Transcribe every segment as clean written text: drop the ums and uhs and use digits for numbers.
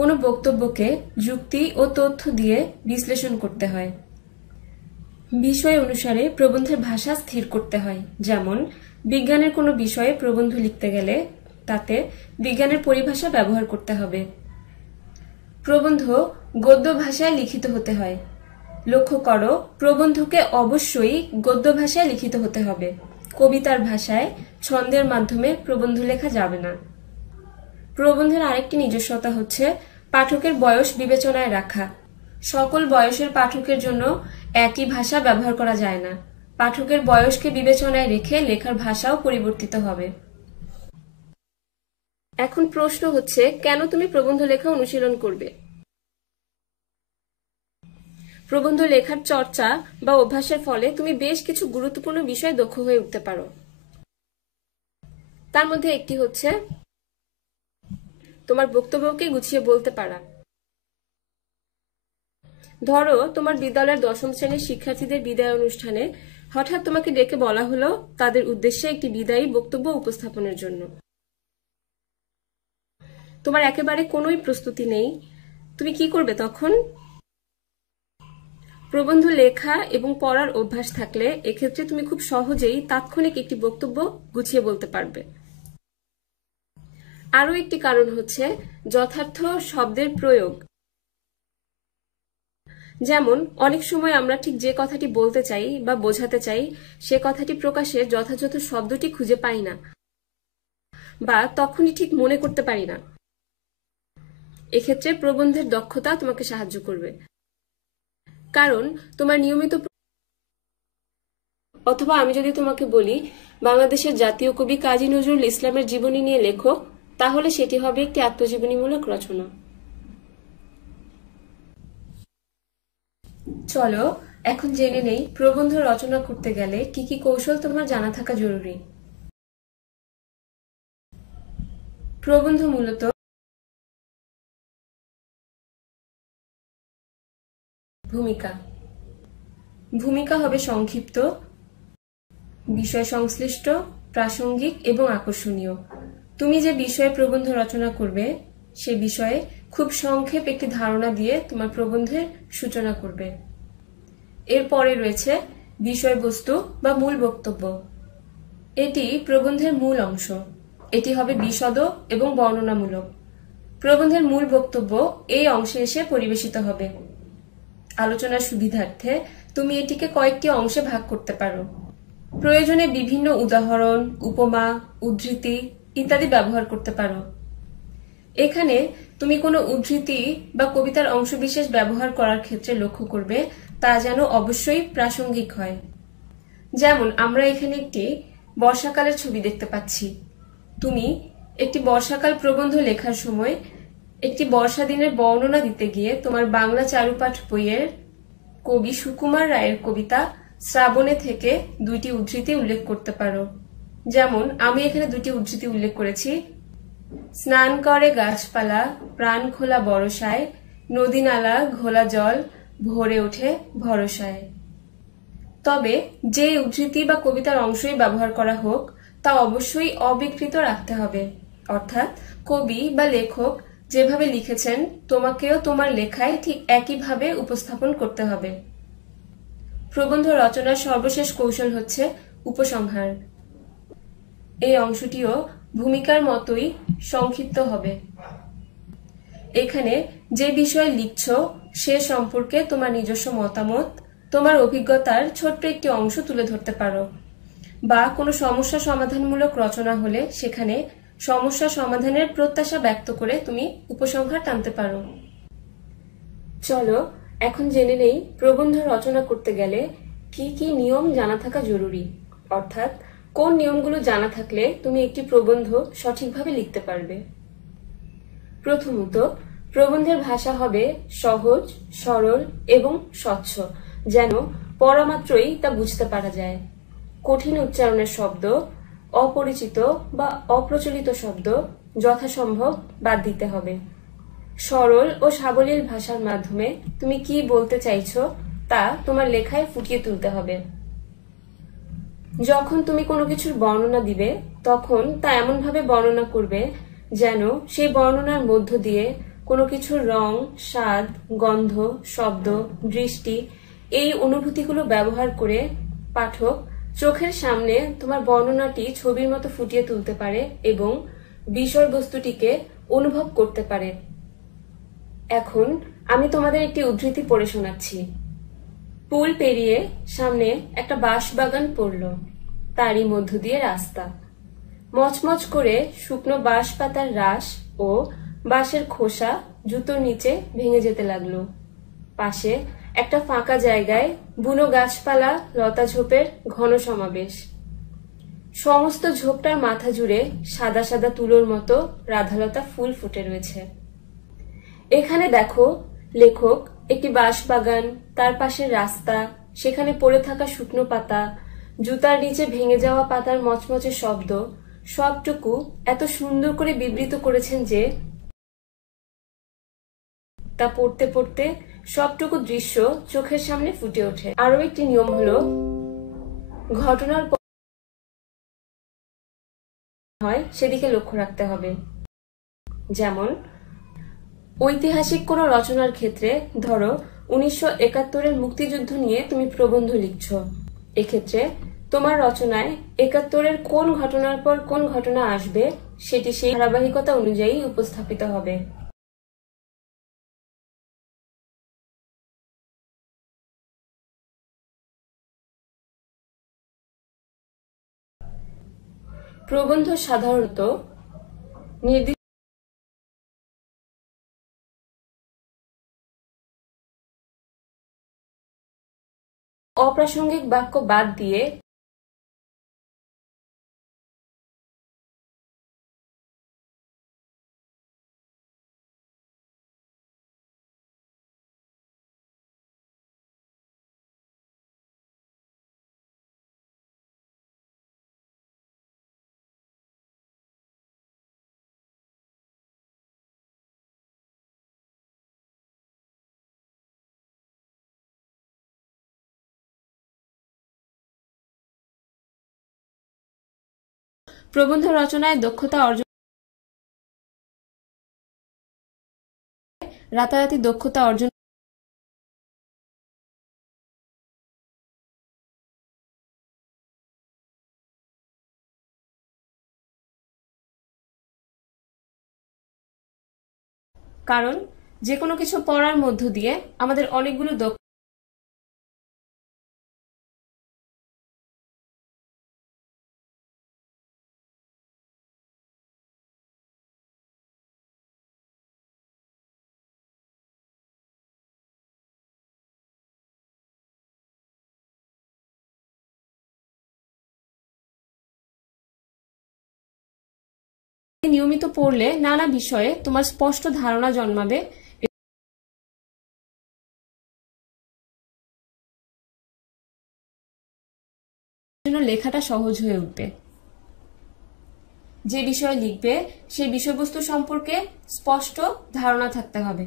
কোনো বক্তব্যকে যুক্তি ও তথ্য দিয়ে বিশ্লেষণ করতে হয়। বিষয় অনুসারে প্রবন্ধের ভাষা স্থির করতে হয়। যেমন বিজ্ঞানের কোনো বিষয়ে প্রবন্ধ লিখতে গেলে তাতে বিজ্ঞানের পরিভাষা ব্যবহার করতে হবে। প্রবন্ধ গদ্য ভাষায় লিখিত হতে হয়। লক্ষ্য করো, প্রবন্ধকে অবশ্যই গদ্য ভাষায় লিখিত হতে হবে। কবিতার ভাষায় ছন্দের মাধ্যমে প্রবন্ধ লেখা যাবে না। প্রবন্ধের আরেকটি নিজস্বতা হচ্ছে পাঠকের বয়স বিবেচনায় রাখা। সকল বয়সের পাঠকের জন্য একই ভাষা ব্যবহার করা যায় না। পাঠকের বয়সকে বিবেচনায় রেখে লেখার ভাষাও পরিবর্তিত হবে। এখন প্রশ্ন হচ্ছে, কেন তুমি প্রবন্ধ লেখা অনুশীলন করবে? প্রবন্ধ লেখার চর্চা বা অভ্যাসের ফলে তুমি বেশ কিছু গুরুত্বপূর্ণ বিষয়ে দক্ষ হয়ে উঠতে পারো। তার মধ্যে একটি হচ্ছে তোমার বক্তব্যকে গুছিয়ে বলতে পারা। ধরো, তোমার বিদ্যালয়ের 10ম শ্রেণীর শিক্ষার্থীদের বিদায় অনুষ্ঠানে হঠাৎ তোমাকে ডেকে বলা হলো তাদের উদ্দেশ্যে একটি বিদায়ী বক্তব্য উপস্থাপনের জন্য। তোমার একেবারে কোনোই প্রস্তুতি নেই, তুমি কি করবে তখন? প্রবন্ধ লেখা এবং পড়ার অভ্যাস থাকলে এক্ষেত্রে তুমি খুব সহজেই তাৎক্ষণিক একটি বক্তব্য গুছিয়ে বলতে পারবে। আরও একটি কারণ হচ্ছে যথার্থ শব্দের প্রয়োগ। যেমন অনেক সময় আমরা ঠিক যে কথাটি বলতে চাই বা বোঝাতে চাই সে কথাটি প্রকাশের যথাযথ শব্দটি খুঁজে পাই না বা তখনই ঠিক মনে করতে পারি না। এক্ষেত্রে প্রবন্ধের দক্ষতা তোমাকে সাহায্য করবে। কারণ তোমার নিয়মিত, অথবা আমি যদি তোমাকে বলি বাংলাদেশের জাতীয় কবি কাজী নজরুল ইসলামের জীবনী নিয়ে লেখো, তাহলে সেটি হবে একটি আত্মজীবনীমূলক রচনা। চলো এখন জেনে নেই প্রবন্ধ রচনা করতে গেলে কি কি কৌশল তোমার জানা থাকা জরুরি। প্রবন্ধ মূলত ভূমিকা হবে সংক্ষিপ্ত, বিষয় সংশ্লিষ্ট, প্রাসঙ্গিক এবং আকর্ষণীয়। তুমি যে বিষয়ে প্রবন্ধ রচনা করবে সে বিষয়ে খুব সংক্ষেপ একটি ধারণা দিয়ে তোমার প্রবন্ধের সূচনা করবে। এরপরে রয়েছে বিষয়বস্তু বা মূল বক্তব্য। এটি প্রবন্ধের মূল অংশ। এটি হবে বিশদ এবং বর্ণনামূলক। প্রবন্ধের মূল বক্তব্য এই অংশে এসে পরিবেশিত হবে। আলোচনার সুবিধার্থে তুমি এটিকে কয়েকটি অংশে ভাগ করতে পারো। প্রয়োজনে বিভিন্ন উদাহরণ, উপমা, উদ্ধৃতি ইত্যাদি ব্যবহার করতে পারো। এখানে তুমি কোনো উদ্ধৃতি বা কবিতার অংশবিশেষ ব্যবহার করার ক্ষেত্রে লক্ষ্য করবে তা যেন অবশ্যই প্রাসঙ্গিক হয়। যেমন আমরা এখানে একটি বর্ষাকালের ছবি দেখতে পাচ্ছি। তুমি একটি বর্ষাকাল প্রবন্ধ লেখার সময় একটি বর্ষা দিনের বর্ণনা দিতে গিয়ে তোমার বাংলা চারুপাঠ বইয়ের কবি সুকুমার রায়ের কবিতা শ্রাবণে থেকে 2টি উদ্ধৃতি উল্লেখ করতে পারো। যেমন আমি এখানে 2টি উদ্ধৃতি উল্লেখ করেছি। স্নান করে গাছপালা, প্রাণ খোলা বরসায়, নদী নালা ঘোলা জল ভরে ওঠে ভরসায়। তবে যে উদ্ধৃতি বা কবিতার অংশই ব্যবহার করা হোক তা অবশ্যই অবিকৃত রাখতে হবে। অর্থাৎ কবি বা লেখক যেভাবে লিখেছেন তোমাকেও তোমার লেখায় ঠিক একইভাবে উপস্থাপন করতে হবে। প্রবন্ধ রচনার সর্বশেষ কৌশল হচ্ছে উপসংহার। এই অংশটিও ভূমিকার মতোই সংক্ষিপ্ত হবে। এখানে যে বিষয় লিখছ সে সম্পর্কে তোমার নিজস্ব মতামত, তোমার অভিজ্ঞতার ছোট্ট একটি অংশ তুলে ধরতে পারো। বা কোনো সমস্যা সমাধানমূলক রচনা হলে সেখানে সমস্যা সমাধানের প্রত্যাশা ব্যক্ত করে তুমি উপসংহার টানতে পারো। চলো এখন জেনে নেই প্রবন্ধ রচনা করতে গেলে কি কি নিয়ম জানা থাকা জরুরি, অর্থাৎ কোন নিয়মগুলো জানা থাকলে তুমি একটি প্রবন্ধ সঠিকভাবে লিখতে পারবে। প্রথমত, প্রবন্ধের ভাষা হবে সহজ, সরল এবং স্বচ্ছ, যেন পড়া মাত্রই তা বুঝতে পারা যায়। কঠিন উচ্চারণের শব্দ, অপরিচিত বা অপ্রচলিত শব্দ যথাসম্ভব বাদ দিতে হবে। সরল ও সাবলীল ভাষার মাধ্যমে তুমি কি বলতে চাইছো তা তোমার লেখায় ফুটিয়ে তুলতে হবে। যখন তুমি কোনো কিছুর বর্ণনা দিবে তখন তা এমনভাবে বর্ণনা করবে যেন সেই বর্ণনার মধ্য দিয়ে কোনো কিছুর রং, স্বাদ, গন্ধ, শব্দ, দৃষ্টি এই অনুভূতিগুলো ব্যবহার করে পাঠক চোখের সামনে তোমার বর্ণনাটি ছবির মতো ফুটিয়ে তুলতে পারে এবং বিষয়বস্তুটিকে অনুভব করতে পারে। এখন আমি তোমাদের একটি উদ্ধৃতি পড়ে শোনাচ্ছি। পুল পেরিয়ে সামনে একটা বাঁশ বাগান পড়ল, তারই মধ্য দিয়ে রাস্তা। মচমচ করে শুকনো বাঁশ পাতার রাশ ও বাঁশের খোসা জুতোর নিচে ভেঙে যেতে লাগলো। পাশে একটা ফাঁকা জায়গায় বুনো গাছপালা, লতা ঝোপের ঘন সমাবেশ। সমস্ত ঝোপটার মাথা জুড়ে সাদা সাদা তুলোর মতো রাধালতা ফুল ফুটে রয়েছে। এখানে দেখো, লেখক একটি বাঁশ বাগান, তার পাশে রাস্তা, সেখানে পড়ে থাকা শুকনো পাতা, জুতার নিচে ভেঙে যাওয়া পাতার মচমচে শব্দ, সবটুকু এত সুন্দর করে বিবৃত করেছেন যে তা পড়তে পড়তে সবটুকু দৃশ্য চোখের সামনে ফুটে ওঠে। আরো একটি নিয়ম হলো, ঘটনার হয় সেদিকে লক্ষ্য রাখতে হবে। যেমন ঐতিহাসিক কোনো রচনার ক্ষেত্রে ধরো 1971-এর মুক্তিযুদ্ধ নিয়ে তুমি প্রবন্ধ লিখছ। এক্ষেত্রে তোমার রচনায় 71-এর কোন ঘটনার পর কোন ঘটনা আসবে সেটি সেই ধারাবাহিকতা অনুযায়ী উপস্থাপিত হবে। প্রবন্ধ সাধারণত নির্দিষ্ট অপ্রাসঙ্গিক বাক্য বাদ দিয়ে প্রবন্ধ রচনায় দক্ষতা অর্জন রাতারাতি দক্ষতা অর্জন কারণ যে কোনো কিছু পড়ার মধ্য দিয়ে আমাদের অনেকগুলো নিয়মিত পড়লে নানা বিষয়ে তোমার স্পষ্ট ধারণা জন্মাবে, জন্য লেখাটা সহজ হয়ে উঠবে। যে বিষয়ে লিখবে সেই বিষয়বস্তু সম্পর্কে স্পষ্ট ধারণা থাকতে হবে।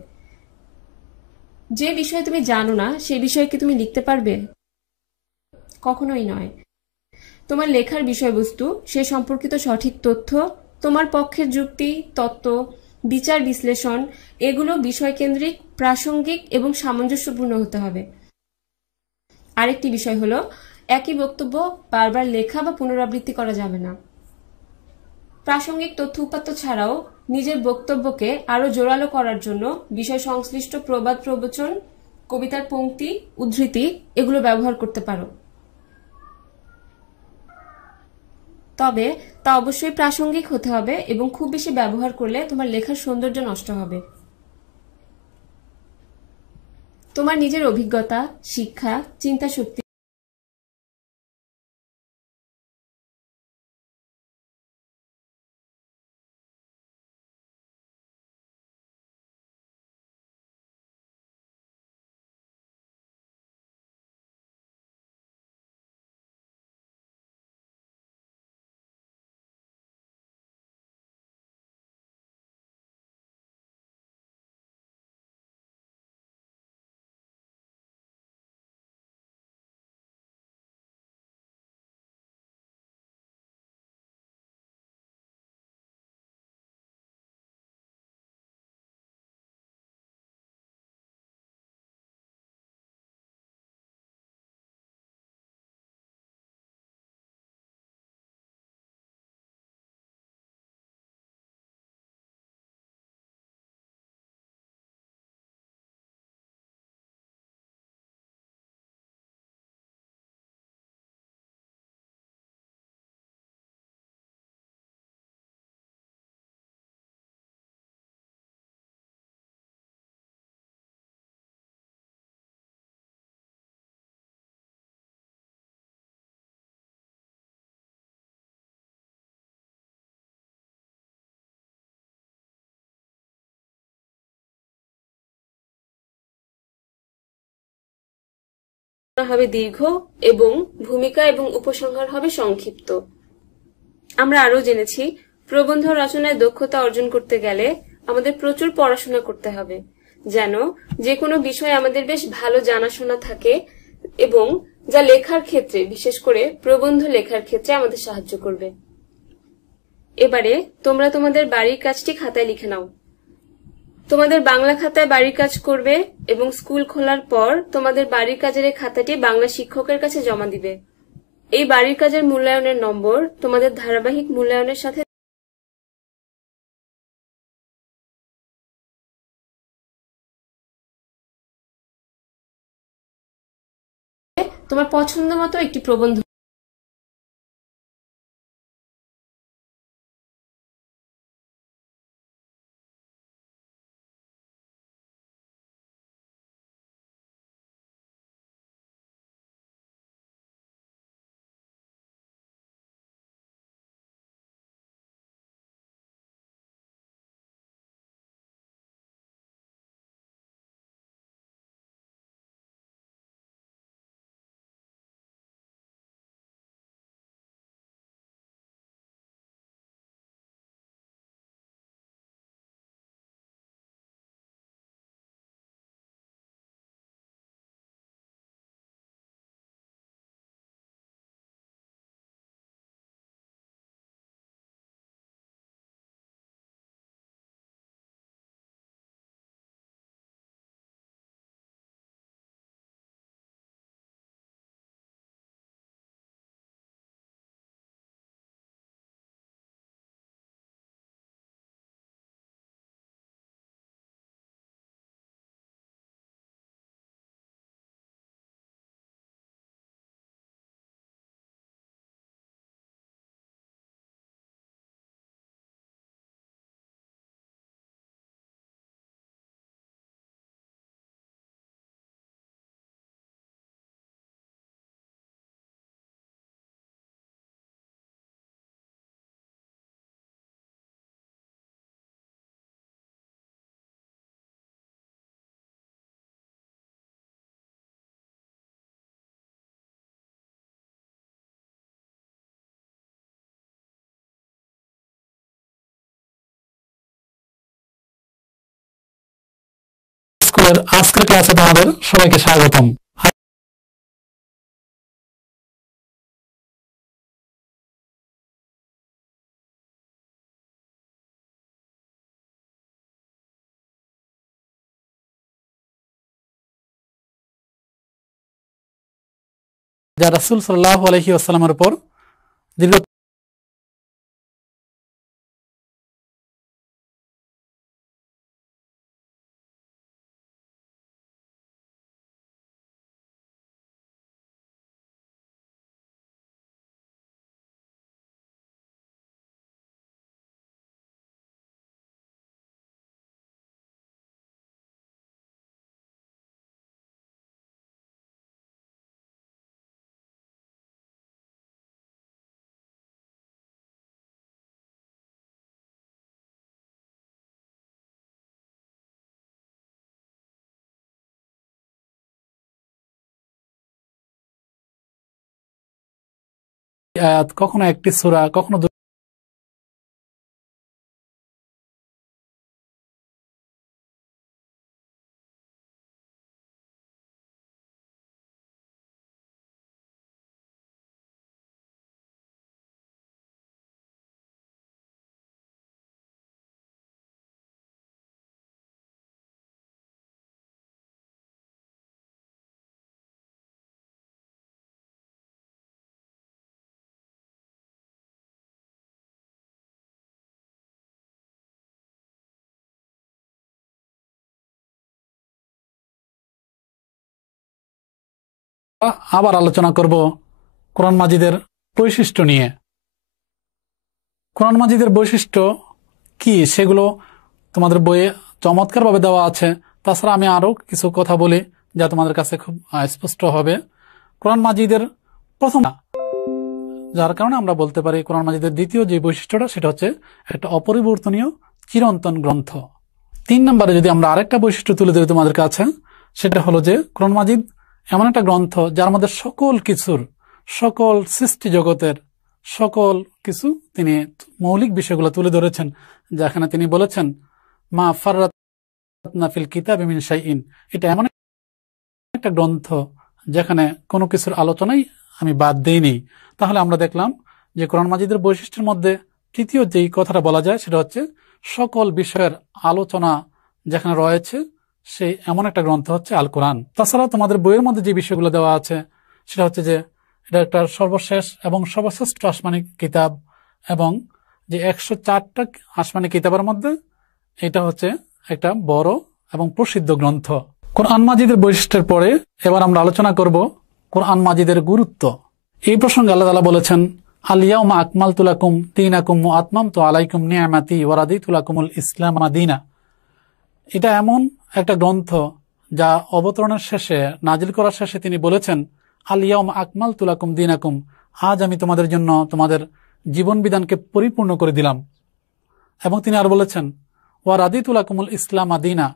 যে বিষয়ে তুমি জানো না সেই বিষয়ে কি তুমি লিখতে পারবে? কখনোই নয়। তোমার লেখার বিষয়বস্তু সে সম্পর্কিত সঠিক তথ্য, তোমার পক্ষের যুক্তি, তত্ত্ব, বিচার বিশ্লেষণ এগুলো বিষয়কেন্দ্রিক, প্রাসঙ্গিক এবং সামঞ্জস্যপূর্ণ হতে হবে। আরেকটি বিষয় হলো, একই বক্তব্য বারবার লেখা বা পুনরাবৃত্তি করা যাবে না। প্রাসঙ্গিক তথ্য উপাত্ত ছাড়াও নিজের বক্তব্যকে আরো জোরালো করার জন্য বিষয় সংশ্লিষ্ট প্রবাদ প্রবচন, কবিতার পংক্তি, উদ্ধৃতি এগুলো ব্যবহার করতে পারো। তবে তা অবশ্যই প্রাসঙ্গিক হতে হবে এবং খুব বেশি ব্যবহার করলে তোমার লেখার সৌন্দর্য নষ্ট হবে। তোমার নিজের অভিজ্ঞতা, শিক্ষা, চিন্তা শক্তি হবে দীর্ঘ এবং ভূমিকা এবং উপসংহার হবে সংক্ষিপ্ত। আমরা আরো জেনেছি প্রবন্ধ রচনায় দক্ষতা অর্জন করতে গেলে আমাদের প্রচুর পড়াশোনা করতে হবে, যেন যে কোনো বিষয় আমাদের বেশ ভালো জানাশোনা থাকে এবং যা লেখার ক্ষেত্রে, বিশেষ করে প্রবন্ধ লেখার ক্ষেত্রে আমাদের সাহায্য করবে। এবারে তোমরা তোমাদের বাড়ির কাজটি খাতায় লিখে নাও। তোমাদের বাংলা খাতায় বাড়ির কাজ করবে এবং স্কুল খোলার পর তোমাদের বাড়ির কাজের এই খাতাটি বাংলা শিক্ষকের কাছে জমা দিবে। এই বাড়ির কাজের মূল্যায়নের নম্বর তোমাদের ধারাবাহিক মূল্যায়নের সাথে তোমার পছন্দ মতো একটি প্রবন্ধ স্কুলের আজকের ক্লাসে তোমাদের সবাইকে স্বাগতম। যা রাসূল সাল্লাল্লাহু আলাইহি ওয়াসাল্লামের উপর দীর্ঘ আয়াত, কখনো একটি সূরা, কখনো আবার আলোচনা করব কোরআন মাজিদের বৈশিষ্ট্য নিয়ে। কোরআন মাজিদের বৈশিষ্ট্য কি সেগুলো তোমাদের বইয়ে চমৎকারভাবে দেওয়া আছে। তাছাড়া আমি আরও কিছু কথা বলি যা তোমাদের কাছে খুব স্পষ্ট হবে। কোরআন মাজিদের প্রথম, যার কারণে আমরা বলতে পারি কোরআন মাজিদের দ্বিতীয় যে বৈশিষ্ট্যটা সেটা হচ্ছে একটা অপরিবর্তনীয় চিরন্তন গ্রন্থ। 3 নম্বরে যদি আমরা আরেকটা বৈশিষ্ট্য তুলে ধরি তোমাদের কাছে, সেটা হলো যে কোরআন মাজিদ এমন একটা গ্রন্থ যার মধ্যে সকল কিছুর, সকল সৃষ্টি জগতের সকল কিছু তিনি মৌলিক বিষয়গুলো তুলে ধরেছেন, যেখানে তিনি বলেছেন মা ফাররাতনা ফিল কিতাবি মিন শাইইন। এটা এমন একটা গ্রন্থ যেখানে কোনো কিছুর আলোচনাই আমি বাদ দেইনি। তাহলে আমরা দেখলাম যে কোরআন মাজিদের বৈশিষ্ট্যের মধ্যে তৃতীয় যেই কথাটা বলা যায় সেটা হচ্ছে সকল বিষয়ের আলোচনা যেখানে রয়েছে সেই এমন একটা গ্রন্থ হচ্ছে আল কোরআন। তাছাড়া তোমাদের বইয়ের মধ্যে যে বিষয়গুলো দেওয়া আছে সেটা হচ্ছে যে এটা একটা সর্বশেষ এবং সর্বশ্রেষ্ঠ আসমানি কিতাব, এবং যে 104টা আসমানি কিতাবের মধ্যে এটা হচ্ছে একটা বড় এবং প্রসিদ্ধ গ্রন্থ। কোরআন মাজিদের বৈশিষ্ট্যের পরে এবার আমরা আলোচনা করব কোরআন মাজিদের গুরুত্ব। এই প্রসঙ্গে আল্লাহ তাআলা বলেছেন আল-ইয়াউমা আকমালতু লাকুম দীনাকুম ওয়া আতমামতু আলাইকুম নি'মাতি ওয়া রাদিতু লাকুমুল ইসলাম দীনা। এটা এমন একটা গ্রন্থ যা অবতরণের শেষে, নাজিল করার শেষে তিনি বলেছেন আল-ইয়াউমা আকমালতু লাকুম দীনাকুম, আজ আমি তোমাদের জন্য তোমাদের জীবন বিধানকে পরিপূর্ণ করে দিলাম। এবং তিনি আর বলেছেন ওয়া রাদিতু লাকুমুল ইসলাম দীনা,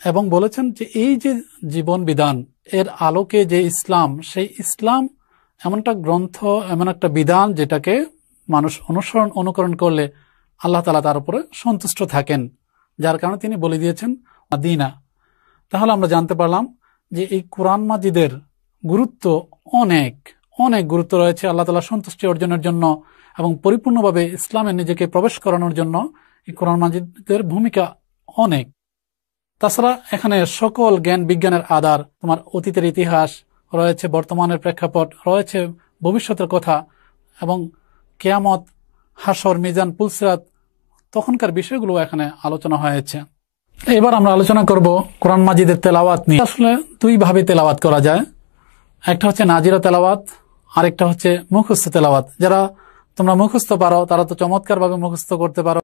এবং বলেছেন যে এই যে জীবন বিধান এর আলোকে যে ইসলাম, সেই ইসলাম এমন একটা গ্রন্থ, এমন একটা বিধান যেটাকে মানুষ অনুকরণ করলে আল্লাহ তাআলা তার উপরে সন্তুষ্ট থাকেন, যার কারণে তিনি বলে দিয়েছেন দীনা। তাহলে আমরা জানতে পারলাম যে এই কোরআন মাজিদের গুরুত্ব অনেক অনেক গুরুত্ব রয়েছে আল্লাহ তাআলা সন্তুষ্টি অর্জনের জন্য, এবং পরিপূর্ণভাবে ইসলামে নিজেকে প্রবেশ করানোর জন্য এই কোরআন মাজিদের ভূমিকা অনেক। তাছাড়া এখানে সকল জ্ঞান বিজ্ঞানের আধার, তোমার অতীতের ইতিহাস রয়েছে, বর্তমানের প্রেক্ষাপট রয়েছে, ভবিষ্যতের কথা, এবং কিয়ামত, হাসর, মিজান, পুলসিরাত, তখনকার বিষয়গুলো এখানে আলোচনা হয়েছে। এবার আমরা আলোচনা করব কোরআন মাজিদের তেলাওয়াত নিয়ে। আসলে দুই ভাবে তেলাওয়াত করা যায়, একটা হচ্ছে নাজিরা তেলাওয়াত, আরেকটা হচ্ছে মুখস্থ তেলাওয়াত। যারা তোমরা মুখস্থ পারো তারা তো চমৎকার ভাবে মুখস্থ করতে পারো।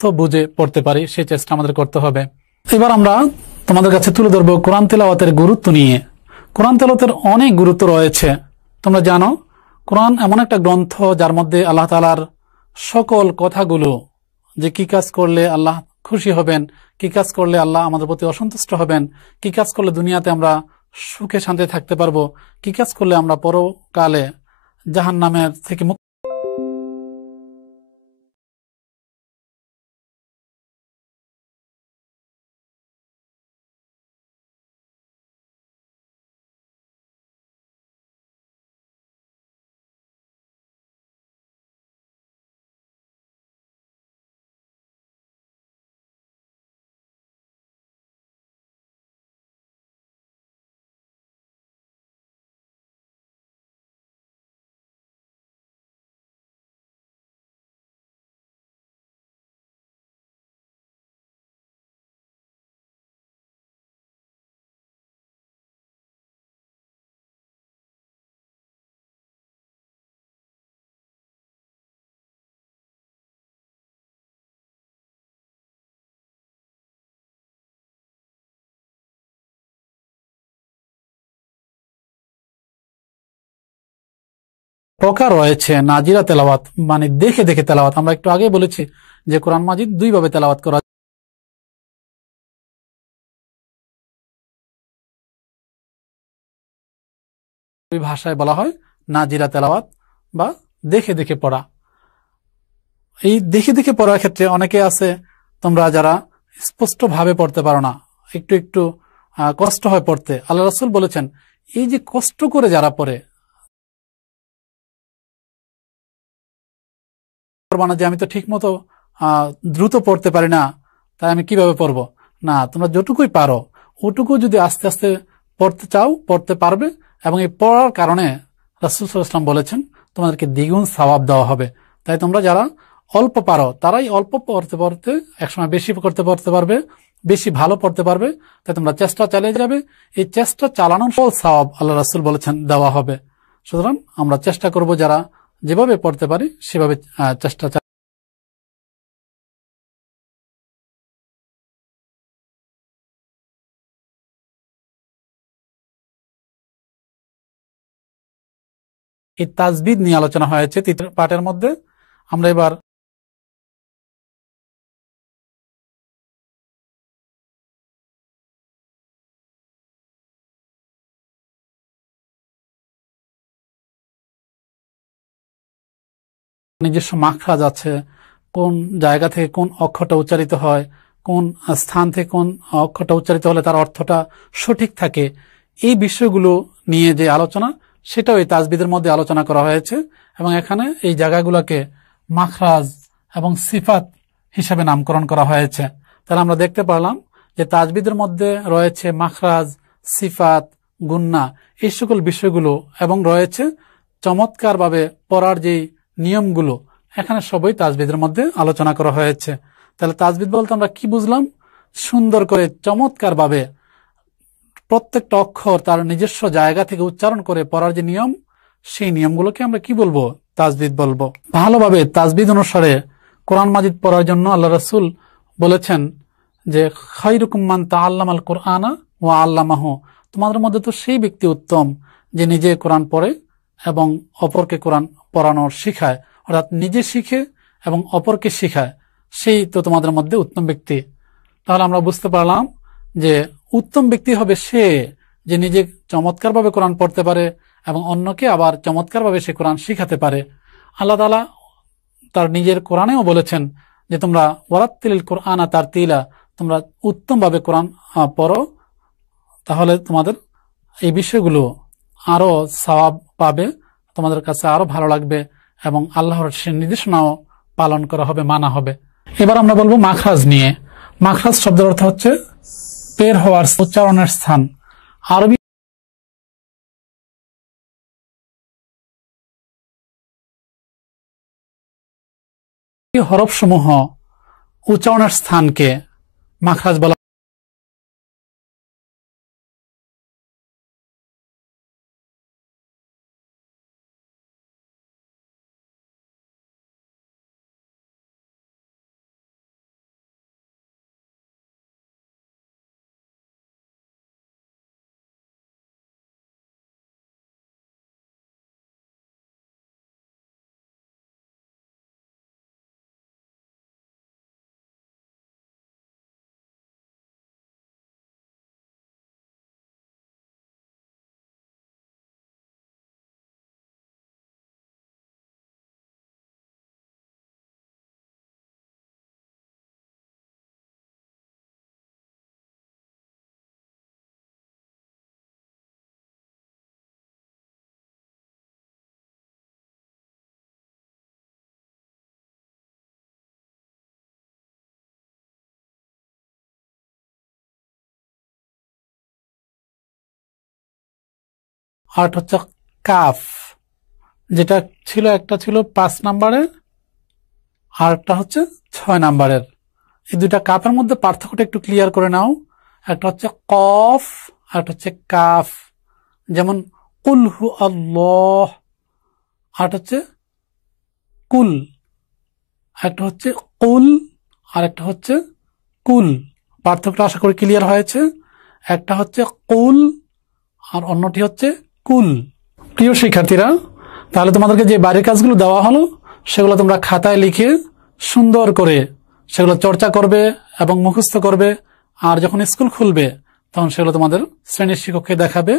তো বুঝে পড়তে পারি সেই চেষ্টা আমাদের করতে হবে। এবার আমরা তোমাদের কাছে তুলে ধরবো কোরআন তেলাওয়াতের গুরুত্ব নিয়ে। কোরআন তেলাওয়াতের অনেক গুরুত্ব রয়েছে। তোমরা জানো কোরআন এমন একটা গ্রন্থ যার মধ্যে আল্লাহ তাআলার সকল কথাগুলো, যে কি কাজ করলে আল্লাহ খুশি হবেন, কি কাজ করলে আল্লাহ আমাদের প্রতি অসন্তুষ্ট হবেন, কি কাজ করলে দুনিয়াতে আমরা সুখে শান্তি থাকতে পারবো, কি কাজ করলে আমরা পরকালে জাহান্নামের থেকে মুক্ত প্রকার রয়েছে। নাজিরা তেলাওয়াত মানে দেখে দেখে তেলাওয়াত। আমরা একটু আগে বলেছি যে কোরআন মাজিদ দুই ভাবে তেলাওয়াত করা, দুই ভাষায় বলা হয় নাজিরা তেলাওয়াত বা দেখে দেখে পড়া। এই দেখে দেখে পড়ার ক্ষেত্রে অনেকে আছে তোমরা যারা স্পষ্টভাবে পড়তে পারো না, একটু একটু কষ্ট হয় পড়তে, আল্লাহ রাসূল বলেছেন এই যে কষ্ট করে যারা পড়ে, না যে আমি তো ঠিক মতো দ্রুত পড়তে পারি না, তাই আমি কিভাবে পড়বো? না, তোমরা যতটুকুই পারো ওটুকু যদি আস্তে আস্তে পড়তে চাও পড়তে পারবে, এবং এই পড়ার কারণে রাসূল সাল্লাল্লাহু আলাইহি ওয়াসাল্লাম বলেছেন তোমাদেরকে দ্বিগুণ সওয়াব দেওয়া হবে। তাই তোমরা যারা অল্প পারো তারাই অল্প পড়তে পড়তে একসময় বেশি পড়তে পারবে, বেশি ভালো পড়তে পারবে। তাই তোমরা চেষ্টা চালিয়ে যাবে, এই চেষ্টা চালানোর ফল সওয়াব আল্লাহ রাসূল বলেছেন দেওয়া হবে। সুতরাং আমরা চেষ্টা করব যারা যেভাবে পড়তে পারি সেভাবে চেষ্টা। এই তাজবিদ নিয়ে আলোচনা হয়েছে তৃতীয় পাঠের মধ্যে। আমরা এবার নিজস্ব মাখরাজ আছে, কোন জায়গা থেকে কোন অক্ষরটা উচ্চারিত হয়, কোন স্থান থেকে কোন অক্ষরটা উচ্চারিত হলে তার অর্থটা সঠিক থাকে, এই বিষয়গুলো নিয়ে যে আলোচনা সেটাও এই তাজবিদের মধ্যে আলোচনা করা হয়েছে। এবং এখানে এই জায়গাগুলোকে মাখরাজ এবং সিফাত হিসাবে নামকরণ করা হয়েছে। তাহলে আমরা দেখতে পারলাম যে তাজবিদের মধ্যে রয়েছে মাখরাজ, সিফাত, গুন্না, এই সকল বিষয়গুলো, এবং রয়েছে চমৎকারভাবে পড়ার যেই নিয়মগুলো, এখানে সবই তাজবিদের মধ্যে আলোচনা করা হয়েছে। তাহলে তাজবিদ বলতে আমরা কি বুঝলাম? সুন্দর করে চমৎকারভাবে প্রত্যেকটা অক্ষর তার নিজস্ব জায়গা থেকে উচ্চারণ করে পড়ার যে নিয়ম, সেই নিয়মগুলোকে আমরা কি বলবো? তাজবিদ বলবো। ভালোভাবে তাজবিদ অনুসারে কোরআন মাজিদ পড়ার জন্য আল্লাহ রাসূল বলেছেন যে খায়রুকুম মান তাআল্লামাল কুরআনা ওয়া আল্লামাহু, তোমাদের মধ্যে তো সেই ব্যক্তি উত্তম যে নিজে কোরআন পড়ে এবং অপরকে কোরআন পড়ানোর শিখায়, অর্থাৎ নিজে শিখে এবং অপরকে শিখায়, সেই তো তোমাদের মধ্যে উত্তম ব্যক্তি। তাহলে আমরা বুঝতে পারলাম যে উত্তম ব্যক্তি হবে সে যে নিজে চমৎকারভাবে কোরআন পড়তে পারে এবং অন্যকে আবার চমৎকারভাবে সে কোরআন শিখাতে পারে। আল্লাহ তাআলা তার নিজের কোরআনেও বলেছেন যে তোমরা ওয়ারাত্তিলিল কোরআনা তারতিলা, তোমরা উত্তমভাবে কোরআন পড়ো, তাহলে তোমাদের এই বিষয়গুলো আরো সওয়াব পাবে, তোমাদের কাছে আরো ভালো লাগবে এবং আল্লাহর নির্দেশনাও পালন করা হবে, মানা হবে। এবার আমরা বলবো মাখরাজ নিয়ে। মাখরাজ শব্দের অর্থ হচ্ছে বের হওয়ার, উচ্চারণের স্থান। আরবি হরফ সমূহ উচ্চারণের স্থানকে মাখরাজ বলা। আর হচ্ছে কাফ, যেটা ছিল একটা ছিল 5 নাম্বারের আর একটা হচ্ছে 6 নাম্বারের। এই দুইটা কাফের মধ্যে পার্থক্যটা একটু ক্লিয়ার করে নাও। একটা হচ্ছে কফ আর একটা হচ্ছে কাফ। যেমন কুল হু আল্লাহ, আর হচ্ছে কুল, একটা হচ্ছে কুল আর একটা হচ্ছে কুল। পার্থক্যটা আশা করি ক্লিয়ার হয়েছে। একটা হচ্ছে কুল আর অন্যটি হচ্ছে কুল। প্রিয় শিক্ষার্থীরা, তাহলে তোমাদেরকে যে বাড়ির কাজগুলো দেওয়া হলো সেগুলো তোমরা খাতায় লিখে সুন্দর করে সেগুলো চর্চা করবে এবং মুখস্থ করবে। আর যখন স্কুল খুলবে তখন সেগুলো তোমাদের শ্রেণীর শিক্ষককে দেখাবে।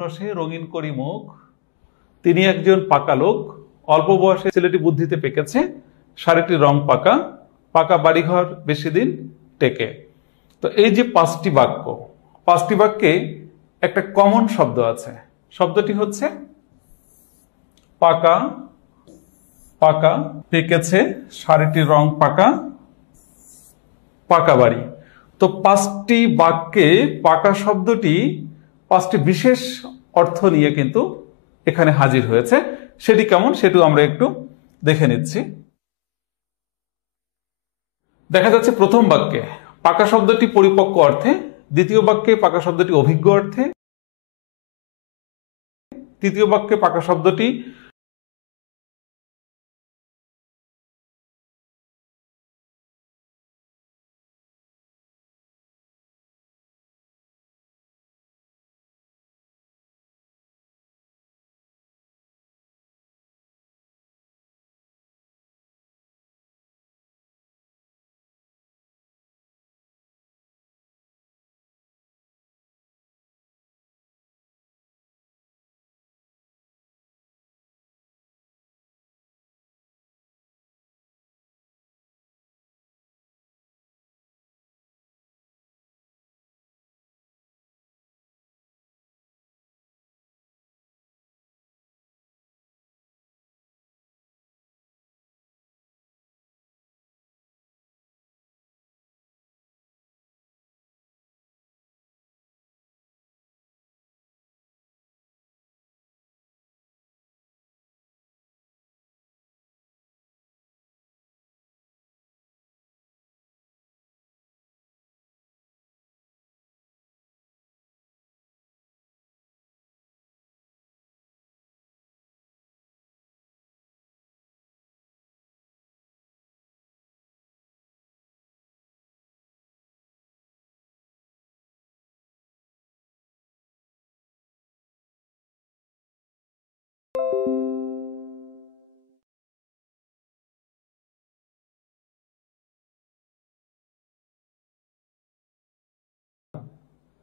রসে রঙিন করি মুখ, তিনি একজন পাকা লোক, অল্প বয়সে ছেলেটি বুদ্ধিতে পেকেছে, শাড়িটির রং পাকা, পাকা বাড়িঘর বেশি দিন টেকে। তো এই যে পাঁচটি বাক্যে একটা কমন শব্দ আছে। শব্দটি হচ্ছে পাকা, পাকা পেকেছে, শাড়িটির রং পাকা, পাকা বাড়ি। তো পাঁচটি বাক্যে পাকা শব্দটি পাঁচটি বিশেষ অর্থ নিয়ে কিন্তু এখানে হাজির হয়েছে। সেটি কেমন সেটিও আমরা একটু দেখে নিচ্ছি। দেখা যাচ্ছে প্রথম বাক্যে পাকা শব্দটি পরিপক্ক অর্থে, দ্বিতীয় বাক্যে পাকা শব্দটি অভিজ্ঞ অর্থে, তৃতীয় বাক্যে পাকা শব্দটি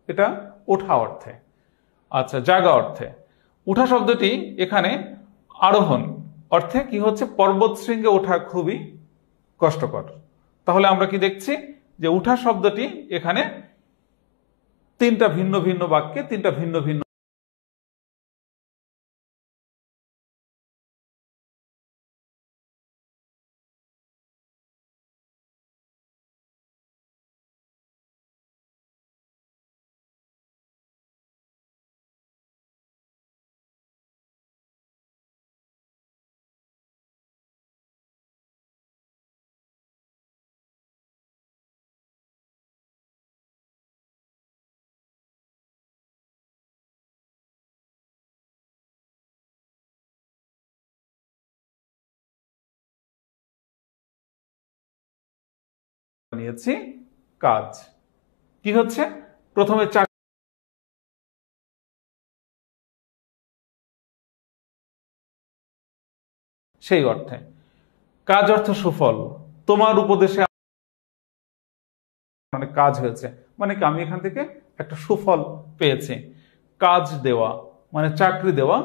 এটা ওঠা অর্থে। আচ্ছা, জাগা অর্থে। উঠা শব্দটি এখানে আরোহণ অর্থে কি হচ্ছে, পর্বত শৃঙ্গে ওঠা খুবই কষ্টকর। তাহলে আমরা কি দেখছি যে উঠা শব্দটি এখানে তিনটা ভিন্ন ভিন্ন বাক্যে তিনটা ভিন্ন ভিন্ন নিয়েছি। কাজ কি হচ্ছে, প্রথমে সেই অর্থে। কাজ অর্থ সুফল, তোমার উপদেশে মানে কাজ হয়েছে, মানে কি আমি এখান থেকে একটা সুফল পেয়েছি। কাজ দেওয়া মানে চাকরি দেওয়া,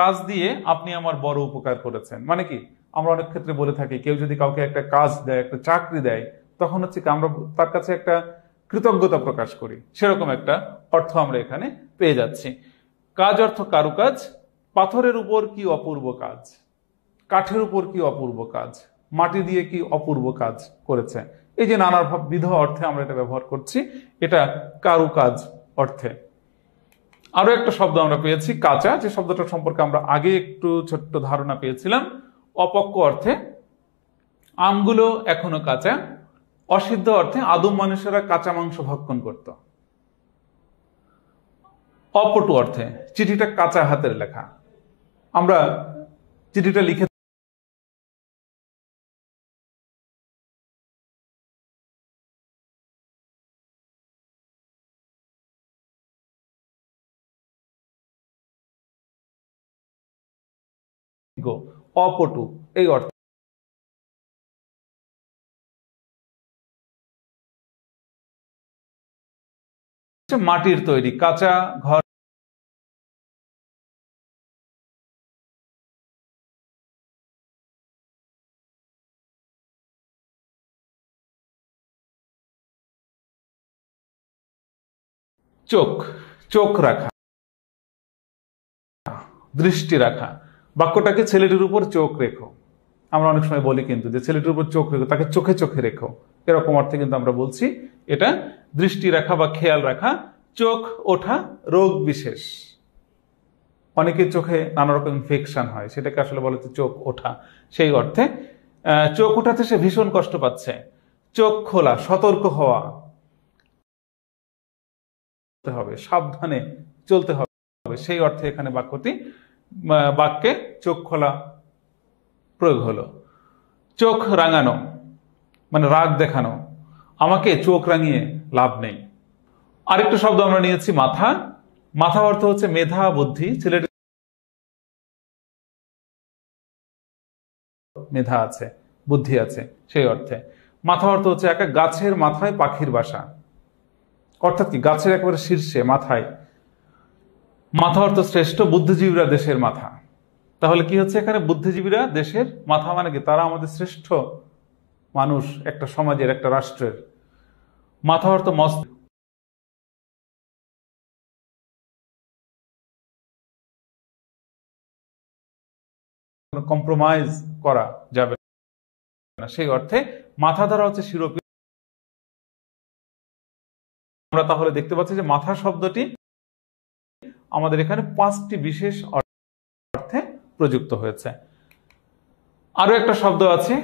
কাজ দিয়ে আপনি আমার বড় উপকার করেছেন। মানে কি আমরা অনেক ক্ষেত্রে বলে থাকি, কেউ যদি কাউকে একটা কাজ দেয়, একটা চাকরি দেয়, তখন হচ্ছে কি আমরা তার কাছে একটা কৃতজ্ঞতা প্রকাশ করি। সেরকম একটা অর্থ আমরা এখানে পেয়ে যাচ্ছি। কাজ অর্থ কারুকাজ, পাথরের উপর কি অপূর্ব কাজ, কাঠের উপর কি অপূর্ব কাজ, মাটি দিয়ে কি অপূর্ব কাজ করেছে। এই যে নানাবিধ অর্থে আমরা এটা ব্যবহার করছি, এটা কারুকাজ অর্থে। আরো একটা শব্দ আমরা পেয়েছি কাঁচা, যে শব্দটা সম্পর্কে আমরা আগে একটু ছোট্ট ধারণা পেয়েছিলাম। অপক্ক অর্থে আমগুলো এখনো কাঁচা, অসিদ্ধ অর্থে আদম মানুষেরা কাঁচা মাংস ভক্ষণ করত। অপটু অর্থে চিঠিটা কাঁচা হাতের লেখা, আমরা চিঠিটা লিখে অপটু এই অর্থ। মাটির তৈরি কাঁচা ঘর চোখ, চোখ রাখা, দৃষ্টি রাখা। বাক্যটাকে ছেলেটির উপর চোখ রেখো, আমরা অনেক সময় বলি কিন্তু যে ছেলেটির উপর চোখ রেখো, তাকে চোখে চোখে রেখো, এরকম অর্থে কিন্তু আমরা বলছি। এটা দৃষ্টি রাখা বা খেয়াল রাখা। চোখ ওঠা রোগ বিশেষ, অনেকের চোখে নানা রকম ইনফেকশন হয়, সেটাকে আসলে বলে চোখ ওঠা। সেই অর্থে চোখ ওঠাতে সে ভীষণ কষ্ট পাচ্ছে। চোখ খোলা, সতর্ক হওয়া হবে, সাবধানে চলতে হবে, সেই অর্থে এখানে বাক্যে চোখ খোলা প্রয়োগ হলো। চোখ রাঙানো মানে রাগ দেখানো, আমাকে চোখ রাঙিয়ে লাভ নেই। আরেকটা শব্দ আমরা নিয়েছি মাথা। মাথা অর্থ হচ্ছে মেধা বুদ্ধি, ছেলেটি মেধা আছে, বুদ্ধি আছে, সেই অর্থে। মাথা অর্থ হচ্ছে একটা গাছের মাথায় পাখির বাসা, অর্থাৎ কি গাছের একেবারে শীর্ষে মাথায়। মাথা অর্থ শ্রেষ্ঠ, বুদ্ধিজীবীরা দেশের মাথা। তাহলে কি হচ্ছে এখানে? বুদ্ধিজীবীরা দেশের মাথা মানে কি তারা আমাদের শ্রেষ্ঠ মানুষ, একটা সমাজের, একটা রাষ্ট্রের। মাথা অর্থ মস্ত, কম্প্রোমাইজ করা যাবে না, সেই অর্থে মাথা দ্বারা হচ্ছে শিরোপি। আমরা তাহলে দেখতে পাচ্ছি যে মাথা শব্দটি আমাদের এখানে 5টি বিশেষ অর্থে প্রযুক্ত হয়েছে। আরো একটা শব্দ আছে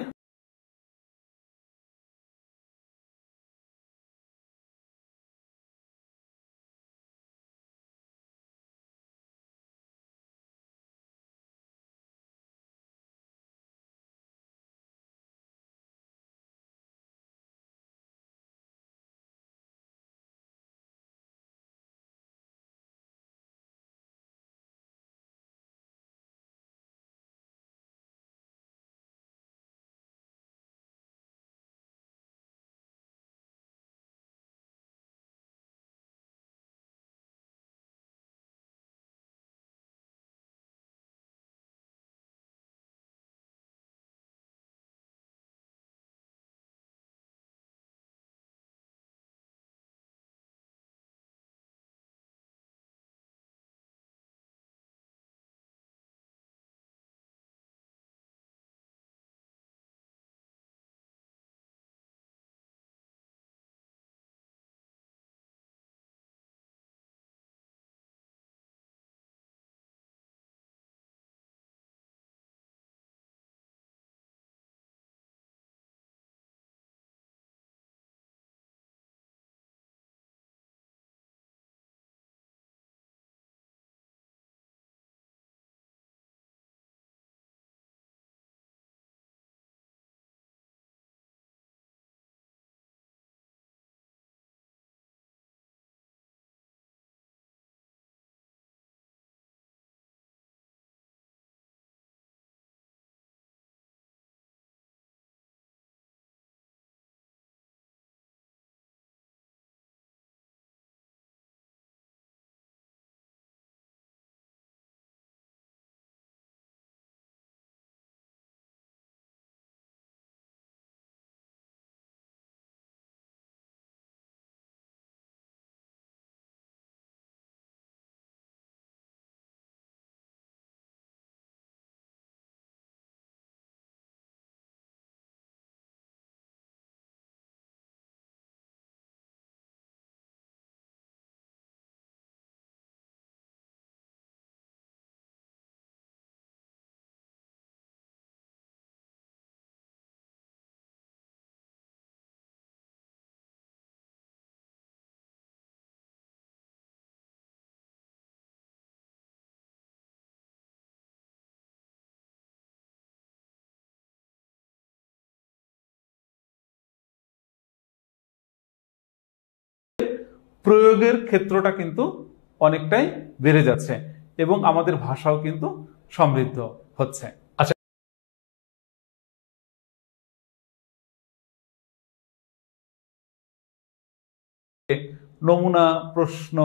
প্রয়োগের ক্ষেত্রটা কিন্তু অনেকটাই বেড়ে যাচ্ছে এবং আমাদের ভাষাও কিন্তু সমৃদ্ধ হচ্ছে। আচ্ছা, নমুনা প্রশ্ন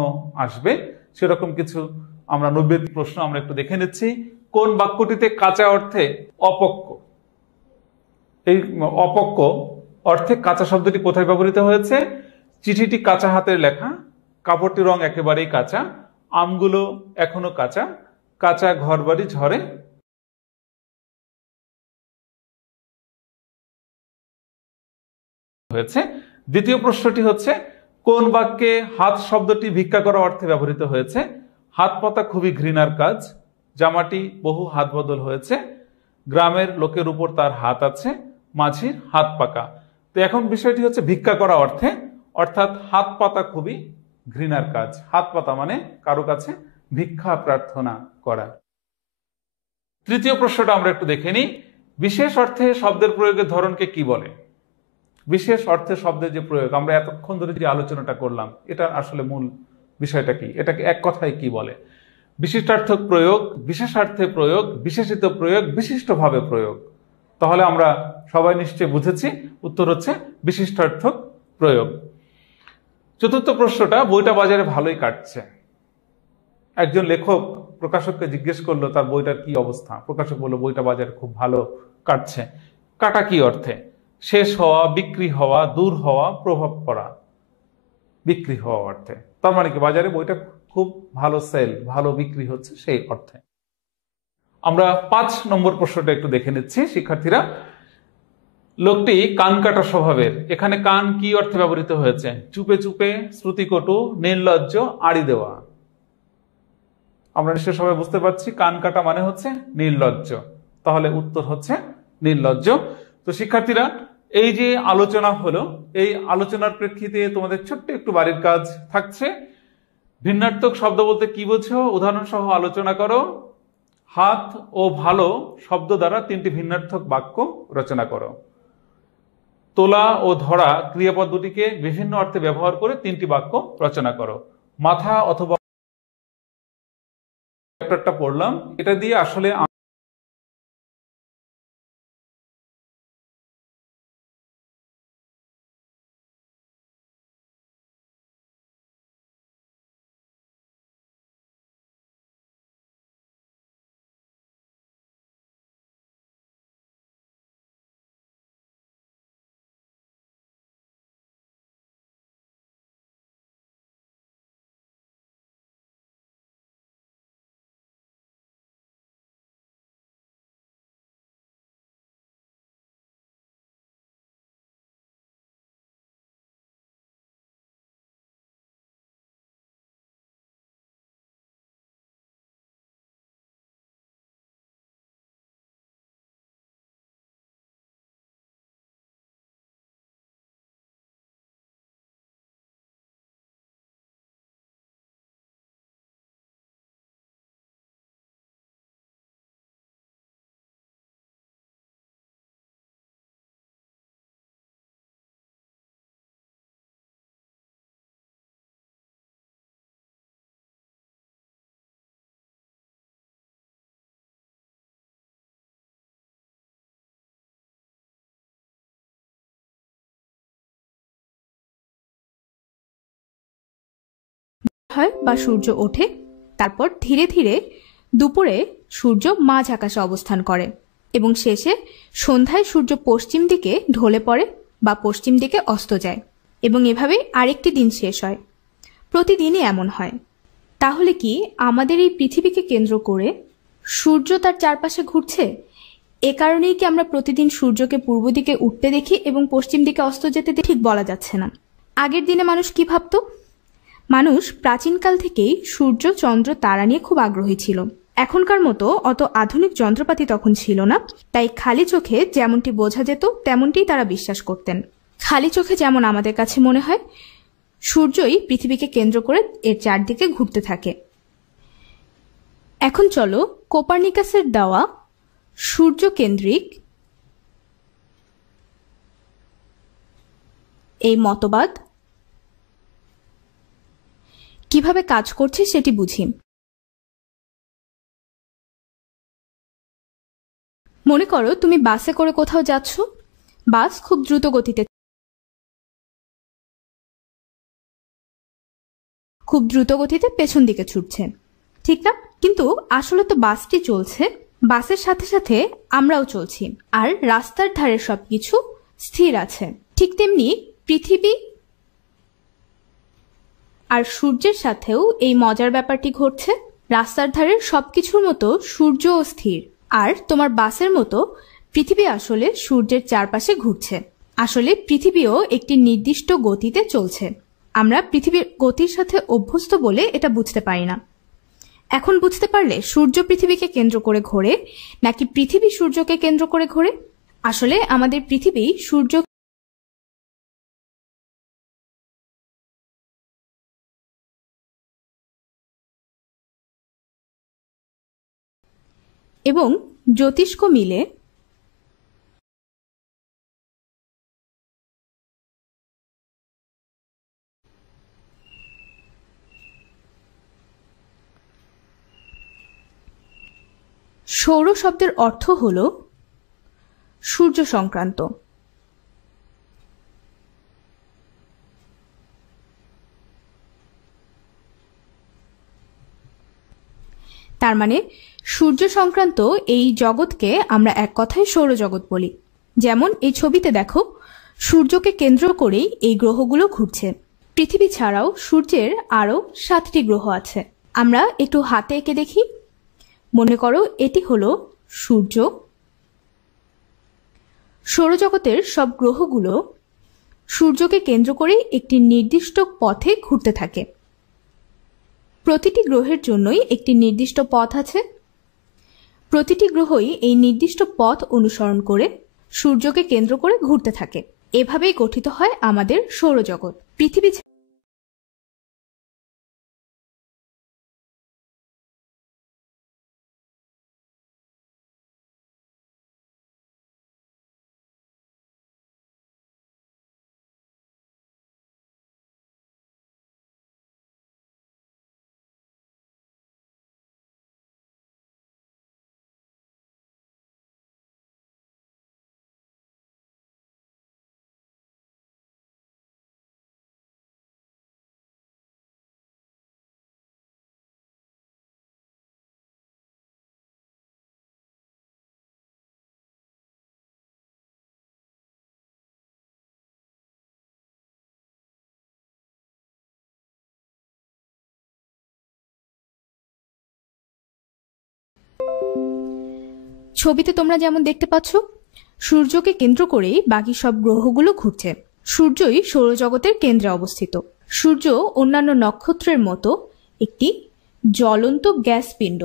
আসবে, সেরকম কিছু আমরা 90 প্রশ্ন আমরা একটু দেখে নিচ্ছি। কোন বাক্যটিতে কাঁচা অর্থে অপক্ক? এই অপক্ক অর্থে কাঁচা শব্দটি কোথায় ব্যবহৃত হয়েছে? চিঠিটি কাঁচা হাতের লেখা, কাপড়টির রং একেবারেই কাঁচা, আমগুলো এখনো কাঁচা, কাঁচা ঘরবাড়ি ঝড়ে হয়েছে। দ্বিতীয় প্রশ্নটি হচ্ছে, কোন বাক্যে হাত শব্দটি ভিক্ষা করা অর্থে ব্যবহৃত হয়েছে? হাত পাতা খুবই ঘৃণার কাজ, জামাটি বহু হাত বদল হয়েছে, গ্রামের লোকের উপর তার হাত আছে, মাঝির হাত পাকা। তো এখন বিষয়টি হচ্ছে ভিক্ষা করা অর্থে, অর্থাৎ হাত পাতা খুবই ঘৃণার কাজ। হাত পাতা মানে কারো কাছে ভিক্ষা প্রার্থনা করা। তৃতীয় প্রশ্নটা আমরা একটু দেখে নিই, বিশেষ অর্থে শব্দের প্রয়োগের ধরনকে কি বলে? বিশেষ অর্থে শব্দের যে প্রয়োগ, আমরা এতক্ষণ ধরে যে আলোচনাটা করলাম, এটা আসলে মূল বিষয়টা কি, এটাকে এক কথায় কি বলে? বিশিষ্টার্থক প্রয়োগ, বিশেষার্থে প্রয়োগ, বিশেষিত প্রয়োগ, বিশিষ্টভাবে প্রয়োগ। তাহলে আমরা সবাই নিশ্চয় বুঝেছি, উত্তর হচ্ছে বিশিষ্টার্থক প্রয়োগ। চতুর্থ প্রশ্নটা, বইটা বাজারে ভালোই কাটছে। একজন লেখক প্রকাশককে জিজ্ঞেস করলো তার বইটার কি অবস্থা। প্রকাশক বলল বইটা বাজারে খুব ভালো কাটছে। কাটা কি অর্থে? শেষ হওয়া, বিক্রি হওয়া, দূর হওয়া, প্রভাব পড়া। বিক্রি হওয়া অর্থে। তার মানে কি বাজারে বইটা খুব ভালো সেল, ভালো বিক্রি হচ্ছে সেই অর্থে। আমরা 5 নম্বর প্রশ্নটা একটু দেখে নিচ্ছি শিক্ষার্থীরা। লোকটি কান কাটা স্বভাবের, এখানে কান কি অর্থে ব্যবহৃত হয়েছে? চুপে চুপে, শ্রুতিকটু, নির্লজ্জ, আড়ি দেওয়া। আমরা নিশ্চয় সবাই বুঝতে পারছি কান কাটা মানে হচ্ছে নির্লজ্জ। তাহলে উত্তর হচ্ছে নির্লজ্জ। তো শিক্ষার্থীরা, এই যে আলোচনা হলো, এই আলোচনার প্রেক্ষিতে তোমাদের ছোট্ট একটু বাড়ির কাজ থাকছে। ভিন্নার্থক শব্দ বলতে কি বোঝো উদাহরণ সহ আলোচনা করো। হাত ও ভালো শব্দ দ্বারা 3টি ভিন্নার্থক বাক্য রচনা করো। তোলা ও ধরা ক্রিয়াপদ দুটিকে বিভিন্ন অর্থে ব্যবহার করে 3টি বাক্য রচনা করো। মাথা অথবা চ্যাপ্টারটা পড়লাম, এটা দিয়ে আসলে হয় বা সূর্য ওঠে, তারপর ধীরে ধীরে দুপুরে সূর্য মাঝ আকাশে অবস্থান করে এবং শেষে সন্ধ্যায় সূর্য পশ্চিম দিকে ঢলে পড়ে বা পশ্চিম দিকে অস্ত যায় এবং এভাবেই আরেকটি দিন শেষ হয়। প্রতিদিনই এমন হয়। তাহলে কি আমাদের এই পৃথিবীকে কেন্দ্র করে সূর্য তার চারপাশে ঘুরছে? এ কারণেই কি আমরা প্রতিদিন সূর্যকে পূর্ব দিকে উঠতে দেখি এবং পশ্চিম দিকে অস্ত যেতে দেখি? ঠিক বলা যাচ্ছে না। আগের দিনে মানুষ কি ভাবত? মানুষ প্রাচীনকাল থেকেই সূর্য, চন্দ্র, তারা নিয়ে খুব আগ্রহী ছিল। এখনকার মতো অত আধুনিক যন্ত্রপাতি তখন ছিল না, তাই খালি চোখে যেমনটি বোঝা যেত তেমনটিই তারা বিশ্বাস করতেন। খালি চোখে যেমন আমাদের কাছে মনে হয় সূর্যই পৃথিবীকে কেন্দ্র করে এর চারদিকে ঘুরতে থাকে। এখন চলো কোপার্নিকাসের দেওয়া সূর্য কেন্দ্রিক এই মতবাদ কিভাবে কাজ করছে সেটি বুঝি। মনে করো তুমি বাসে করে কোথাও যাচ্ছ। বাস খুব দ্রুত গতিতে পেছন দিকে ছুটছে, ঠিক না? কিন্তু আসলে তো বাসটি চলছে, বাসের সাথে সাথে আমরাও চলছি, আর রাস্তার ধারে সবকিছু স্থির আছে। ঠিক তেমনি পৃথিবী আর সূর্যের সাথেও এই মজার ব্যাপারটি ঘটছে। রাস্তার ধারের সবকিছুর মতো সূর্যও স্থির, আর তোমার বাসের মতো পৃথিবী আসলে সূর্যের চারপাশে ঘুরছে। আসলে পৃথিবীও একটি নির্দিষ্ট গতিতে চলছে। আমরা পৃথিবীর গতির সাথে অভ্যস্ত বলে এটা বুঝতে পারি না। এখন বুঝতে পারলে সূর্য পৃথিবীকে কেন্দ্র করে ঘোরে নাকি পৃথিবী সূর্যকে কেন্দ্র করে ঘোরে? আসলে আমাদের পৃথিবী সূর্য এবং জ্যোতিষ্ক মিলে সৌর শব্দের অর্থ হল সূর্য সংক্রান্ত। তার মানে সূর্য সংক্রান্ত এই জগৎকে আমরা এক কথায় সৌরজগৎ বলি। যেমন এই ছবিতে দেখো, সূর্যকে কেন্দ্র করেই এই গ্রহগুলো ঘুরছে। পৃথিবী ছাড়াও সূর্যের আরও 7টি গ্রহ আছে। আমরা একটু হাতে এঁকে দেখি। মনে করো এটি হলো সূর্য। সৌরজগতের সব গ্রহগুলো সূর্যকে কেন্দ্র করে একটি নির্দিষ্ট পথে ঘুরতে থাকে। প্রতিটি গ্রহের জন্যই একটি নির্দিষ্ট পথ আছে। প্রতিটি গ্রহই এই নির্দিষ্ট পথ অনুসরণ করে সূর্যকে কেন্দ্র করে ঘুরতে থাকে। এভাবেই গঠিত হয় আমাদের সৌরজগৎ। পৃথিবী ছবিতে তোমরা যেমন দেখতে পাচ্ছ, সূর্যকে কেন্দ্র করেই বাকি সব গ্রহগুলো ঘুরছে। সূর্যই সৌরজগতের কেন্দ্রে অবস্থিত। সূর্য অন্যান্য নক্ষত্রের মতো একটি জ্বলন্ত গ্যাস পিণ্ড।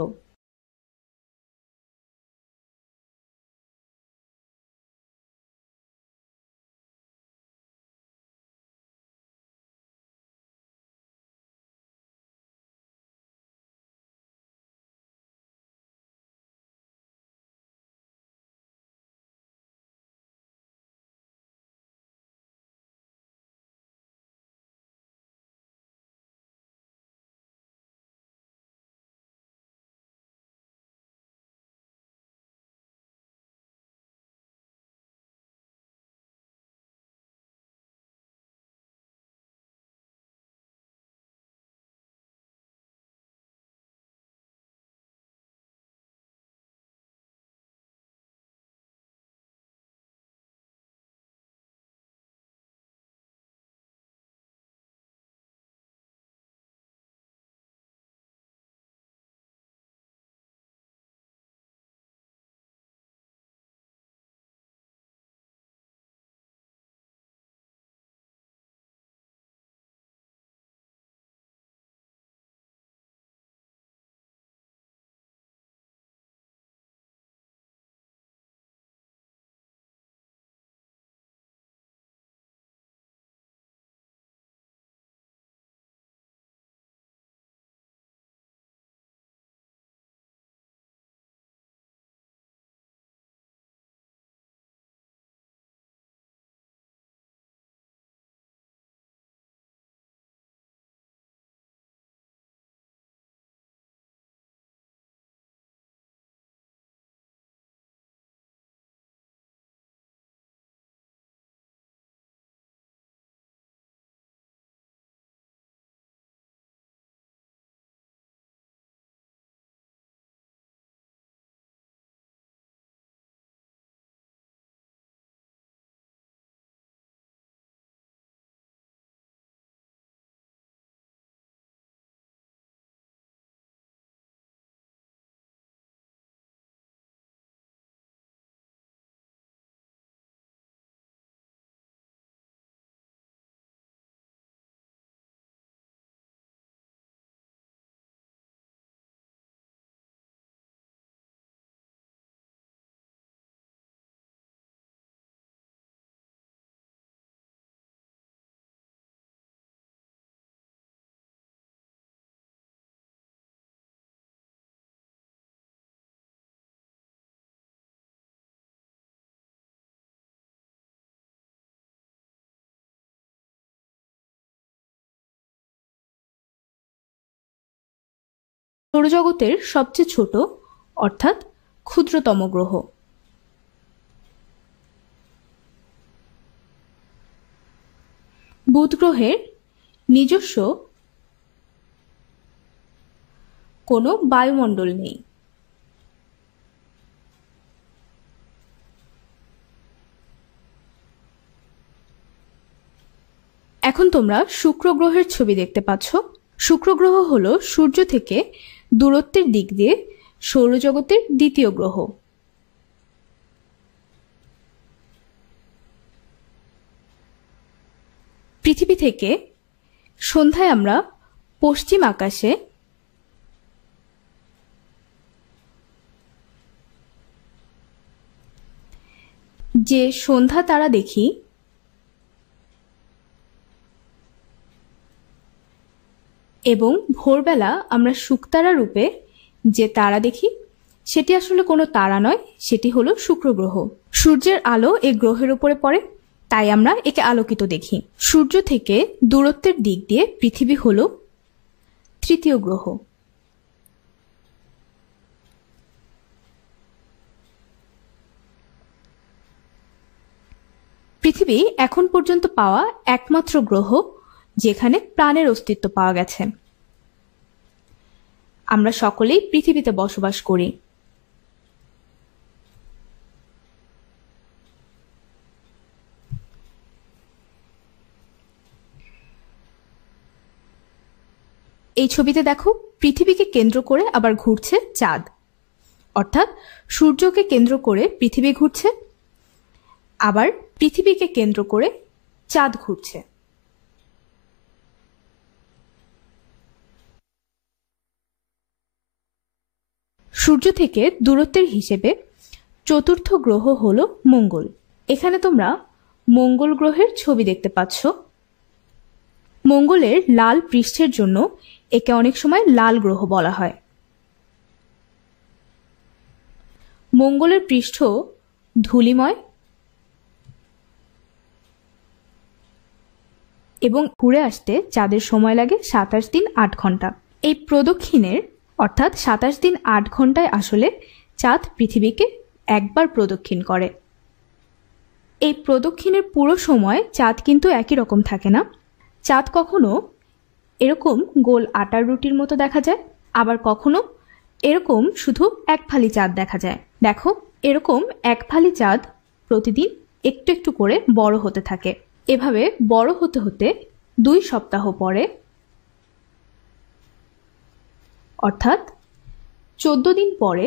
সৌরজগতের সবচেয়ে ছোট অর্থাৎ ক্ষুদ্রতম গ্রহ। বুধ গ্রহের নিজস্ব কোনো বায়ুমণ্ডল নেই। এখন তোমরা শুক্র গ্রহের ছবি দেখতে পাচ্ছ। শুক্র গ্রহ হলো সূর্য থেকে দূরত্বের দিক দিয়ে সৌরজগতের দ্বিতীয় গ্রহ। পৃথিবী থেকে সন্ধ্যায় আমরা পশ্চিম আকাশে যে সন্ধ্যা তারা দেখি এবং ভোরবেলা আমরা শুকতারা রূপে যে তারা দেখি সেটি আসলে কোনো তারা নয়, সেটি হলো শুক্র গ্রহ। সূর্যের আলো এই গ্রহের উপরে পড়ে, তাই আমরা একে আলোকিত দেখি। সূর্য থেকে দূরত্বের দিক দিয়ে পৃথিবী হলো তৃতীয় গ্রহ। পৃথিবী এখন পর্যন্ত পাওয়া একমাত্র গ্রহ যেখানে প্রাণের অস্তিত্ব পাওয়া গেছে। আমরা সকলেই পৃথিবীতে বসবাস করি। এই ছবিতে দেখো, পৃথিবীকে কেন্দ্র করে আবার ঘুরছে চাঁদ, অর্থাৎ সূর্যকে কেন্দ্র করে পৃথিবী ঘুরছে, আবার পৃথিবীকে কেন্দ্র করে চাঁদ ঘুরছে। সূর্য থেকে দূরত্বের হিসেবে চতুর্থ গ্রহ হলো মঙ্গল। এখানে তোমরা মঙ্গল গ্রহের ছবি দেখতে পাচ্ছ। মঙ্গলের লাল পৃষ্ঠের জন্য একে অনেক সময় লাল গ্রহ বলা হয়। মঙ্গলের পৃষ্ঠ ধূলিময় এবং ঘুরে আসতে চাঁদের সময় লাগে 27 দিন 8 ঘন্টা। এই প্রদক্ষিণের অর্থাৎ 27 দিন 8 ঘন্টায় আসলে চাঁদ পৃথিবীকে একবার প্রদক্ষিণ করে। এই প্রদক্ষিণের পুরো সময় চাঁদ কিন্তু একই রকম থাকে না। চাঁদ কখনো এরকম গোল আটার রুটির মতো দেখা যায়, আবার কখনো এরকম শুধু এক ফালি চাঁদ দেখা যায়। দেখো, এরকম এক ফালি চাঁদ প্রতিদিন একটু একটু করে বড় হতে থাকে। এভাবে বড় হতে হতে 2 সপ্তাহ পরে অর্থাৎ 14 দিন পরে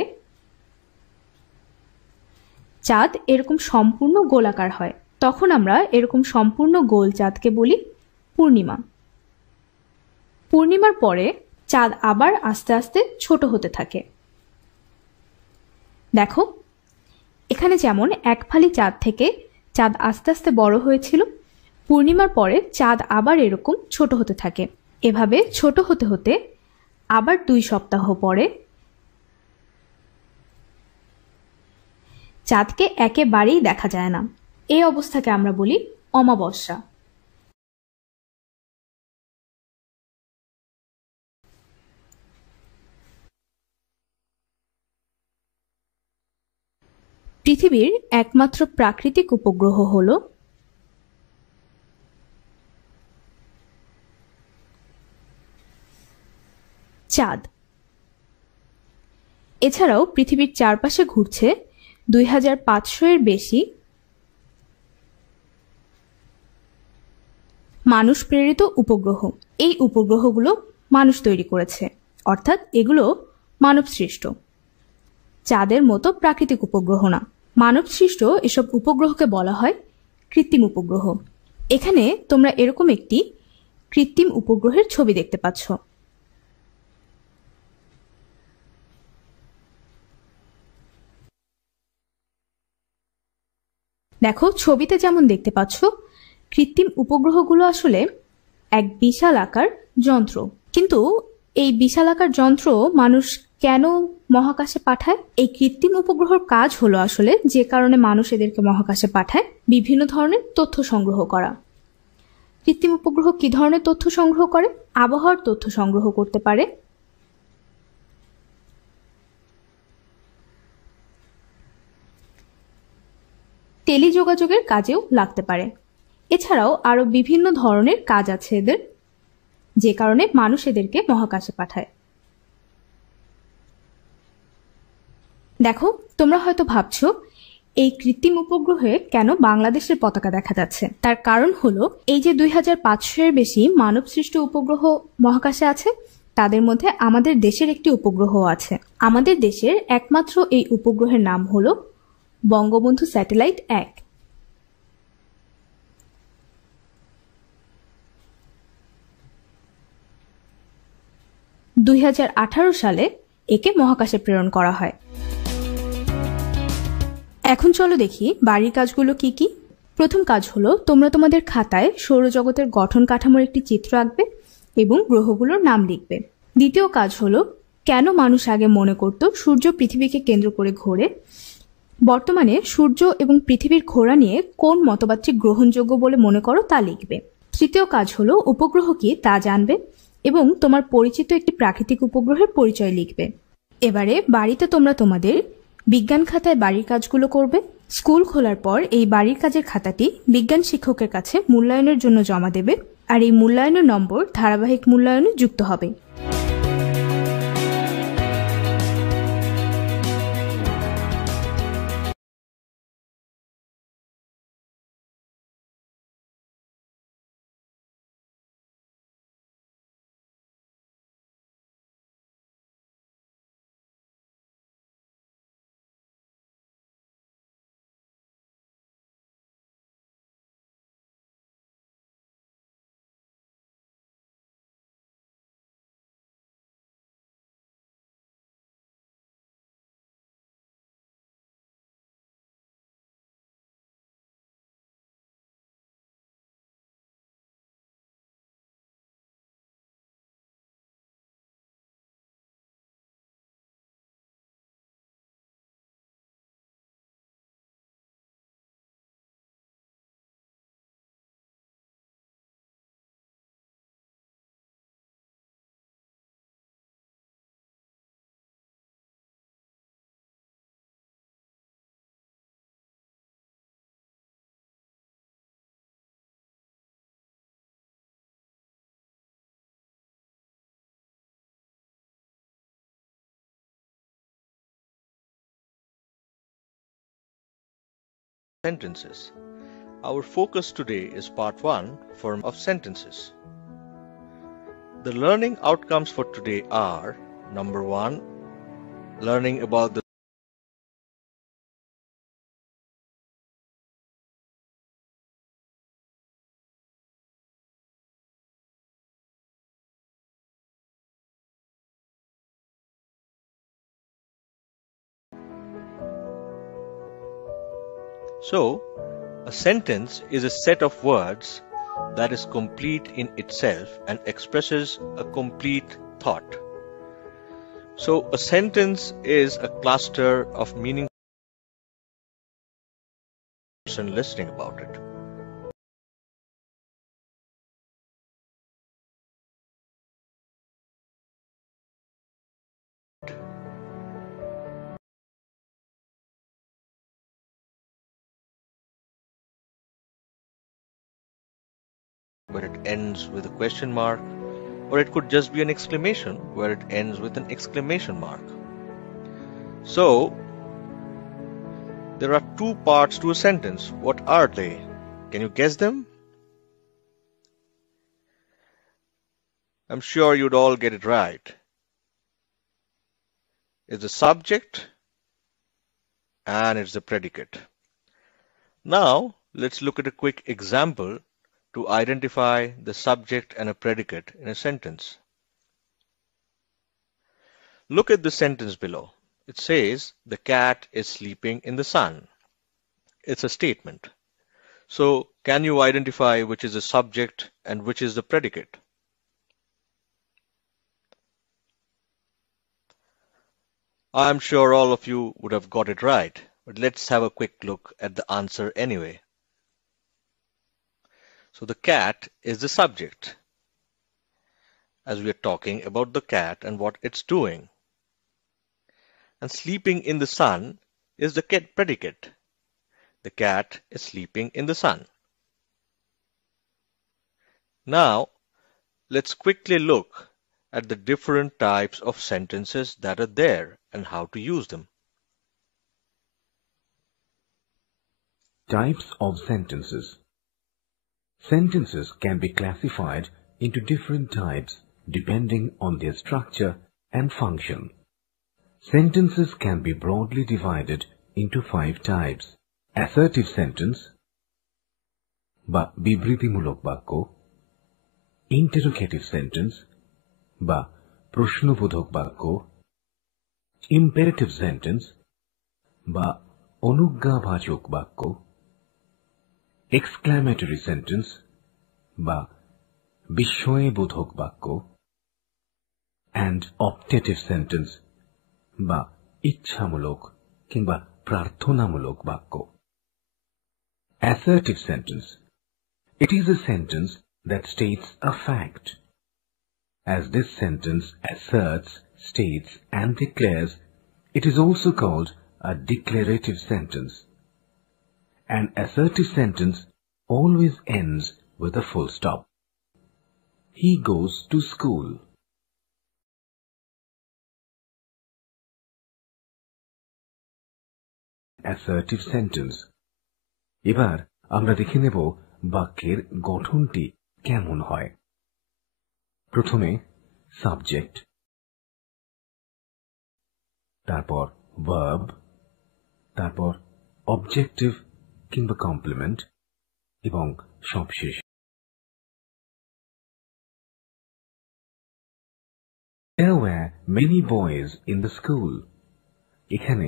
চাঁদ এরকম সম্পূর্ণ গোলাকার হয়। তখন আমরা এরকম সম্পূর্ণ গোল চাঁদকে বলি পূর্ণিমা। পূর্ণিমার পরে চাঁদ আবার আস্তে আস্তে ছোট হতে থাকে। দেখো, এখানে যেমন এক ফালি চাঁদ থেকে চাঁদ আস্তে আস্তে বড় হয়েছিল, পূর্ণিমার পরে চাঁদ আবার এরকম ছোট হতে থাকে। এভাবে ছোট হতে হতে আবার 2 সপ্তাহ পরে চাঁদকে একেবারেই দেখা যায় না। এই অবস্থাকে আমরা বলি অমাবস্যা। পৃথিবীর একমাত্র প্রাকৃতিক উপগ্রহ হল চাঁদ। এছাড়াও পৃথিবীর চারপাশে ঘুরছে 2500 এর বেশি মানুষ প্রেরিত উপগ্রহ। এই উপগ্রহগুলো মানুষ তৈরি করেছে, অর্থাৎ এগুলো মানব সৃষ্ট। চাঁদের মতো প্রাকৃতিক উপগ্রহ না। মানব সৃষ্ট এসব উপগ্রহকে বলা হয় কৃত্রিম উপগ্রহ। এখানে তোমরা এরকম একটি কৃত্রিম উপগ্রহের ছবি দেখতে পাচ্ছ। দেখো, ছবিতে যেমন দেখতে পাচ্ছ, কৃত্রিম উপগ্রহগুলো আসলে এক বিশাল আকার যন্ত্র। কিন্তু এই বিশাল আকার যন্ত্র মানুষ কেন মহাকাশে পাঠায়? এই কৃত্রিম উপগ্রহের কাজ হলো আসলে যে কারণে মানুষ এদেরকে মহাকাশে পাঠায়, বিভিন্ন ধরনের তথ্য সংগ্রহ করা। কৃত্রিম উপগ্রহ কি ধরনের তথ্য সংগ্রহ করে? আবহাওয়ার তথ্য সংগ্রহ করতে পারে, টেলিযোগাযোগের কাজেও লাগতে পারে। এছাড়াও আরো বিভিন্ন ধরনের কাজ আছে এদের, যে কারণে মানুষ এদেরকে মহাকাশে পাঠায়। দেখো, তোমরা হয়তো ভাবছো এই কৃত্রিম উপগ্রহে কেন বাংলাদেশের পতাকা দেখা যাচ্ছে। তার কারণ হলো এই যে 2500-এর বেশি মানবসৃষ্ট উপগ্রহ মহাকাশে আছে, তাদের মধ্যে আমাদের দেশের একটি উপগ্রহ আছে। আমাদের দেশের একমাত্র এই উপগ্রহের নাম হলো বঙ্গবন্ধু স্যাটেলাইট 1। সালে একে মহাকাশে প্রেরণ করা হয়। এখন চলো দেখি বাড়ির কাজগুলো কি কি। প্রথম কাজ হলো তোমরা তোমাদের খাতায় সৌরজগতের গঠন কাঠামোর একটি চিত্র আঁকবে এবং গ্রহগুলোর নাম লিখবে। দ্বিতীয় কাজ হলো কেন মানুষ আগে মনে করত সূর্য পৃথিবীকে কেন্দ্র করে ঘোরে, বর্তমানে সূর্য এবং পৃথিবীর ঘোরা নিয়ে কোন মতবাদটি গ্রহণযোগ্য বলে মনে করো তা লিখবে। তৃতীয় কাজ হলো উপগ্রহ কি তা জানবে এবং তোমার পরিচিত একটি প্রাকৃতিক উপগ্রহের পরিচয় লিখবে। এবারে বাড়িতে তোমরা তোমাদের বিজ্ঞান খাতায় বাড়ির কাজগুলো করবে। স্কুল খোলার পর এই বাড়ির কাজের খাতাটি বিজ্ঞান শিক্ষকের কাছে মূল্যায়নের জন্য জমা দেবে, আর এই মূল্যায়নের নম্বর ধারাবাহিক মূল্যায়নে যুক্ত হবে। Sentences. Our focus today is part 1 form of sentences. The learning outcomes for today are: number 1, learning about the So, a sentence is a set of words that is complete in itself and expresses a complete thought. So, a sentence is a cluster of meaningful person listening about it. Where it ends with a question mark, or it could just be an exclamation where it ends with an exclamation mark. So, there are two parts to a sentence. What are they? Can you guess them? I'm sure you'd all get it right. It's the subject and it's the predicate. Now, let's look at a quick example to identify the subject and a predicate in a sentence. Look at the sentence below. It says, the cat is sleeping in the sun. It's a statement. So, can you identify which is the subject and which is the predicate? I'm sure all of you would have got it right, but let's have a quick look at the answer anyway. So the cat is the subject, as we are talking about the cat and what it's doing. And sleeping in the sun is the predicate. The cat is sleeping in the sun. Now, let's quickly look at the different types of sentences that are there and how to use them. Types of sentences. Sentences can be classified into different types depending on their structure and function. Sentences can be broadly divided into 5 types. Assertive sentence বা বিবৃতিমূলক বাক্য, interrogative sentence বা প্রশ্নবোধক বাক্য, imperative sentence বা অনুজ্ঞাবাচক বাক্য, exclamatory sentence বা বিস্ময়বোধক বাক্য, and optative sentence বা ইচ্ছামূলক কিংবা প্রার্থনামূলক বাক্য. Assertive sentence. It is a sentence that states a fact. As this sentence asserts, states, and declares, it is also called a declarative sentence. An assertive sentence always ends with a full stop. He goes to school. Assertive sentence. এবার আমরা দেখে নেব বাক্যের গঠনটি কেমন হয়। প্রথমে subject, তারপর verb, তারপর অবজেক্টিভ কিংবা কমপ্লিমেন্ট এবং সবশেষে There were many boys in the school. এখানে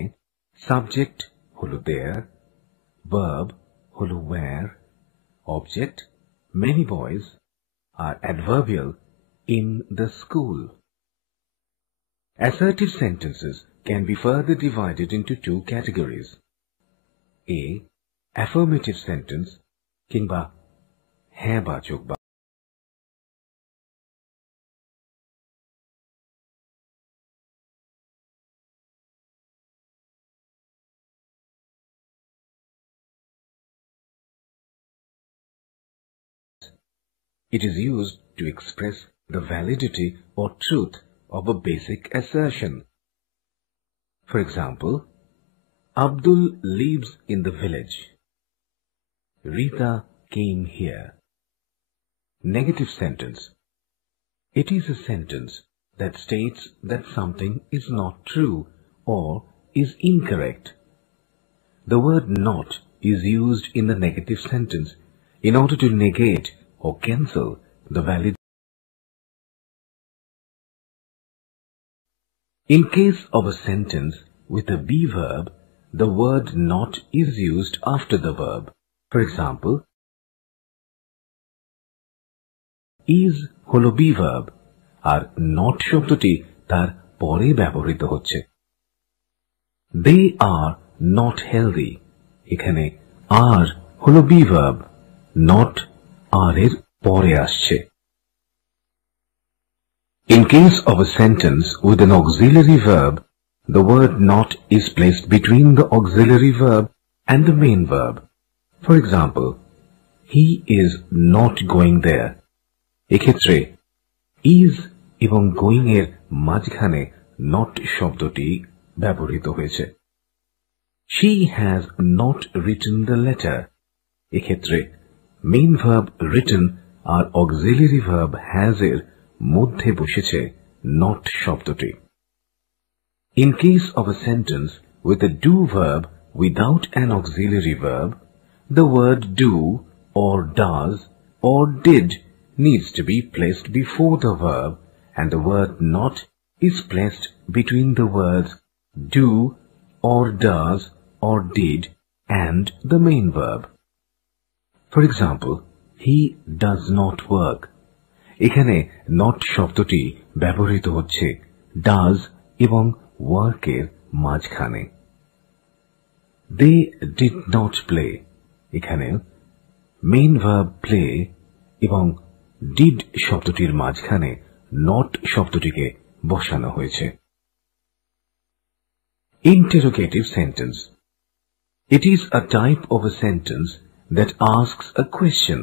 সাবজেক্ট হলো there, verb হলো were, object many boys are adverbial in the school. Assertive sentences can be further divided into 2 categories. A. Affirmative sentence কিংবা হ্যাঁবাচক বাক্য. It is used to express the validity or truth of a basic assertion. For example, Abdul lives in the village. Rita came here. Negative sentence. It is a sentence that states that something is not true or is incorrect. The word not is used in the negative sentence in order to negate or cancel the valid. In case of a sentence with a be verb, the word not is used after the verb. For example, is হলো be verb R not শব্দটি তার পরে ব্যবহৃত হচ্ছে. They are not healthy. এখানে are হলো be verb, not are এর পরে আসছে. In case of a sentence with an auxiliary verb, the word not is placed between the auxiliary verb and the main verb. For example, he is not going there. এক্ষেত্রে is এবং going এর মাঝখানে not শব্দটি ব্যবহৃত হয়েছে. She has not written the letter. এক্ষেত্রে main verb written R auxiliary verb has এর মধ্যে বসেছে not শব্দটি. In case of a sentence with a do verb without an auxiliary verb, the word do or does or did needs to be placed before the verb and the word not is placed between the words do or does or did and the main verb. For example, he does not work. এখানে not শব্দটি ব্যবহৃত হচ্ছে does এবং work এর মাঝখানে. They did not play. এখানে main verb play এবং did শব্দটির মাঝখানে not শব্দটিকে বসানো হয়েছে. Interrogative sentence. It is a type of a sentence that asks a question.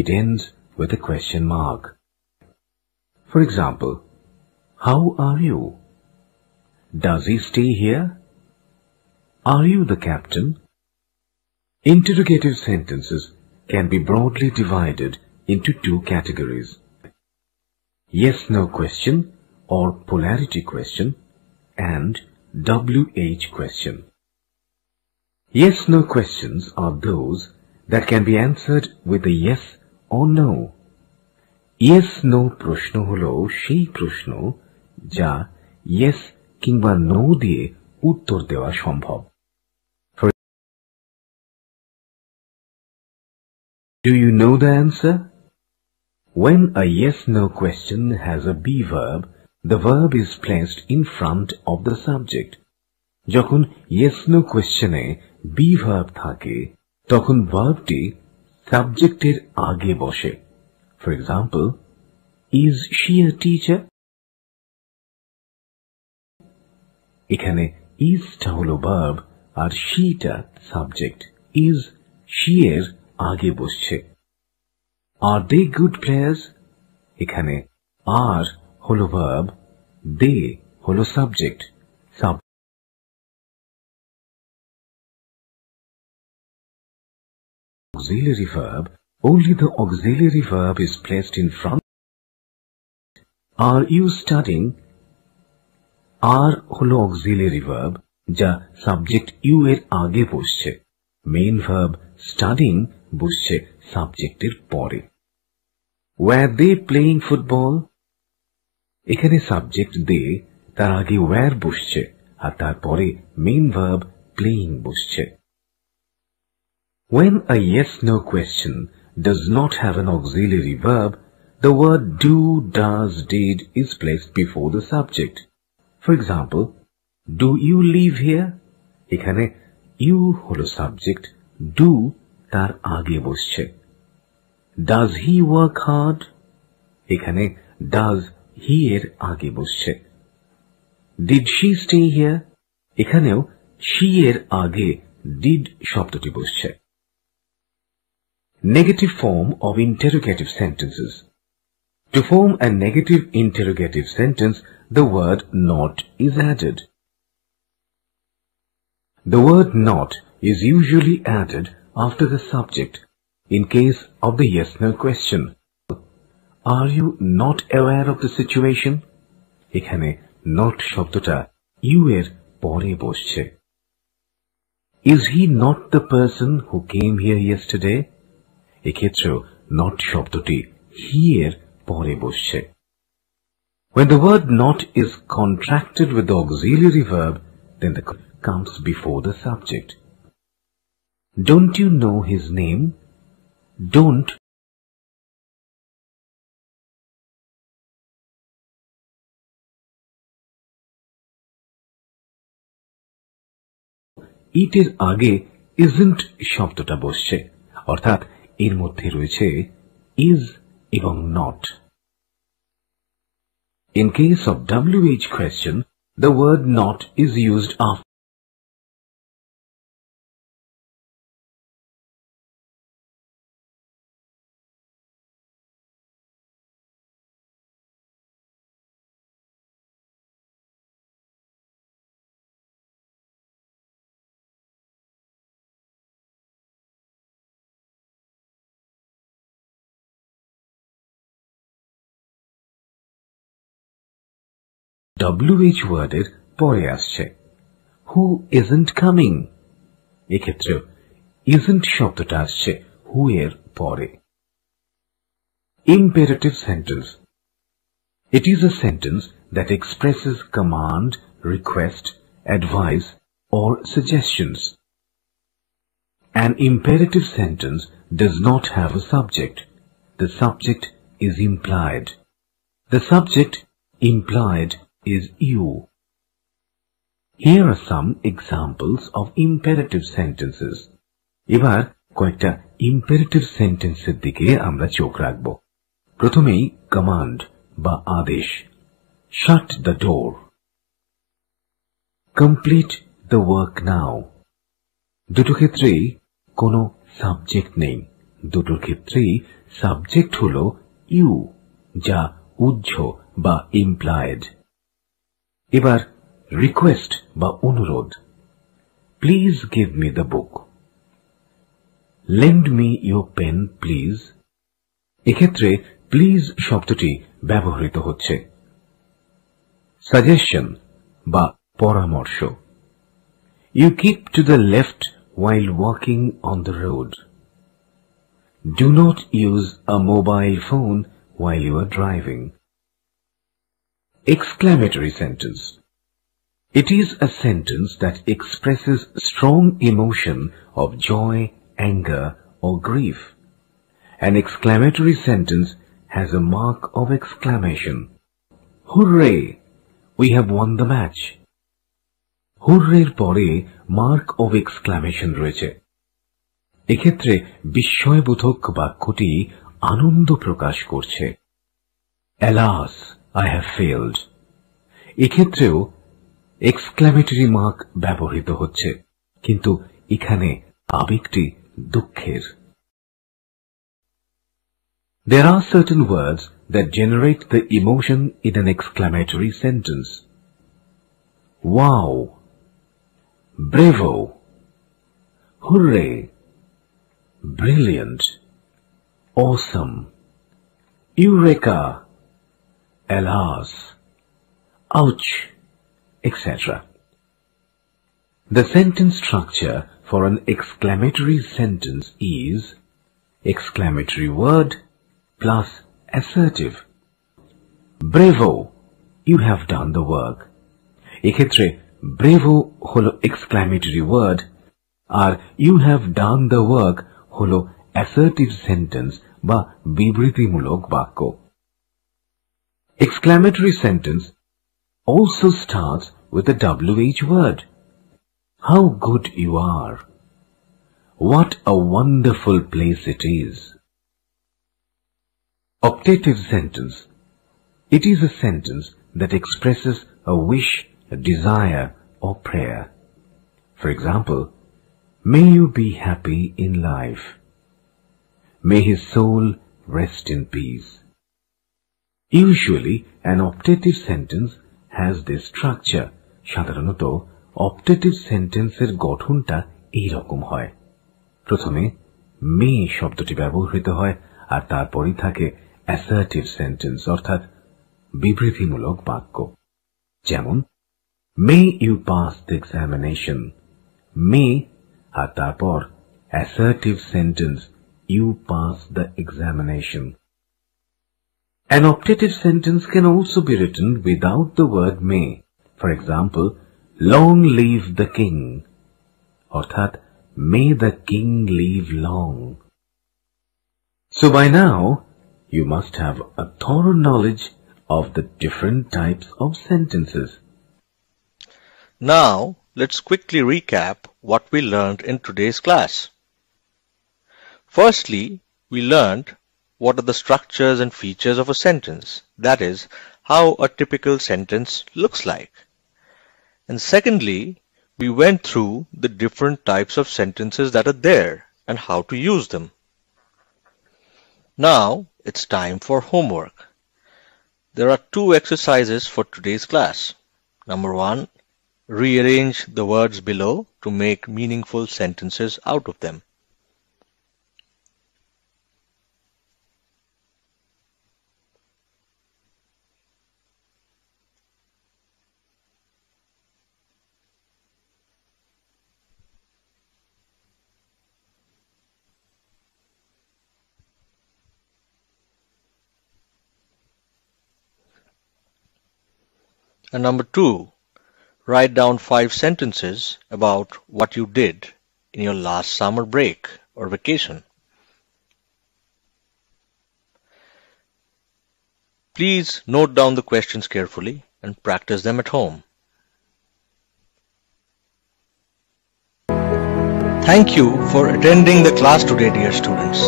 It ends with a question mark. For example, how are you? Does he stay here? Are you the captain? Interrogative sentences can be broadly divided into two categories: yes-no question or polarity question and WH question. Yes-no questions are those that can be answered with a yes or no. Yes-no প্রশ্ন হলো সেই প্রশ্ন যা yes কিংবা no দিয়ে উত্তর দেওয়া সম্ভব। Do you know the answer? When a yes-no question has a be verb, the verb is placed in front of the subject. যখন yes-no questionে be verb থাকে, তখন ভার্বটি সাবজেক্টের আগে বসে। For example, is she a teacher? এখানে is টা হলো verb R she টা সাবজেক্ট। is she এর আগে বসছে। Are they good players? এখানে are হলো verb, they হলো subject. Auxiliary verb, only the auxiliary verb is placed in front. Are you studying? Are হলো auxiliary verb যা সাবজেক্ট you এর আগে বসছে। মেইন verb studying বসছে সাবজেক্টের পরে। Were they playing football? এখানে সাবজেক্ট they তার আগে were বসছে আর তারপরে মেইন verb playing বসছে। When a yes-no question does not have an auxiliary verb, the word do, does, did is placed before the subject. For example, do you live here? এখানে you হলো subject, do তার আগে বসছে। Does he work hard? এখানে does he এর আগে বসছে। Did she stay here? এখানেও she এর আগে did শব্দটি বসছে। Negative form of interrogative sentences. To form a negative interrogative sentence, the word not is added. The word not is usually added after the subject in case of the yes-no question. Are you not aware of the situation? এখানে not শব্দটা you এর পরে বসছে। Is he not the person who came here yesterday? এক্ষেত্রেও not শব্দটি he এর পরে বসছে। When the word not is contracted with the auxiliary verb, then the comes before the subject. Don't you know his name? Don't it এর আগে isn't শব্দটা বসছে, অর্থাৎ এর মধ্যে রয়েছে is এবং not. In case of WH question, the word not is used after WH ওয়ার্ডের পরে আসছে। Who isn't coming? এক্ষেত্রেও isn't শব্দটা আসছে who এর পরে। Imperative sentence. It is a sentence that expresses command, request, advice, or suggestions. An imperative sentence does not have a subject. The subject is implied. The subject implied is you. Here are some examples of imperative sentences. এবার কয়েকটা imperative sentenceর দিকে আমরা চোখ রাখব। প্রথমেই command বা আদেশ। Shut the door. Complete the work now. দুটো ক্ষেত্রেই কোনো সাবজেক্ট নেই, দুটোর ক্ষেত্রেই সাবজেক্ট হল ইউ, যা উহ্য বা ইমপ্লায়েড। এবার রিকোয়েস্ট বা অনুরোধ, please give me the book, lend me your pen please. এক্ষেত্রে প্লিজ শব্দটি ব্যবহৃত হচ্ছে। সাজেশন বা পরামর্শ, you keep to the left while walking on the road. Do not use a mobile phone while you are driving. Exclamatory sentence. It is a sentence that expresses strong emotion of joy, anger, or grief. An exclamatory sentence has a mark of exclamation. Hooray! We have won the match. হুররের পরে mark of exclamation রয়েছে। এক্ষেত্রে বিস্ময়বোধক বাক্যটি আনন্দ প্রকাশ করছে। Alas, I have failed. এক্ষেত্রেও exclamatory mark ব্যবহৃত হচ্ছে, কিন্তু এখানে আবেগটি দুঃখের। There are certain words that generate the emotion in an exclamatory sentence. Wow, bravo, hooray, brilliant, awesome, eureka, alas, ouch, etc. The sentence structure for an exclamatory sentence is exclamatory word plus assertive. Bravo, you have done the work. এক্ষেত্রে bravo হল exclamatory word, আর you have done the work হল assertive sentence বা বিবৃতিমূলক বাক্য। Exclamatory sentence also starts with a WH word. How good you are. What a wonderful place it is. Optative sentence. It is a sentence that expresses a wish, a desire, or prayer. For example, may you be happy in life. May his soul rest in peace. Usually, an optative sentence has this structure. সাধারণত optative sentenceর গঠনটা এই রকম হয়। প্রথমে মে শব্দটি ব্যবহৃত হয়, আর তারপরই থাকে assertive sentence অর্থাৎ বিবৃতিমূলক বাক্য। যেমন May you pass the examination. May আর তারপর assertive sentence, you pass the examination. An optative sentence can also be written without the word may. For example, long live the king. অর্থাৎ may the king live long. So by now, you must have a thorough knowledge of the different types of sentences. Now, let's quickly recap what we learned in today's class. Firstly, we learned what are the structures and features of a sentence, that is, how a typical sentence looks like. And secondly, we went through the different types of sentences that are there and how to use them. Now, it's time for homework. There are 2 exercises for today's class. Number 1, rearrange the words below to make meaningful sentences out of them. And number 2, write down 5 sentences about what you did in your last summer break or vacation. Please note down the questions carefully and practice them at home. Thank you for attending the class today, dear students.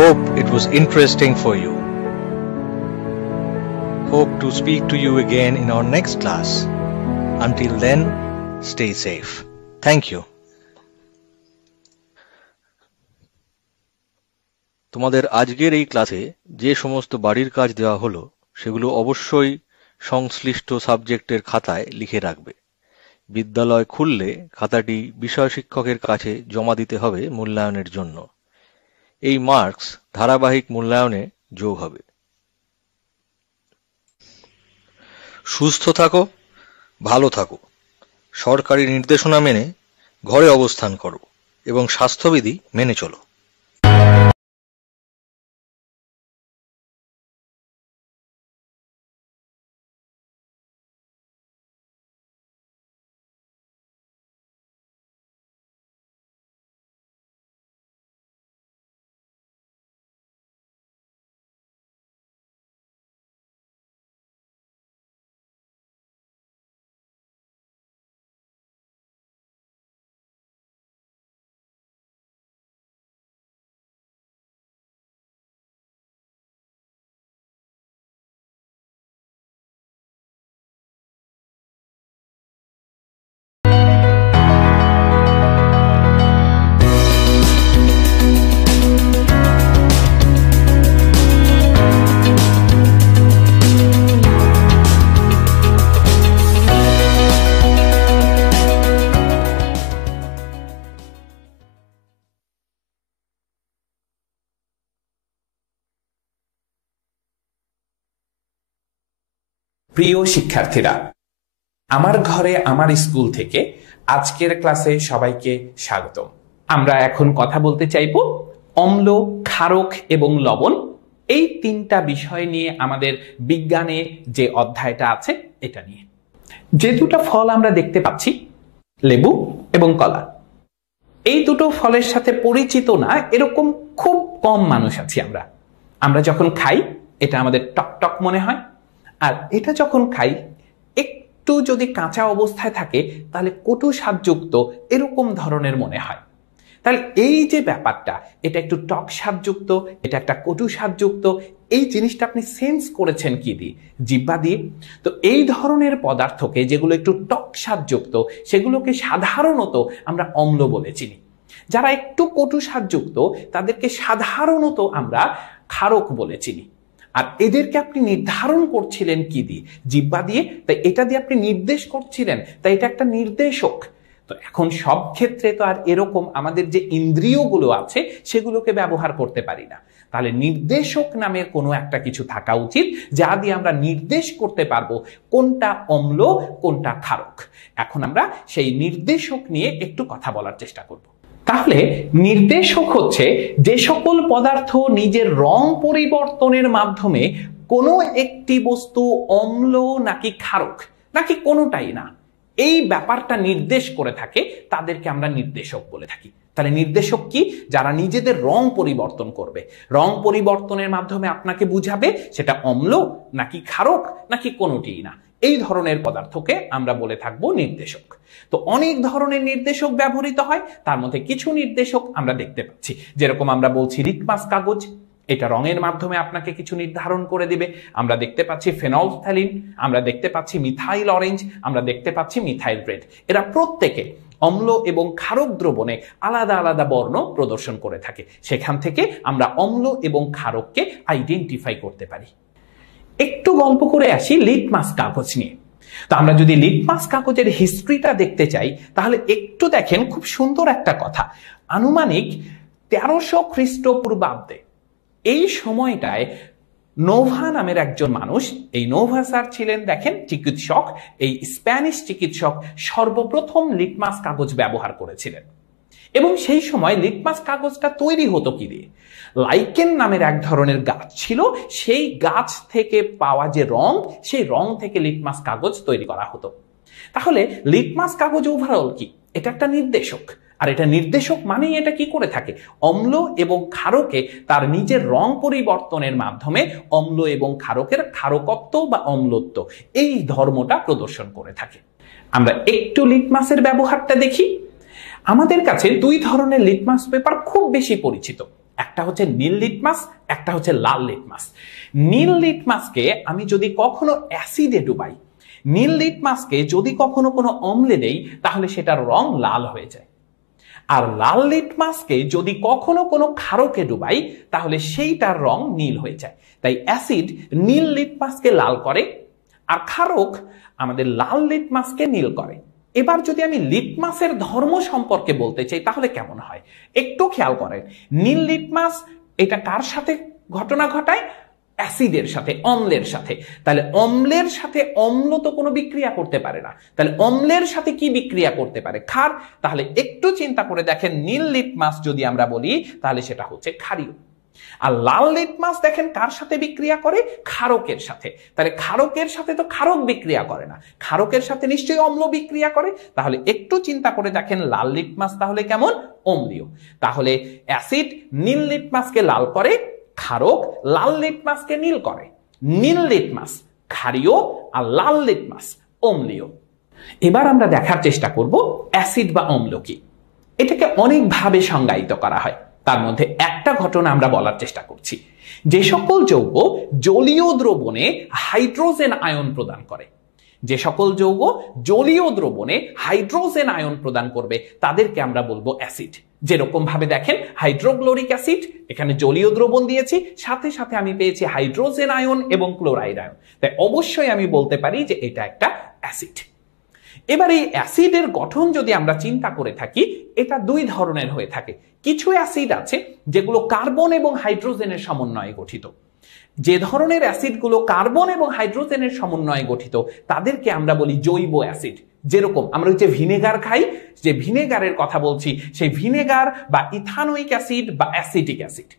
Hope it was interesting for you. Hope to speak to you again in our next class. Until then, stay safe. Thank you. তোমাদের আজকের এই ক্লাসে যে সমস্ত বাড়ির কাজ দেওয়া হলো সেগুলো অবশ্যই সংশ্লিষ্ট সাবজেক্টের খাতায় লিখে রাখবে। বিদ্যালয় খুললে খাতাটি বিষয় শিক্ষকের কাছে জমা দিতে হবে মূল্যায়নের জন্য। এই মার্কস ধারাবাহিক মূল্যায়নে যোগ হবে। সুস্থ থাকো, ভালো থাকো, সরকারি নির্দেশনা মেনে ঘরে অবস্থান করো এবং স্বাস্থ্যবিধি মেনে চলো। প্রিয় শিক্ষার্থীরা, আমার ঘরে আমার স্কুল থেকে আজকের ক্লাসে সবাইকে স্বাগতম। আমরা এখন কথা বলতে চাইব অম্ল, ক্ষারক এবং লবণ এই তিনটা বিষয় নিয়ে আমাদের বিজ্ঞানে যে অধ্যায়টা আছে এটা নিয়ে। যে দুটো ফল আমরা দেখতে পাচ্ছি, লেবু এবং কলা, এই দুটো ফলের সাথে পরিচিত না এরকম খুব কম মানুষ আছি আমরা। আমরা যখন খাই এটা আমাদের টকটক মনে হয়, আর এটা যখন খাই একটু যদি কাঁচা অবস্থায় থাকে তাহলে কটু স্বাদযুক্ত এরকম ধরনের মনে হয়। তাহলে এই যে ব্যাপারটা, এটা একটু টক স্বাদযুক্ত, এটা একটা কটু স্বাদযুক্ত, এই জিনিসটা আপনি সেন্স করেছেন কি দিয়ে? জিহ্বা দিয়ে। তো এই ধরনের পদার্থকে যেগুলো একটু টক স্বাদযুক্ত সেগুলোকে সাধারণত আমরা অম্ল বলে চিনি। যারা একটু কটু স্বাদযুক্ত তাদেরকে সাধারণত আমরা ক্ষারক বলে চিনি। আর এদেরকে আপনি নির্ধারণ করছিলেন কি দিয়ে? জিহ্বা দিয়ে। তাই এটা দিয়ে আপনি নির্দেশ করছিলেন, তাই এটা একটা নির্দেশক। তো এখন সব ক্ষেত্রে তো আর এরকম আমাদের যে ইন্দ্রিয়গুলো আছে সেগুলোকে ব্যবহার করতে পারি না। তাহলে নির্দেশক নামের কোনো একটা কিছু থাকা উচিত যা দিয়ে আমরা নির্দেশ করতে পারবো কোনটা অম্ল কোনটা ক্ষারক। এখন আমরা সেই নির্দেশক নিয়ে একটু কথা বলার চেষ্টা করব। তাহলে নির্দেশক হচ্ছে যে সকল পদার্থ নিজের রং পরিবর্তনের মাধ্যমে কোনো একটি বস্তু অম্ল নাকি ক্ষারক নাকি কোনোটাই না, এই ব্যাপারটা নির্দেশ করে থাকে, তাদেরকে আমরা নির্দেশক বলে থাকি। তাহলে নির্দেশক কি? যারা নিজেদের রং পরিবর্তন করবে, রং পরিবর্তনের মাধ্যমে আপনাকে বুঝাবে সেটা অম্ল নাকি ক্ষারক নাকি কোনোটিই না, এই ধরনের পদার্থকে আমরা বলে থাকবো নির্দেশক। তো অনেক ধরনের নির্দেশক ব্যবহৃত হয়, তার মধ্যে কিছু নির্দেশক আমরা দেখতে পাচ্ছি, যেরকম আমরা বলছি লিটমাস কাগজ, এটা রঙের মাধ্যমে আপনাকে কিছু নির্ধারণ করে দিবে। আমরা দেখতে পাচ্ছি ফেনলফথ্যালিন, আমরা দেখতে পাচ্ছি মিথাইল অরেঞ্জ, আমরা দেখতে পাচ্ছি মিথাইল রেড। এরা প্রত্যেকে অম্ল এবং ক্ষারক দ্রবণে আলাদা আলাদা বর্ণ প্রদর্শন করে থাকে। সেখান থেকে আমরা অম্ল এবং ক্ষারককে আইডেন্টিফাই করতে পারি। একটু গল্প করে আসি লিটমাস কাগজ নিয়ে। তো আমরা যদি লিটমাস কাগজের হিস্ট্রিটা দেখতে চাই তাহলে একটু দেখেন, খুব সুন্দর একটা কথা। আনুমানিক 1300 খ্রিস্টপূর্বাব্দে এই সময়টায় নোভা নামের একজন মানুষ, এই নোভা স্যার ছিলেন দেখেন চিকিৎসক, এই স্প্যানিশ চিকিৎসক সর্বপ্রথম লিটমাস কাগজ ব্যবহার করেছিলেন। এবং সেই সময় লিটমাস কাগজটা তৈরি হতো কি দিয়ে? লাইকেন নামের এক ধরনের গাছ ছিল, সেই গাছ থেকে পাওয়া যে রং, সেই রং থেকে লিটমাস কাগজ তৈরি করা হতো। তাহলে লিটমাস কাগজ ওভারঅল কি? এটা একটা নির্দেশক। আর এটা নির্দেশক মানেই এটা কি করে থাকে? অম্ল এবং ক্ষারকে তার নিজের রং পরিবর্তনের মাধ্যমে অম্ল এবং ক্ষারকের ক্ষারকত্ব বা অম্লত্ব এই ধর্মটা প্রদর্শন করে থাকে। আমরা একটু লিটমাসের ব্যবহারটা দেখি। আমাদের কাছে দুই ধরনের লিটমাস পেপার খুব বেশি পরিচিত, একটা হচ্ছে নীল লিটমাস, একটা হচ্ছে লাল লিটমাস। নীল লিটমাসকে আমি যদি কখনো অ্যাসিডে ডুবাই, নীল লিটমাসকে যদি কখনো কোনো অম্লে দেই তাহলে সেটার রং লাল হয়ে যায়। আর লাল লিটমাসকে যদি কখনো কোনো ক্ষারকে ডুবাই তাহলে সেইটার রং নীল হয়ে যায়। তাই অ্যাসিড নীল লিটমাসকে লাল করে আর ক্ষারক আমাদের লাল লিটমাসকে নীল করে। এবার যদি আমি লিটমাসের ধর্ম সম্পর্কে বলতে চাই তাহলে কেমন হয় একটু খেয়াল করেন। নীল লিটমাস এটা কার সাথে ঘটনা ঘটায়? অ্যাসিডের সাথে, অম্লের সাথে। তাহলে অম্লের সাথে অম্ল তো কোনো বিক্রিয়া করতে পারে না, তাহলে অম্লের সাথে কি বিক্রিয়া করতে পারে? ক্ষার। তাহলে একটু চিন্তা করে দেখেন, নীল লিটমাস যদি আমরা বলি তাহলে সেটা হচ্ছে ক্ষারীয়। আর লাল লিটমাস দেখেন কার সাথে বিক্রিয়া করে? ক্ষারকের সাথে। তাহলে ক্ষারকের সাথে তো ক্ষারক বিক্রিয়া করে না, ক্ষারকের সাথে নিশ্চয়ই অম্ল বিক্রিয়া করে। তাহলে একটু চিন্তা করে দেখেন লাল লিটমাস তাহলে কেমন? অম্লীয়। তাহলে অ্যাসিড নীল লিটমাসকে লাল করে, ক্ষারক লাল লিটমাসকে নীল করে। নীল লিটমাস ক্ষারীয় আর লাল লিটমাস অম্লীয়। এবার আমরা দেখার চেষ্টা করব অ্যাসিড বা অম্ল কি। এটাকে অনেকভাবে সংজ্ঞায়িত করা হয়, তার মধ্যে একটা ঘটনা আমরা বলার চেষ্টা করছি। যে সকল যৌগ জলীয় দ্রবণে হাইড্রোজেন আয়ন প্রদান করে, যে সকল যৌগ জলীয় দ্রবণে হাইড্রোজেন আয়ন প্রদান করবে তাদেরকে আমরা বলবো অ্যাসিড। যেরকম ভাবে দেখেন হাইড্রোক্লোরিক অ্যাসিড, এখানে জলীয় দ্রবণ দিয়েছি, সাথে সাথে আমি পেয়েছি হাইড্রোজেন আয়ন এবং ক্লোরাইড আয়ন, তাই অবশ্যই আমি বলতে পারি যে এটা একটা অ্যাসিড। এবার এই অ্যাসিডের গঠন যদি আমরা চিন্তা করে থাকি, এটা দুই ধরনের হয়ে থাকে। কিছু অ্যাসিড আছে যেগুলো কার্বন এবং হাইড্রোজেনের সমন্বয়ে গঠিত। যে ধরনের অ্যাসিডগুলো কার্বন এবং হাইড্রোজেনের সমন্বয়ে গঠিত তাদেরকে আমরা বলি জৈব অ্যাসিড। যেরকম আমরা যে ভিনেগার খাই, যে ভিনেগারের কথা বলছি, সেই ভিনেগার বা ইথানোয়িক অ্যাসিড বা অ্যাসিটিক অ্যাসিড।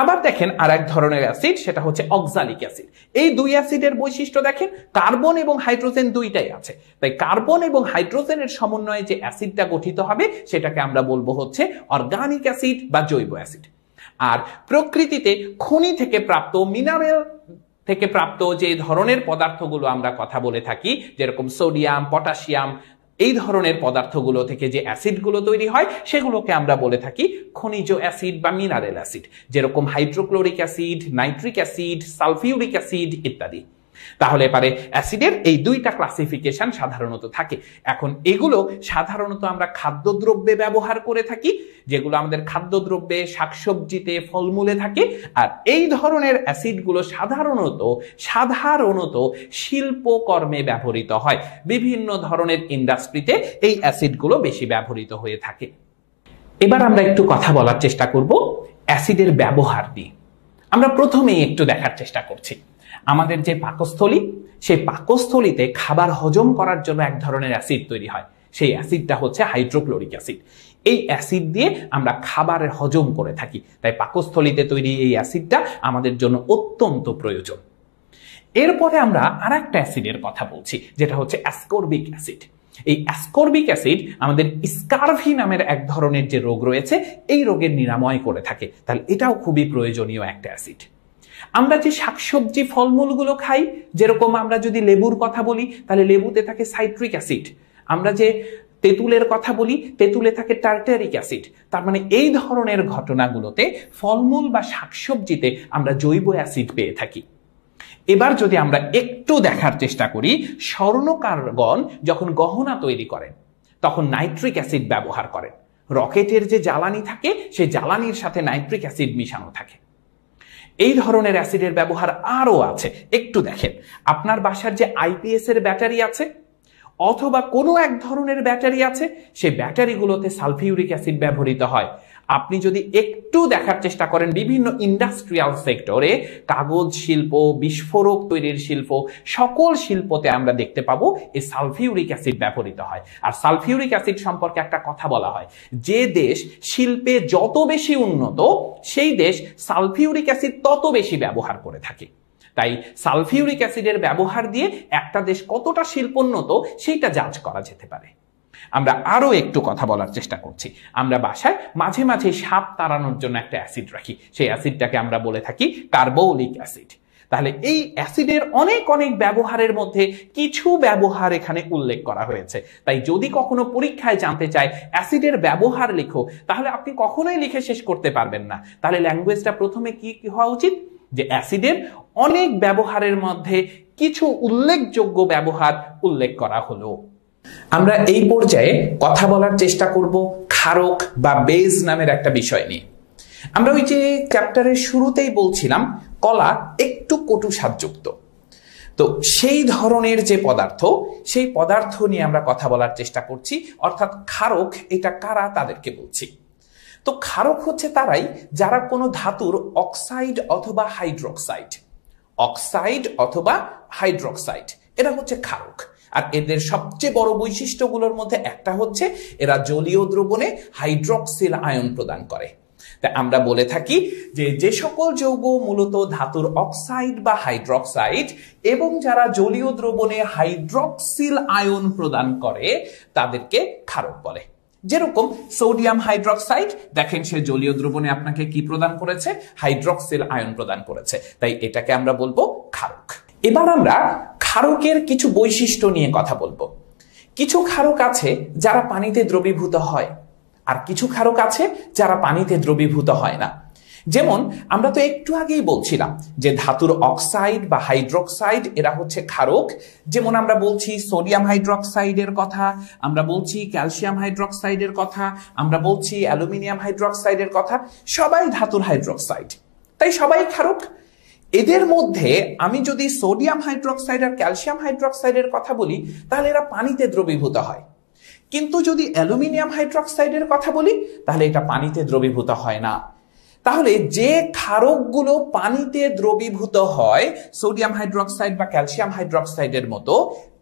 আবার দেখেন আর এক ধরনের অ্যাসিড, সেটা হচ্ছে অক্সালিক অ্যাসিড। এই দুই অ্যাসিডের বৈশিষ্ট্য দেখেন, কার্বন এবং হাইড্রোজেন দুইটাই আছে, তাই কার্বন এবং হাইড্রোজেনের সমন্বয়ে যে অ্যাসিডটা গঠিত হবে সেটাকে আমরা বলবো হচ্ছে অর্গানিক অ্যাসিড বা জৈব অ্যাসিড। আর প্রকৃতিতে খনি থেকে প্রাপ্ত, মিনারেল থেকে প্রাপ্ত যে ধরনের পদার্থগুলো আমরা কথা বলে থাকি, যেরকম সোডিয়াম, পটাশিয়াম, এই ধরনের পদার্থগুলো থেকে যে অ্যাসিডগুলো তৈরি হয় সেগুলোকে আমরা বলে থাকি খনিজ অ্যাসিড বা মিনারেল অ্যাসিড, যেরকম hydrochloric acid, nitric acid, sulphuric acid ইত্যাদি। তাহলে পারে অ্যাসিডের এই দুইটা ক্লাসিফিকেশন সাধারণত থাকে। এখন এগুলো সাধারণত আমরা খাদ্যদ্রব্যে ব্যবহার করে থাকি, যেগুলো আমাদের খাদ্যদ্রব্যে, শাকসবজিতে, ফলমূলে থাকে। আর এই ধরনের অ্যাসিডগুলো সাধারণত শিল্পকর্মে ব্যবহৃত হয়। বিভিন্ন ধরনের ইন্ডাস্ট্রিতে এই অ্যাসিডগুলো বেশি ব্যবহৃত হয়ে থাকে। এবার আমরা একটু কথা বলার চেষ্টা করব অ্যাসিডের ব্যবহার নিয়ে। আমরা প্রথমেই একটু দেখার চেষ্টা করছি আমাদের যে পাকস্থলী, সেই পাকস্থলীতে খাবার হজম করার জন্য এক ধরনের অ্যাসিড তৈরি হয়, সেই অ্যাসিডটা হচ্ছে হাইড্রোক্লোরিক অ্যাসিড। এই অ্যাসিড দিয়ে আমরা খাবারের হজম করে থাকি, তাই পাকস্থলীতে তৈরি এই অ্যাসিডটা আমাদের জন্য অত্যন্ত প্রয়োজন। এরপরে আমরা আর একটা অ্যাসিডের কথা বলছি, যেটা হচ্ছে অ্যাসকর্বিক অ্যাসিড। এই অ্যাসকর্বিক অ্যাসিড আমাদের স্কারভি নামের এক ধরনের যে রোগ রয়েছে, এই রোগের নিরাময় করে থাকে, তাহলে এটাও খুবই প্রয়োজনীয় একটা অ্যাসিড। আমরা যে শাকসবজি, ফলমূলগুলো খাই, যেরকম আমরা যদি লেবুর কথা বলি তাহলে লেবুতে থাকে সাইট্রিক অ্যাসিড। আমরা যে তেঁতুলের কথা বলি, তেঁতুলে থাকে টার্টারিক অ্যাসিড। তার মানে এই ধরনের ঘটনাগুলোতে ফলমূল বা শাকসবজিতে আমরা জৈব অ্যাসিড পেয়ে থাকি। এবার যদি আমরা একটু দেখার চেষ্টা করি, স্বর্ণকারগণ যখন গহনা তৈরি করেন তখন নাইট্রিক অ্যাসিড ব্যবহার করেন। রকেটের যে জ্বালানি থাকে, সেই জ্বালানির সাথে নাইট্রিক অ্যাসিড মিশানো থাকে। এই ধরনের অ্যাসিডের ব্যবহার আরো আছে। একটু দেখেন, আপনার বাসার যে আইপিএস এর ব্যাটারি আছে অথবা কোনো এক ধরনের ব্যাটারি আছে, সেই ব্যাটারিগুলোতে সালফিউরিক অ্যাসিড ব্যবহৃত হয়। আপনি যদি একটু দেখার চেষ্টা করেন, বিভিন্ন ইন্ডাস্ট্রিয়াল সেক্টরে, কাগজ শিল্প, বিস্ফোরক তৈরির শিল্প, সকল শিল্পতে আমরা দেখতে পাবো এই সালফিউরিক অ্যাসিড ব্যবহৃত হয়। আর সালফিউরিক অ্যাসিড সম্পর্কে একটা কথা বলা হয়, যে দেশ শিল্পে যত বেশি উন্নত, সেই দেশ সালফিউরিক অ্যাসিড তত বেশি ব্যবহার করে থাকে। তাই সালফিউরিক অ্যাসিডের ব্যবহার দিয়ে একটা দেশ কতটা শিল্পোন্নত সেইটা জাজ করা যেতে পারে। আমরা আরো একটু কথা বলার চেষ্টা করছি। আমরা বাসায় মাঝে মাঝে সাপ তাড়ানোর জন্য একটা অ্যাসিড রাখি, সেই অ্যাসিডটাকে আমরা বলে থাকি কার্বলিক অ্যাসিড। তাহলে এই অ্যাসিডের অনেক অনেক ব্যবহারের মধ্যে কিছু ব্যবহার এখানে উল্লেখ করা হয়েছে। তাই যদি কখনো পরীক্ষায় জানতে চায় অ্যাসিডের ব্যবহার লিখো, তাহলে আপনি কখনোই লিখে শেষ করতে পারবেন না। তাহলে ল্যাঙ্গুয়েজটা প্রথমে কি হওয়া উচিত, যে অ্যাসিডের অনেক ব্যবহারের মধ্যে কিছু উল্লেখযোগ্য ব্যবহার উল্লেখ করা হলো। আমরা এই পর্যায়ে কথা বলার চেষ্টা করব ক্ষারক বা বেজ নামের একটা বিষয় নিয়ে। আমরা ওই যে চ্যাপ্টারের শুরুতেই বলছিলাম কলা একটু কটু স্বাদযুক্ত, তো সেই ধরনের যে পদার্থ, সেই পদার্থ নিয়ে আমরা কথা বলার চেষ্টা করছি। অর্থাৎ ক্ষারক এটা কারা, তাদেরকে বলছি। তো ক্ষারক হচ্ছে তারাই যারা কোনো ধাতুর অক্সাইড অথবা হাইড্রোক্সাইড, অক্সাইড অথবা হাইড্রোক্সাইড, এরা হচ্ছে ক্ষারক। আর এদের সবচেয়ে বড় বৈশিষ্ট্যগুলোর মধ্যে একটা হচ্ছে এরা জলীয় দ্রবণে হাইড্রক্সিল আয়ন প্রদান করে। তাই আমরা বলে থাকি যে যে সকল যৌগ মূলত ধাতুর অক্সাইড বা হাইড্রক্সাইড এবং যারা জলীয় দ্রবণে হাইড্রক্সিল আয়ন প্রদান করে তাদেরকে ক্ষারক বলে। যেরকম সোডিয়াম হাইড্রক্সাইড, দেখেন সে জলীয় দ্রবণে আপনাকে কি প্রদান করেছে, হাইড্রক্সিল আয়ন প্রদান করেছে, তাই এটাকে আমরা বলবো ক্ষারক। এবার আমরা ক্ষারকের কিছু বৈশিষ্ট্য নিয়ে কথা বলবো। কিছু ক্ষারক আছে যারা পানিতে দ্রবীভূত হয়, আর কিছু ক্ষারক আছে যারা পানিতে দ্রবীভূত হয় না। যেমন আমরা তো একটু আগেই বলছিলাম যে ধাতুর অক্সাইড বা হাইড্রোক্সাইড এরা হচ্ছে ক্ষারক। যেমন আমরা বলছি সোডিয়াম হাইড্রোক্সাইডের কথা, আমরা বলছি ক্যালসিয়াম হাইড্রোক্সাইডের কথা, আমরা বলছি অ্যালুমিনিয়াম হাইড্রোক্সাইডের কথা, সবাই ধাতুর হাইড্রোক্সাইড, তাই সবাই ক্ষারক। এদের মধ্যে আমি যদি সোডিয়াম হাইড্রোক্সাইড আর ক্যালসিয়াম হাইড্রোক্সাইডের কথা বলি তাহলে এরা পানিতে দ্রবীভূত হয়, কিন্তু যদি অ্যালুমিনিয়াম হাইড্রোক্সাইডের কথা বলি তাহলে এটা পানিতে দ্রবীভূত হয় না। তাহলে যে ক্ষারকগুলো পানিতে দ্রবীভূত হয় সোডিয়াম হাইড্রোক্সাইড বা ক্যালসিয়াম হাইড্রোক্সাইডের মতো,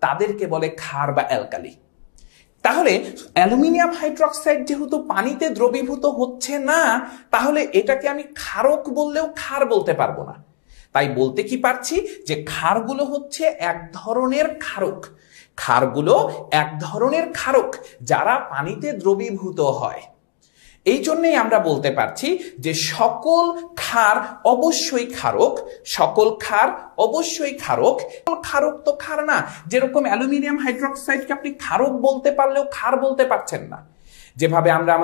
তাদেরকে বলে ক্ষার বা অ্যালকালি। তাহলে অ্যালুমিনিয়াম হাইড্রোক্সাইড যেহেতু পানিতে দ্রবীভূত হচ্ছে না, তাহলে এটাকে আমি ক্ষারক বললেও ক্ষার বলতে পারবো না। তাই বলতে কি পারছি যে ক্ষারগুলো হচ্ছে এক ধরনের ক্ষারক, ক্ষারগুলো এক ধরনের ক্ষারক যারা পানিতে দ্রবীভূত হয়। এই জন্যই আমরা বলতে পারছি যে সকল ক্ষার অবশ্যই ক্ষারক, সকল ক্ষার অবশ্যই ক্ষারক। ক্ষারক তো ক্ষার না, যেরকম অ্যালুমিনিয়াম হাইড্রোক্সাইডকে আপনি ক্ষারক বলতে পারলেও ক্ষার বলতে পারছেন না। যেভাবে আমরা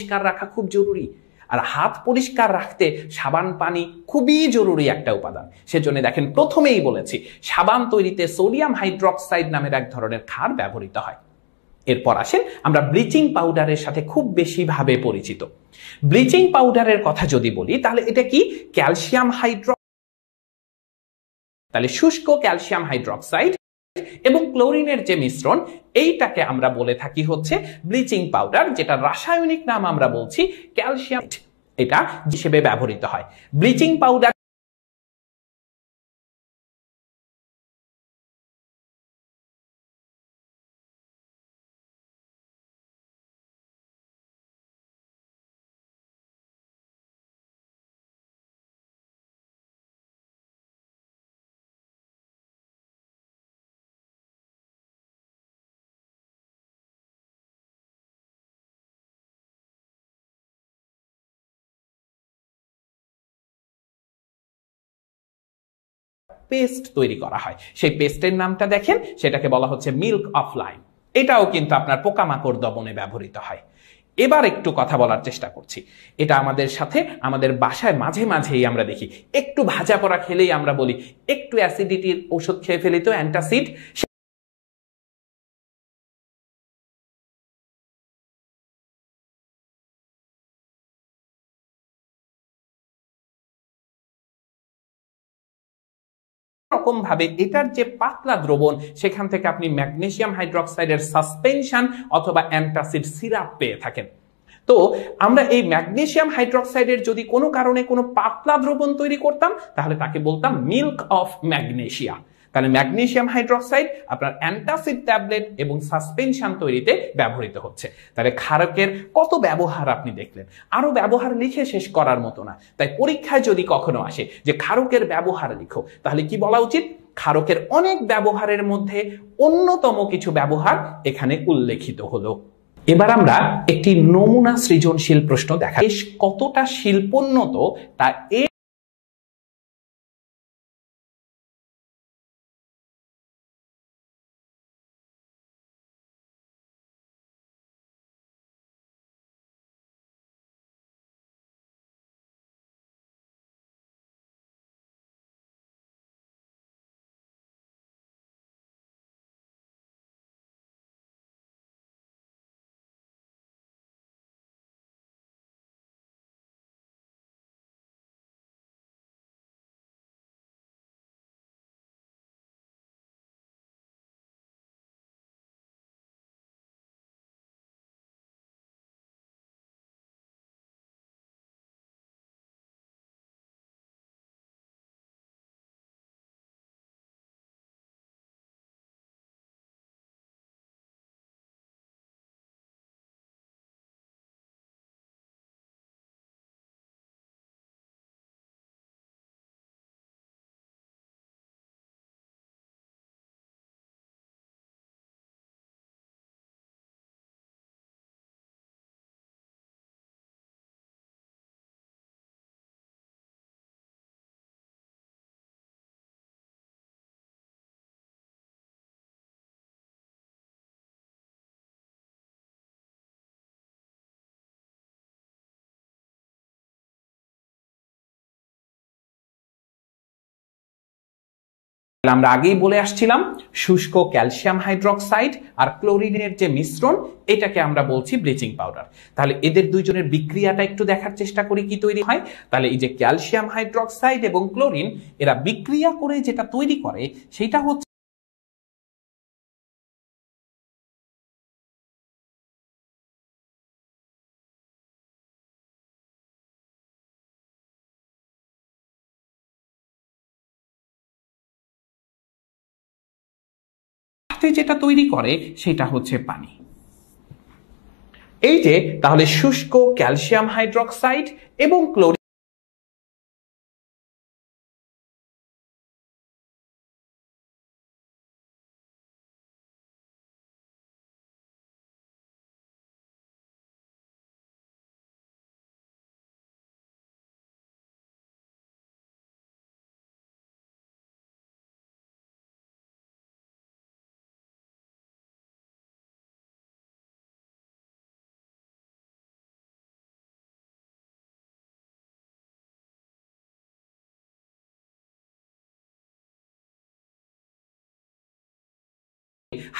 পরিষ্কার রাখা খুব জরুরি, আর হাত পরিষ্কার রাখতে সাবান পানি খুবই জরুরি একটা উপাদান। সেজন্য দেখেন প্রথমেই বলেছি সাবান তৈরিতে সোডিয়াম হাইড্রোক্সাইড নামের এক ধরনের ক্ষার ব্যবহৃত হয়। এরপর আসেন আমরা ব্লিচিং পাউডারের সাথে খুব বেশি ভাবে পরিচিত। ব্লিচিং পাউডারের কথা যদি বলি তাহলে এটা কি, ক্যালসিয়াম তাহলে শুষ্ক ক্যালসিয়াম হাইড্রোক্সাইড এবং ক্লোরিনের যে মিশ্রণ, এইটাকে আমরা বলে থাকি হচ্ছে ব্লিচিং পাউডার, যেটা রাসায়নিক নাম আমরা বলছি ক্যালসিয়াম, এটা হিসেবে ব্যবহৃত হয়। ব্লিচিং পাউডার পেস্ট তৈরি করা হয়, সেই পেস্টের নামটা দেখেন, সেটাকে বলা হচ্ছে মিল্ক অফ লাইম। এটাও কিন্তু আপনার পোকামাকড় দমনে ব্যবহৃত হয়। এবার একটু কথা বলার চেষ্টা করছি, এটা আমাদের সাথে আমাদের বাসায় মাঝে মাঝেই আমরা দেখি, একটু ভাজা পোড়া খেলেই আমরা বলি একটু অ্যাসিডিটির ওষুধ খেয়ে ফেলি তো, অ্যান্টাসিড। রকম ভাবে এটার যে পাতলা দ্রবণ, সেখান থেকে আপনি ম্যাগনেসিয়াম হাইড্রোক্সাইডের সাসপেনশন অথবা অ্যান্টাসিড সিরাপ পেয়ে থাকেন। তো আমরা এই ম্যাগনেসিয়াম হাইড্রোক্সাইডের যদি কোনো কারণে কোনো পাতলা দ্রবণ তৈরি করতাম তাহলে তাকে বলতাম মিল্ক অফ ম্যাগনেসিয়া। তাহলে ম্যাগনেসিয়াম হাইড্রোক্সাইড আপনার অ্যান্টাসিড ট্যাবলেট এবং সাসপেনশন তৈরিতে ব্যবহৃত হচ্ছে। তাহলে ক্ষারকের কত ব্যবহার আপনি দেখলেন, আরো ব্যবহার লিখে শেষ করার মতো না। তাই পরীক্ষায় যদি কখনো আসে যে ক্ষারকের ব্যবহার লিখো, তাহলে কি বলা উচিত, ক্ষারকের অনেক ব্যবহারের মধ্যে অন্যতম কিছু ব্যবহার এখানে উল্লেখিত হলো। এবার আমরা একটি নমুনা সৃজনশীল প্রশ্ন দেখা কতটা শিল্পোন্নত তা আমরা আগেই বলে আসছিলাম শুষ্ক ক্যালসিয়াম হাইড্রক্সাইড আর ক্লোরিনের যে মিশ্রণ এটাকে আমরা বলছি ব্লিচিং পাউডার। তাহলে এদের দুইজনের বিক্রিয়াটা একটু দেখার চেষ্টা করি কি তৈরি হয়। তাহলে এই যে ক্যালসিয়াম হাইড্রক্সাইড এবং ক্লোরিন এরা বিক্রিয়া করে যেটা তৈরি করে সেটা হচ্ছে যেটা তৈরি করে সেটা হচ্ছে পানি। এই যে তাহলে শুষ্ক ক্যালসিয়াম হাইড্রক্সাইড এবং ক্লোরিন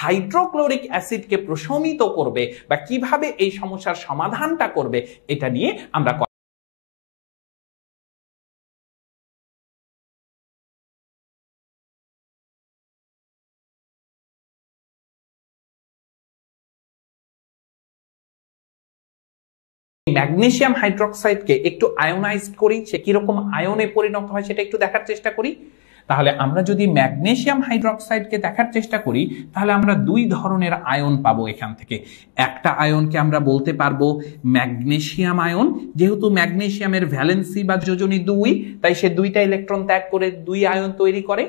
হাইড্রোক্লোরিক অ্যাসিডকে প্রশমিত করবে বা কিভাবে এই সমস্যার সমাধানটা করবে এটা নিয়ে আমরা ম্যাগনেসিয়াম হাইড্রক্সাইডকে একটু আয়োনাইজড করি, সে কিরকম আয়নে পরিণত হয় সেটা একটু দেখার চেষ্টা করি। তাহলে আমরা যদি ম্যাগনেসিয়াম হাইড্রক্সাইডকে দেখার চেষ্টা করি তাহলে আমরা দুই ধরনের আয়ন পাবো এখান থেকে। একটা আয়নকে আমরা বলতে পারবো ম্যাগনেসিয়াম আয়ন, যেহেতু ম্যাগনেসিয়ামের ভ্যালেন্সি বা যোজনী 2 তাই সে 2টা ইলেকট্রন ত্যাগ করে 2 আয়ন তৈরি করে।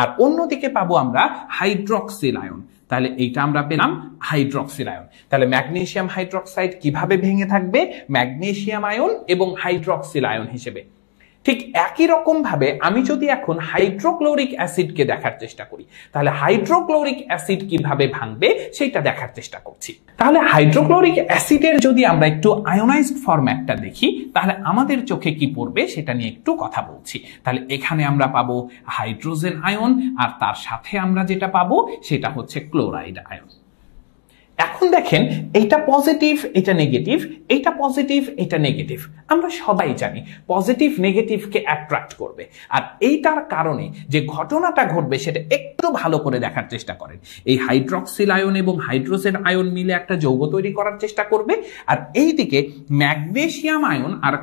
আর অন্যদিকে পাবো আমরা হাইড্রক্সিল আয়ন। তাহলে এইটা আমরা পেলাম হাইড্রক্সিল আয়ন। তাহলে ম্যাগনেসিয়াম হাইড্রক্সাইড কিভাবে ভেঙে থাকবে? ম্যাগনেসিয়াম আয়ন এবং হাইড্রক্সিল আয়ন হিসেবে। ঠিক একই রকম ভাবে আমি যদি এখন হাইড্রোক্লোরিক অ্যাসিডকে দেখার চেষ্টা করি তাহলে হাইড্রোক্লোরিক অ্যাসিড কিভাবে ভাঙবে সেটা দেখার চেষ্টা করছি। তাহলে হাইড্রোক্লোরিক অ্যাসিডের যদি আমরা একটু আয়োনাইজড ফরম্যাটটা দেখি তাহলে আমাদের চোখে কি পড়বে সেটা নিয়ে একটু কথা বলছি। তাহলে এখানে আমরা পাবো হাইড্রোজেন আয়ন আর তার সাথে আমরা যেটা পাবো সেটা হচ্ছে ক্লোরাইড আয়ন। এখন দেখেন এইটা পজিটিভ এটা নেগেটিভ, এইটা পজিটিভ এটা নেগেটিভ। আমরা সবাই জানি পজিটিভ নেগেটিভকে অ্যাট্রাক্ট করবে। আর এইটার কারণে যে ঘটনাটা ঘটবে সেটা একটু ভালো করে দেখার চেষ্টা করেন। এই হাইড্রক্সিল আয়ন এবং হাইড্রোজেন আয়ন মিলে একটা যৌগ তৈরি করার চেষ্টা করবে, আর এইদিকে ম্যাগনেসিয়াম আয়ন আর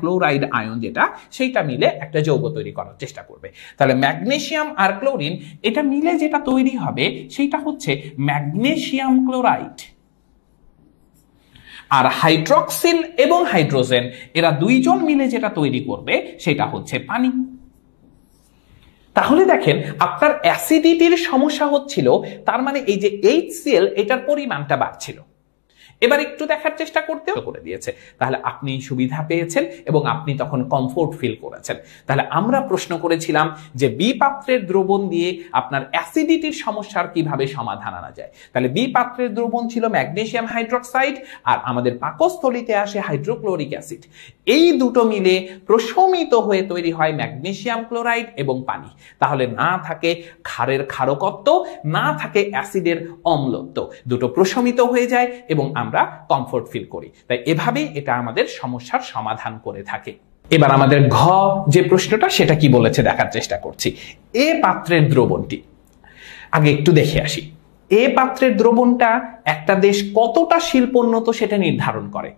ক্লোরাইড আয়ন যেটা সেইটা মিলে একটা যৌগ তৈরি করার চেষ্টা করবে। তাহলে ম্যাগনেসিয়াম আর ক্লোরিন এটা মিলে যেটা তৈরি হবে সেটা হচ্ছে ম্যাগনেসিয়াম ক্লোরাইড। আর হাইড্রক্সিল এবং হাইড্রোজেন এরা দুইজন মিলে যেটা তৈরি করবে সেটা হচ্ছে পানি। তাহলে দেখেন আপনার অ্যাসিডিটির সমস্যা হচ্ছিল, তার মানে এই যে HCl এটার পরিমাণটা বাড়ছিল। এবার একটু দেখার চেষ্টা করতে করে দিয়েছে, তাহলে আপনি সুবিধা পেয়েছেন এবং আপনি তখন কমফোর্ট ফিল করেছেন। তাহলে আমরা প্রশ্ন করেছিলাম যে বি পাত্রের দ্রবণ দিয়ে আপনার অ্যাসিডিটির সমস্যার কিভাবে সমাধান আনা যায়। তাহলে বি পাত্রের দ্রবণ ছিল ম্যাগনেসিয়াম হাইড্রক্সাইড আর আমাদের পাকস্থলীতে আসে হাইড্রোক্লোরিক অ্যাসিড। এই দুটো মিলে প্রশমিত হয়ে তৈরি হয় ম্যাগনেসিয়াম ক্লোরাইড এবং পানি। তাহলে না থাকে ক্ষারের ক্ষারকত্ব, না থাকে অ্যাসিডের অম্লত্ব, দুটো প্রশমিত হয়ে যায় এবং আমরা কমফোর্ট ফিল করি। তাই এভাবেই এটা আমাদের সমস্যার সমাধান করে থাকে। এবার আমাদের ঘ যে প্রশ্নটা সেটা কি বলেছে দেখার চেষ্টা করছি। এ পাত্রের দ্রবণটি আগে একটু দেখে আসি। এ পাত্রের দ্রবণটা একটা দেশ কতটা শিল্পোন্নত সেটা নির্ধারণ করে।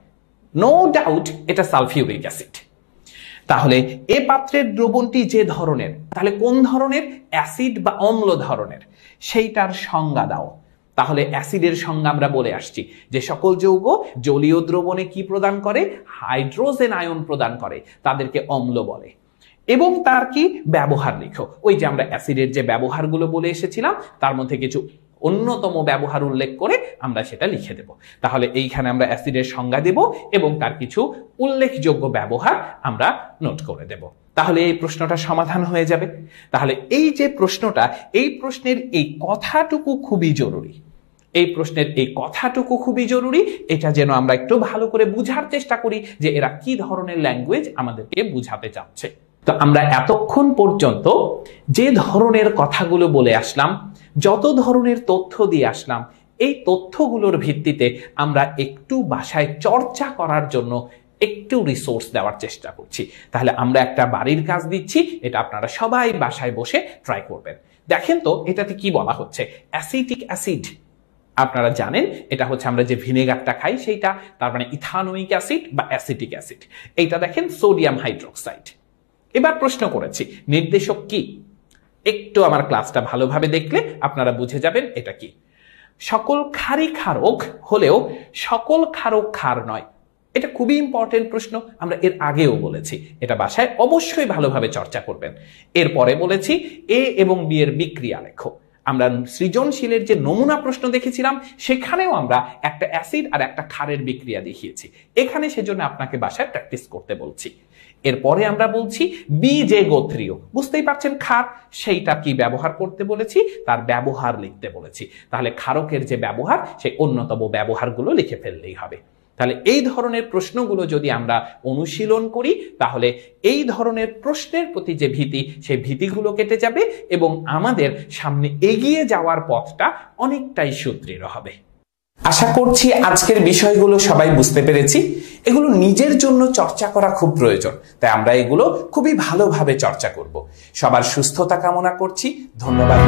নো ডাউট এটা সালফিউরিক অ্যাসিড। তাহলে এ পাত্রের দ্রবণটি যে ধরনের, তাহলে কোন ধরনের? অ্যাসিড বা অম্ল ধরনের, সেইটার সংজ্ঞা দাও। তাহলে অ্যাসিডের সংজ্ঞা আমরা বলে আসছি যে সকল যৌগ জলীয় দ্রবণে কি প্রদান করে? হাইড্রোজেন আয়ন প্রদান করে, তাদেরকে অম্ল বলে। এবং তার কি ব্যবহার লিখো। ওই যে আমরা অ্যাসিডের যে ব্যবহারগুলো বলে এসেছিলাম তার মধ্যে কিছু অন্যতম ব্যবহার উল্লেখ করে আমরা সেটা লিখে দেব। তাহলে এইখানে আমরা অ্যাসিডের সংজ্ঞা দেব এবং তার কিছু উল্লেখযোগ্য ব্যবহার আমরা নোট করে দেব। তাহলে এই প্রশ্নটা সমাধান হয়ে যাবে। তাহলে এই যে প্রশ্নটা, এই প্রশ্নের এই কথাটুকু খুবই জরুরি। এই প্রশ্নের এই কথাটুকু খুবই জরুরি, এটা যেন আমরা একটু ভালো করে বুঝার চেষ্টা করি যে এরা কি ধরনের ল্যাঙ্গুয়েজ আমাদেরকে বুঝাতে চাচ্ছে। তো আমরা এতক্ষণ পর্যন্ত যে ধরনের কথাগুলো বলে আসলাম, যত ধরনের তথ্য দিয়ে আসলাম, এই তথ্যগুলোর ভিত্তিতে আমরা একটু বাসায় চর্চা করার জন্য একটু রিসোর্স দেওয়ার চেষ্টা করছি। তাহলে আমরা একটা বাড়ির কাজ দিচ্ছি, এটা আপনারা সবাই বাসায় বসে ট্রাই করবেন। দেখেন তো এটাতে কি বলা হচ্ছে, অ্যাসিটিক অ্যাসিড। আপনারা জানেন এটা হচ্ছে আমরা যে ভিনেগারটা খাই সেইটা, তার মানে ইথানোয়িক অ্যাসিড বা অ্যাসিটিক অ্যাসিড। এইটা দেখেন সোডিয়াম হাইড্রোক্সাইড। এবার প্রশ্ন করেছি নির্দেশক কি। একটু আমার ক্লাসটা ভালোভাবে দেখলে আপনারা বুঝে যাবেন এটা কি। সকল ক্ষারই ক্ষারক হলেও সকল ক্ষারক ক্ষার নয়। এটা খুবই ইম্পর্টেন্ট প্রশ্ন, আমরা এর আগেও বলেছি, এটা বাসায় অবশ্যই ভালোভাবে চর্চা করবেন। এরপরে বলেছি এ এবং বি এর বিক্রিয়া লেখো। আমরা সৃজনশীলের যে নমুনা প্রশ্ন দেখেছিলাম সেখানেও আমরা একটা অ্যাসিড আর একটা ক্ষারের বিক্রিয়া দেখিয়েছি। এখানে সেজন্য আপনাকে বাসায় প্র্যাকটিস করতে বলছি। এরপরে আমরা বলছি বি যে গোত্রীয়, বুঝতেই পারছেন ক্ষার, সেইটা কি ব্যবহার করতে বলেছি, তার ব্যবহার লিখতে বলেছি। তাহলে ক্ষারকের যে ব্যবহার, সেই অন্যতম ব্যবহারগুলো লিখে ফেললেই হবে। তাহলে এই ধরনের প্রশ্নগুলো যদি আমরা অনুশীলন করি তাহলে এই ধরনের প্রশ্নের প্রতি যে ভীতি, সেই ভীতিগুলো কেটে যাবে এবং আমাদের সামনে এগিয়ে যাওয়ার পথটা অনেকটাই সুদৃঢ় হবে। আশা করছি আজকের বিষয়গুলো সবাই বুঝতে পেরেছি। এগুলো নিজের জন্য চর্চা করা খুব প্রয়োজন, তাই আমরা এগুলো খুবই ভালোভাবে চর্চা করব। সবার সুস্থতা কামনা করছি। ধন্যবাদ।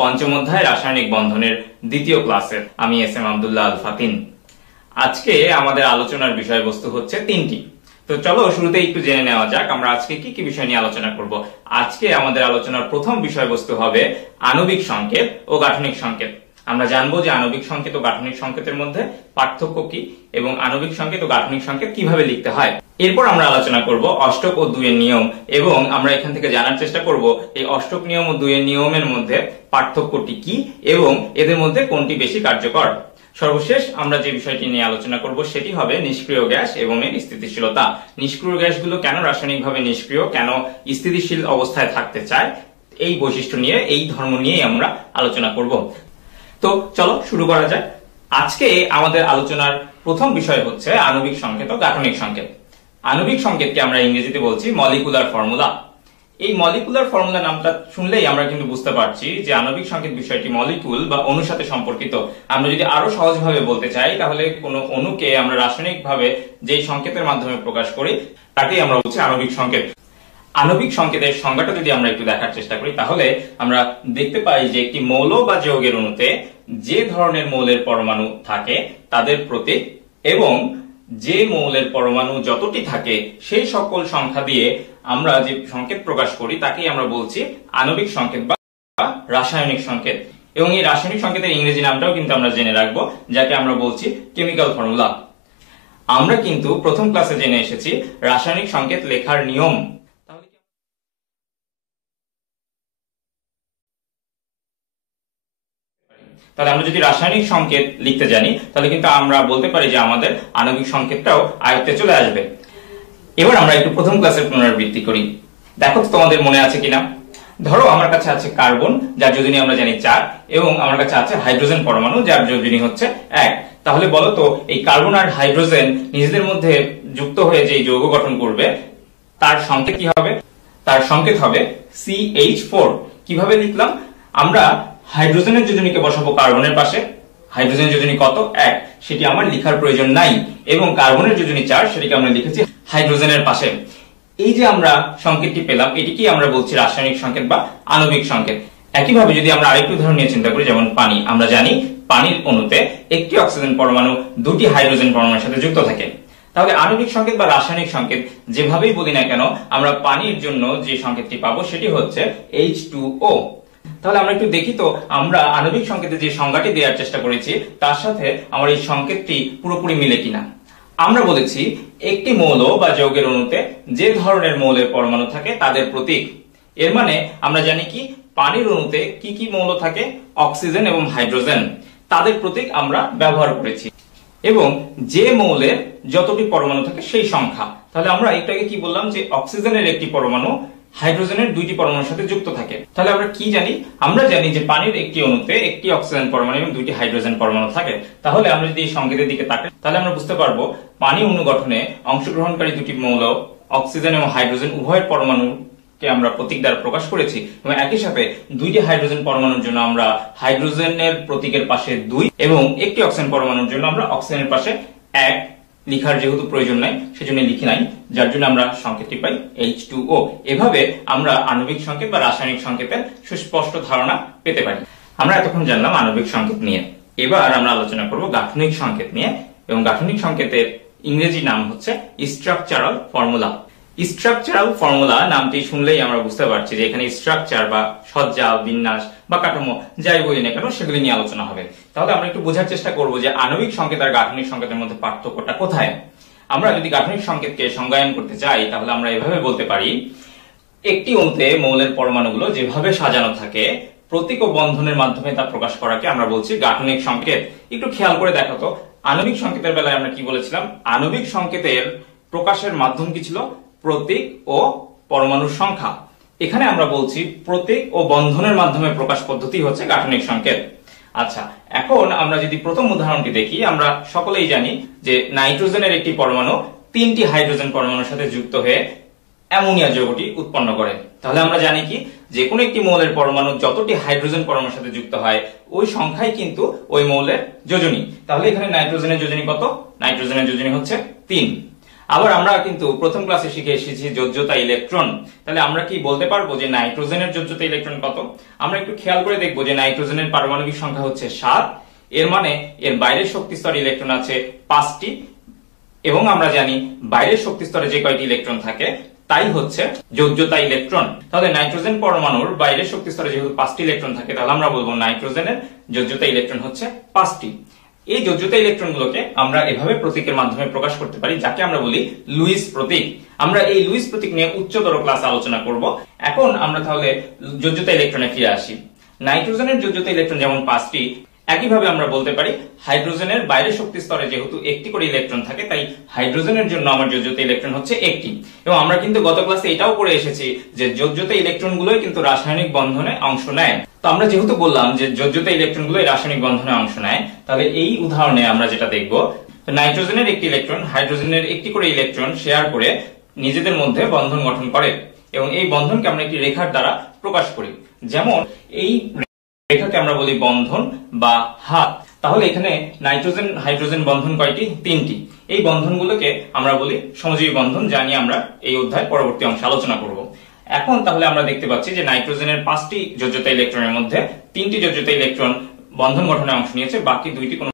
পঞ্চম অধ্যায় রাসায়নিক বন্ধনের দ্বিতীয় ক্লাসের আমি এস এম আব্দুল্লাহ আল ফাতিন। আজকে আমাদের আলোচনার বিষয়বস্তু হচ্ছে তিনটি। তো চলো শুরুতে একটু জেনে নেওয়া যাক আমরা আজকে কি কি বিষয় নিয়ে আলোচনা করব। আজকে আমাদের আলোচনার প্রথম বিষয়বস্তু হবে আণবিক সংকেত ও গাঠনিক সংকেত। আমরা জানবো যে আণবিক সংকেত ও গাঠনিক সংকেতের মধ্যে পার্থক্য কি এবং আণবিক সংকেত ও গাঠনিক সংকেত কিভাবে লিখতে হয়। এরপর আমরা আলোচনা করব অষ্টক ও দুইয়ের নিয়ম এবং আমরা এখান থেকে জানার চেষ্টা করব এই অষ্টক নিয়ম ও দুইয়ের নিয়মের মধ্যে পার্থক্যটি কি এবং এদের মধ্যে কোনটি বেশি কার্যকর। সর্বশেষ আমরা যে বিষয়টি নিয়ে আলোচনা করব সেটি হবে নিষ্ক্রিয় গ্যাস এবং এর স্থিতিশীলতা। নিষ্ক্রিয় গ্যাসগুলো কেন রাসায়নিকভাবে নিষ্ক্রিয়, কেন স্থিতিশীল অবস্থায় থাকতে চায়, এই বৈশিষ্ট্য নিয়ে, এই ধর্ম নিয়ে আমরা আলোচনা করব। তো চলো শুরু করা যাক। আজকে আমাদের আলোচনার প্রথম বিষয় হচ্ছে আণবিক সংকেত ও গাঠনিক সংকেত। আণবিক সংকেতকে আমরা ইংরেজিতে বলছি মলিকুলার ফর্মুলা। এই মলিকুলার ফর্মুলা নামটা শুনলেই আমরা কিন্তু বুঝতে পারছি যে আণবিক সংকেত বিষয়টি মলিকুল বা অণুর সাথে সম্পর্কিত। আমরা যদি আরো সহজভাবে বলতে চাই তাহলে কোন অণুকে আমরা রাসায়নিকভাবে যেই সংকেতের মাধ্যমে প্রকাশ করি তাকেই আমরা বলছি আণবিক সংকেত। আণবিক সংকেতের সংজ্ঞাটা যদি আমরা একটু দেখার চেষ্টা করি তাহলে আমরা দেখতে পাই যে একটি মৌল বা যৌগের অণুতে যে ধরনের মৌলের পরমাণু থাকে তাদের প্রতীক এবং যে মৌলের পরমাণু যতটি থাকে সেই সকল সংখ্যা দিয়ে আমরা যে সংকেত প্রকাশ করি তাকেই আমরা বলছি আণবিক সংকেত বা রাসায়নিক সংকেত। এবং এই রাসায়নিক সংকেতের ইংরেজি নামটাও কিন্তু আমরা জেনে রাখবো, যাকে আমরা বলছি কেমিক্যাল ফর্মুলা। আমরা কিন্তু প্রথম ক্লাসে জেনে এসেছি রাসায়নিক সংকেত লেখার নিয়ম। তাহলে আমরা যদি রাসায়নিক সংকেত লিখতে জানি তাহলে কিন্তু আমরা বলতে পারি যে আমাদের আণবিক সংকেতটাও আয়ত্তে চলে আসবে। এবার আমরা একটু প্রথম ক্লাসের পুনরাবৃত্তি করি, দেখো তো তোমাদের মনে আছে কিনা। ধরো আমার কাছে আছে কার্বন, যার যোজনী আমরা জানি 4, এবং আমার কাছে আছে হাইড্রোজেন পরমাণু, যার যোজনী হচ্ছে 1। তাহলে বলো তো এই কার্বন আর হাইড্রোজেন নিজেদের মধ্যে যুক্ত হয়ে যে যৌগ গঠন করবে তার সংকেত কি হবে? তার সংকেত হবে CH4। কিভাবে লিখলাম? আমরা হাইড্রোজেনের যোজনীকে বসাবো কার্বনের পাশে। হাইড্রোজেনের যোজনী কত? 1, সেটি আমার লিখার প্রয়োজন নাই। এবং কার্বনের যোজনী 4, সেটিকে আমরা লিখেছি হাইড্রোজেনের পাশে। এই যে আমরা সংকেতটি পেলাম এটিকেই আমরা বলছি রাসায়নিক সংকেত বা আণবিক সংকেত। একইভাবে যদি আমরা আরেকটু উদাহরণ নিয়ে চিন্তা করি, যেমন পানি, আমরা জানি পানির অণুতে একটি অক্সিজেন পরমাণু দুটি হাইড্রোজেন পরমাণুর সাথে যুক্ত থাকে। তাহলে আণবিক সংকেত বা রাসায়নিক সংকেত যেভাবেই বলি না কেন আমরা পানির জন্য যে সংকেতটি পাবো সেটি হচ্ছে H2O। তাহলে আমরা একটু দেখি তো আমরা আণবিক সংকেতে যে সংজ্ঞাটি দেওয়ার চেষ্টা করেছি তার সাথে আমার এই সংকেতটি পুরোপুরি মিলে কিনা। আমরা বলেছি একটি মৌল বা যৌগের অণুতে যে ধরনের মৌলের পরমাণু থাকে তাদের প্রতীক। এর মানে আমরা জানি কি পানির অণুতে কি কি মৌল থাকে? অক্সিজেন এবং হাইড্রোজেন, তাদের প্রতীক আমরা ব্যবহার করেছি। এবং যে মৌলের যতটি পরমাণু থাকে সেই সংখ্যা। তাহলে আমরা একটাকে কি বললাম যে অক্সিজেনের একটি পরমাণু হাইড্রোজেনের দুইটি পরমাণুর সাথে যুক্ত থাকে। তাহলে আমরা কি জানি? আমরা জানি যে পানির একটি অণুতে একটি অক্সিজেন পরমাণু এবং দুইটি হাইড্রোজেন পরমাণু থাকে। তাহলে আমরা যদি এই সংকেতের দিকে তাকাই তাহলে আমরা বুঝতে পারবো পানি অণু গঠনে অংশগ্রহণকারী দুটি মৌল অক্সিজেন এবং হাইড্রোজেন উভয়ের পরমাণুকে আমরা প্রতীক দ্বারা প্রকাশ করেছি। এবং একই সাথে দুইটি হাইড্রোজেন পরমাণুর জন্য আমরা হাইড্রোজেনের প্রতীকের পাশে 2 এবং একটি অক্সিজেন পরমাণুর জন্য আমরা অক্সিজেনের পাশে 1 লিখার যেহেতু প্রয়োজন নাই সেজন্য লিখি নাই, যার জন্য আমরা সংকেতটি পাই H2O। এভাবে আমরা আণবিক সংকেত বা রাসায়নিক সংকেতের সুস্পষ্ট ধারণা পেতে পারি। আমরা এতক্ষণ জানলাম আণবিক সংকেত নিয়ে। এবার আমরা আলোচনা করব গাঠনিক সংকেত নিয়ে। এবং গাঠনিক সংকেতের ইংরেজি নাম হচ্ছে স্ট্রাকচারাল ফর্মুলা। স্ট্রাকচারাল ফর্মুলা নামটি শুনলেই আমরা বুঝতে পারছি যে এখানে স্ট্রাকচার বা সজ্জা, বিন্যাস বা কাঠামো যাই বলি না কেন সেগুলি নিয়ে আলোচনা হবে। তাহলে আমরা একটু বোঝার চেষ্টা করব যে আণবিক সংকেত আর গাঠনিক সংকেতের মধ্যে পার্থক্যটা কোথায়। আমরা যদি গাঠনিক সংকেতকে সংজ্ঞায়ন করতে চাই তাহলে আমরা এভাবে বলতে পারি, একটি অণুতে মৌলের পরমাণুগুলো যেভাবে সাজানো থাকে প্রতীক ও বন্ধনের মাধ্যমে তা প্রকাশ করাকে আমরা বলছি গাঠনিক সংকেত। একটু খেয়াল করে দেখো তো আণবিক সংকেতের বেলায় আমরা কি বলেছিলাম? আণবিক সংকেতের প্রকাশের মাধ্যম কি ছিল? প্রতীক ও পরমাণুর সংখ্যা। এখানে আমরা বলছি প্রতীক ও বন্ধনের মাধ্যমে প্রকাশ পদ্ধতি হচ্ছে গাঠনিক সংকেত। আচ্ছা, এখন আমরা যদি প্রথম উদাহরণটি দেখি, আমরা সকলেই জানি যে নাইট্রোজেনের একটি পরমাণু 3টি হাইড্রোজেন পরমাণুর সাথে যুক্ত হয়ে অ্যামোনিয়া যৌগটি উৎপন্ন করে। তাহলে আমরা জানি কি যে কোনো একটি মৌলের পরমাণু যতটি হাইড্রোজেন পরমাণুর সাথে যুক্ত হয় ওই সংখ্যাই কিন্তু ওই মৌলের যোজনী। তাহলে এখানে নাইট্রোজেনের যোজনী কত? নাইট্রোজেনের যোজনী হচ্ছে 3। আবার আমরা কিন্তু প্রথম ক্লাসে শিখে এসেছি যোজ্যতা ইলেকট্রন। তাহলে আমরা কি বলতে পারবো যে নাইট্রোজেনের যোজ্যতা ইলেকট্রন কত? আমরা একটু খেয়াল করে দেখবো যে নাইট্রোজেনের পারমাণবিক সংখ্যা হচ্ছে 7। এর মানে এর বাইরের শক্তি স্তরে ইলেকট্রন আছে 5টি। এবং আমরা জানি বাইরের শক্তি স্তরে যে কয়টি ইলেকট্রন থাকে তাই হচ্ছে যোজ্যতা ইলেকট্রন। তাহলে নাইট্রোজেন পরমাণুর বাইরের শক্তি স্তরে যেহেতু 5টি ইলেকট্রন থাকে তাহলে আমরা বলবো নাইট্রোজেনের যোজ্যতা ইলেকট্রন হচ্ছে 5টি। এই যোজ্যতা ইলেকট্রনগুলোকে আমরা এভাবে প্রতীকের মাধ্যমে প্রকাশ করতে পারি যাকে আমরা বলি লুইস প্রতীক। আমরা এই লুইস প্রতীক নিয়ে উচ্চতর ক্লাসে আলোচনা করব। এখন আমরা তাহলে যোজ্যতা ইলেকট্রনে ফিরে আসি। নাইট্রোজেনের যোজ্যতা ইলেকট্রন যেমন 5টি, একইভাবে আমরা বলতে পারি হাইড্রোজেনের বাইরের শক্তি স্তরে যেহেতু একটি করে ইলেকট্রন থাকে, তাই হাইড্রোজেনের জন্য আমার যোজ্যতা ইলেকট্রন হচ্ছে একটি। এবং আমরা কিন্তু গত ক্লাসে এটাও পড়ে এসেছি যে যোজ্যতা ইলেকট্রন গুলোই কিন্তু রাসায়নিক বন্ধনে অংশ নেয়। তো আমরা যেহেতু বললাম যে যোজ্যতা ইলেকট্রন গুলোই রাসায়নিক বন্ধনে অংশ নেয়, তাহলে এই উদাহরণে আমরা যেটা দেখব, নাইট্রোজেনের একটি ইলেকট্রন হাইড্রোজেনের একটি করে ইলেকট্রন শেয়ার করে নিজেদের মধ্যে বন্ধন গঠন করে এবং এই বন্ধনকে আমরা একটি রেখার দ্বারা প্রকাশ করি। যেমন এই রেখাকে আমরা বলি বন্ধন বা হাত। তাহলে এখানে নাইট্রোজেন হাইড্রোজেন বন্ধন কয়টি? 3টি। এই বন্ধনগুলোকে আমরা বলি সমযোজী বন্ধন, যা নিয়ে আমরা এই অধ্যায়ের পরবর্তী অংশে আলোচনা করব। এখন তাহলে আমরা দেখতে পাচ্ছি যে নাইট্রোজেনের 5টি যোজ্যতা ইলেকট্রনের মধ্যে 3টি যোজ্যতা ইলেকট্রন বন্ধন গঠনে অংশ নিয়েছে, বাকি 2টি কোনো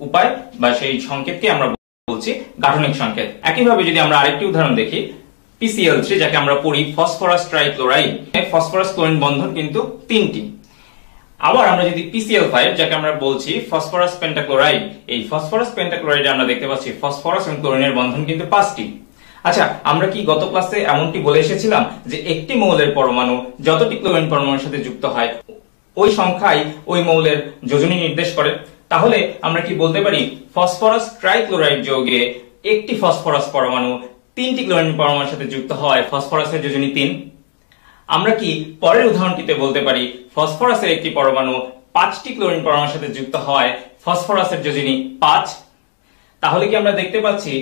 উপায় বা সেই সংকেতকে আমরা বলছি গাঠনিক সংকেত। একইভাবে যদি আমরা আরেকটি উদাহরণ দেখি, PCl3 যাকে আমরা পড়ি ফসফরাস ট্রাইক্লোরাইড, ফসফরাস ক্লোরিন বন্ধন কিন্তু 3টি। আবার আমরা যদি PCl5 যাকে আমরা বলছি ফসফরাস পেন্টাক্লোরাইড, এই ফসফরাস পেন্টাক্লোরাইডে আমরা দেখতে পাচ্ছি ফসফরাস এবং ক্লোরিনের বন্ধন কিন্তু 5টি। আচ্ছা, আমরা কি গত ক্লাসে এমনটি বলে এসেছিলাম যে একটি মৌলের পরমাণু যতটি ক্লোরিন পরমাণুর সাথে যুক্ত হয় ওই সংখ্যাই ওই মৌলের যোজনী নির্দেশ করে? তাহলে আমরা কি বলতে পারি ফসফরাস ট্রাইক্লোরাইড যৌগে একটি ফসফরাস পরমাণু 3টি ক্লোরিন পরমাণুর সাথে যুক্ত হয়, ফসফরাসের যোজনী 3। আমরা কি পরের উদাহরণটিতে বলতে পারি ফসফরাসের একটি পরমাণু 5টি ক্লোরিন পরমাণুর সাথে যুক্ত হয়, ফসফরাসের যোজনী 5? তাহলে কি আমরা দেখতে পাচ্ছি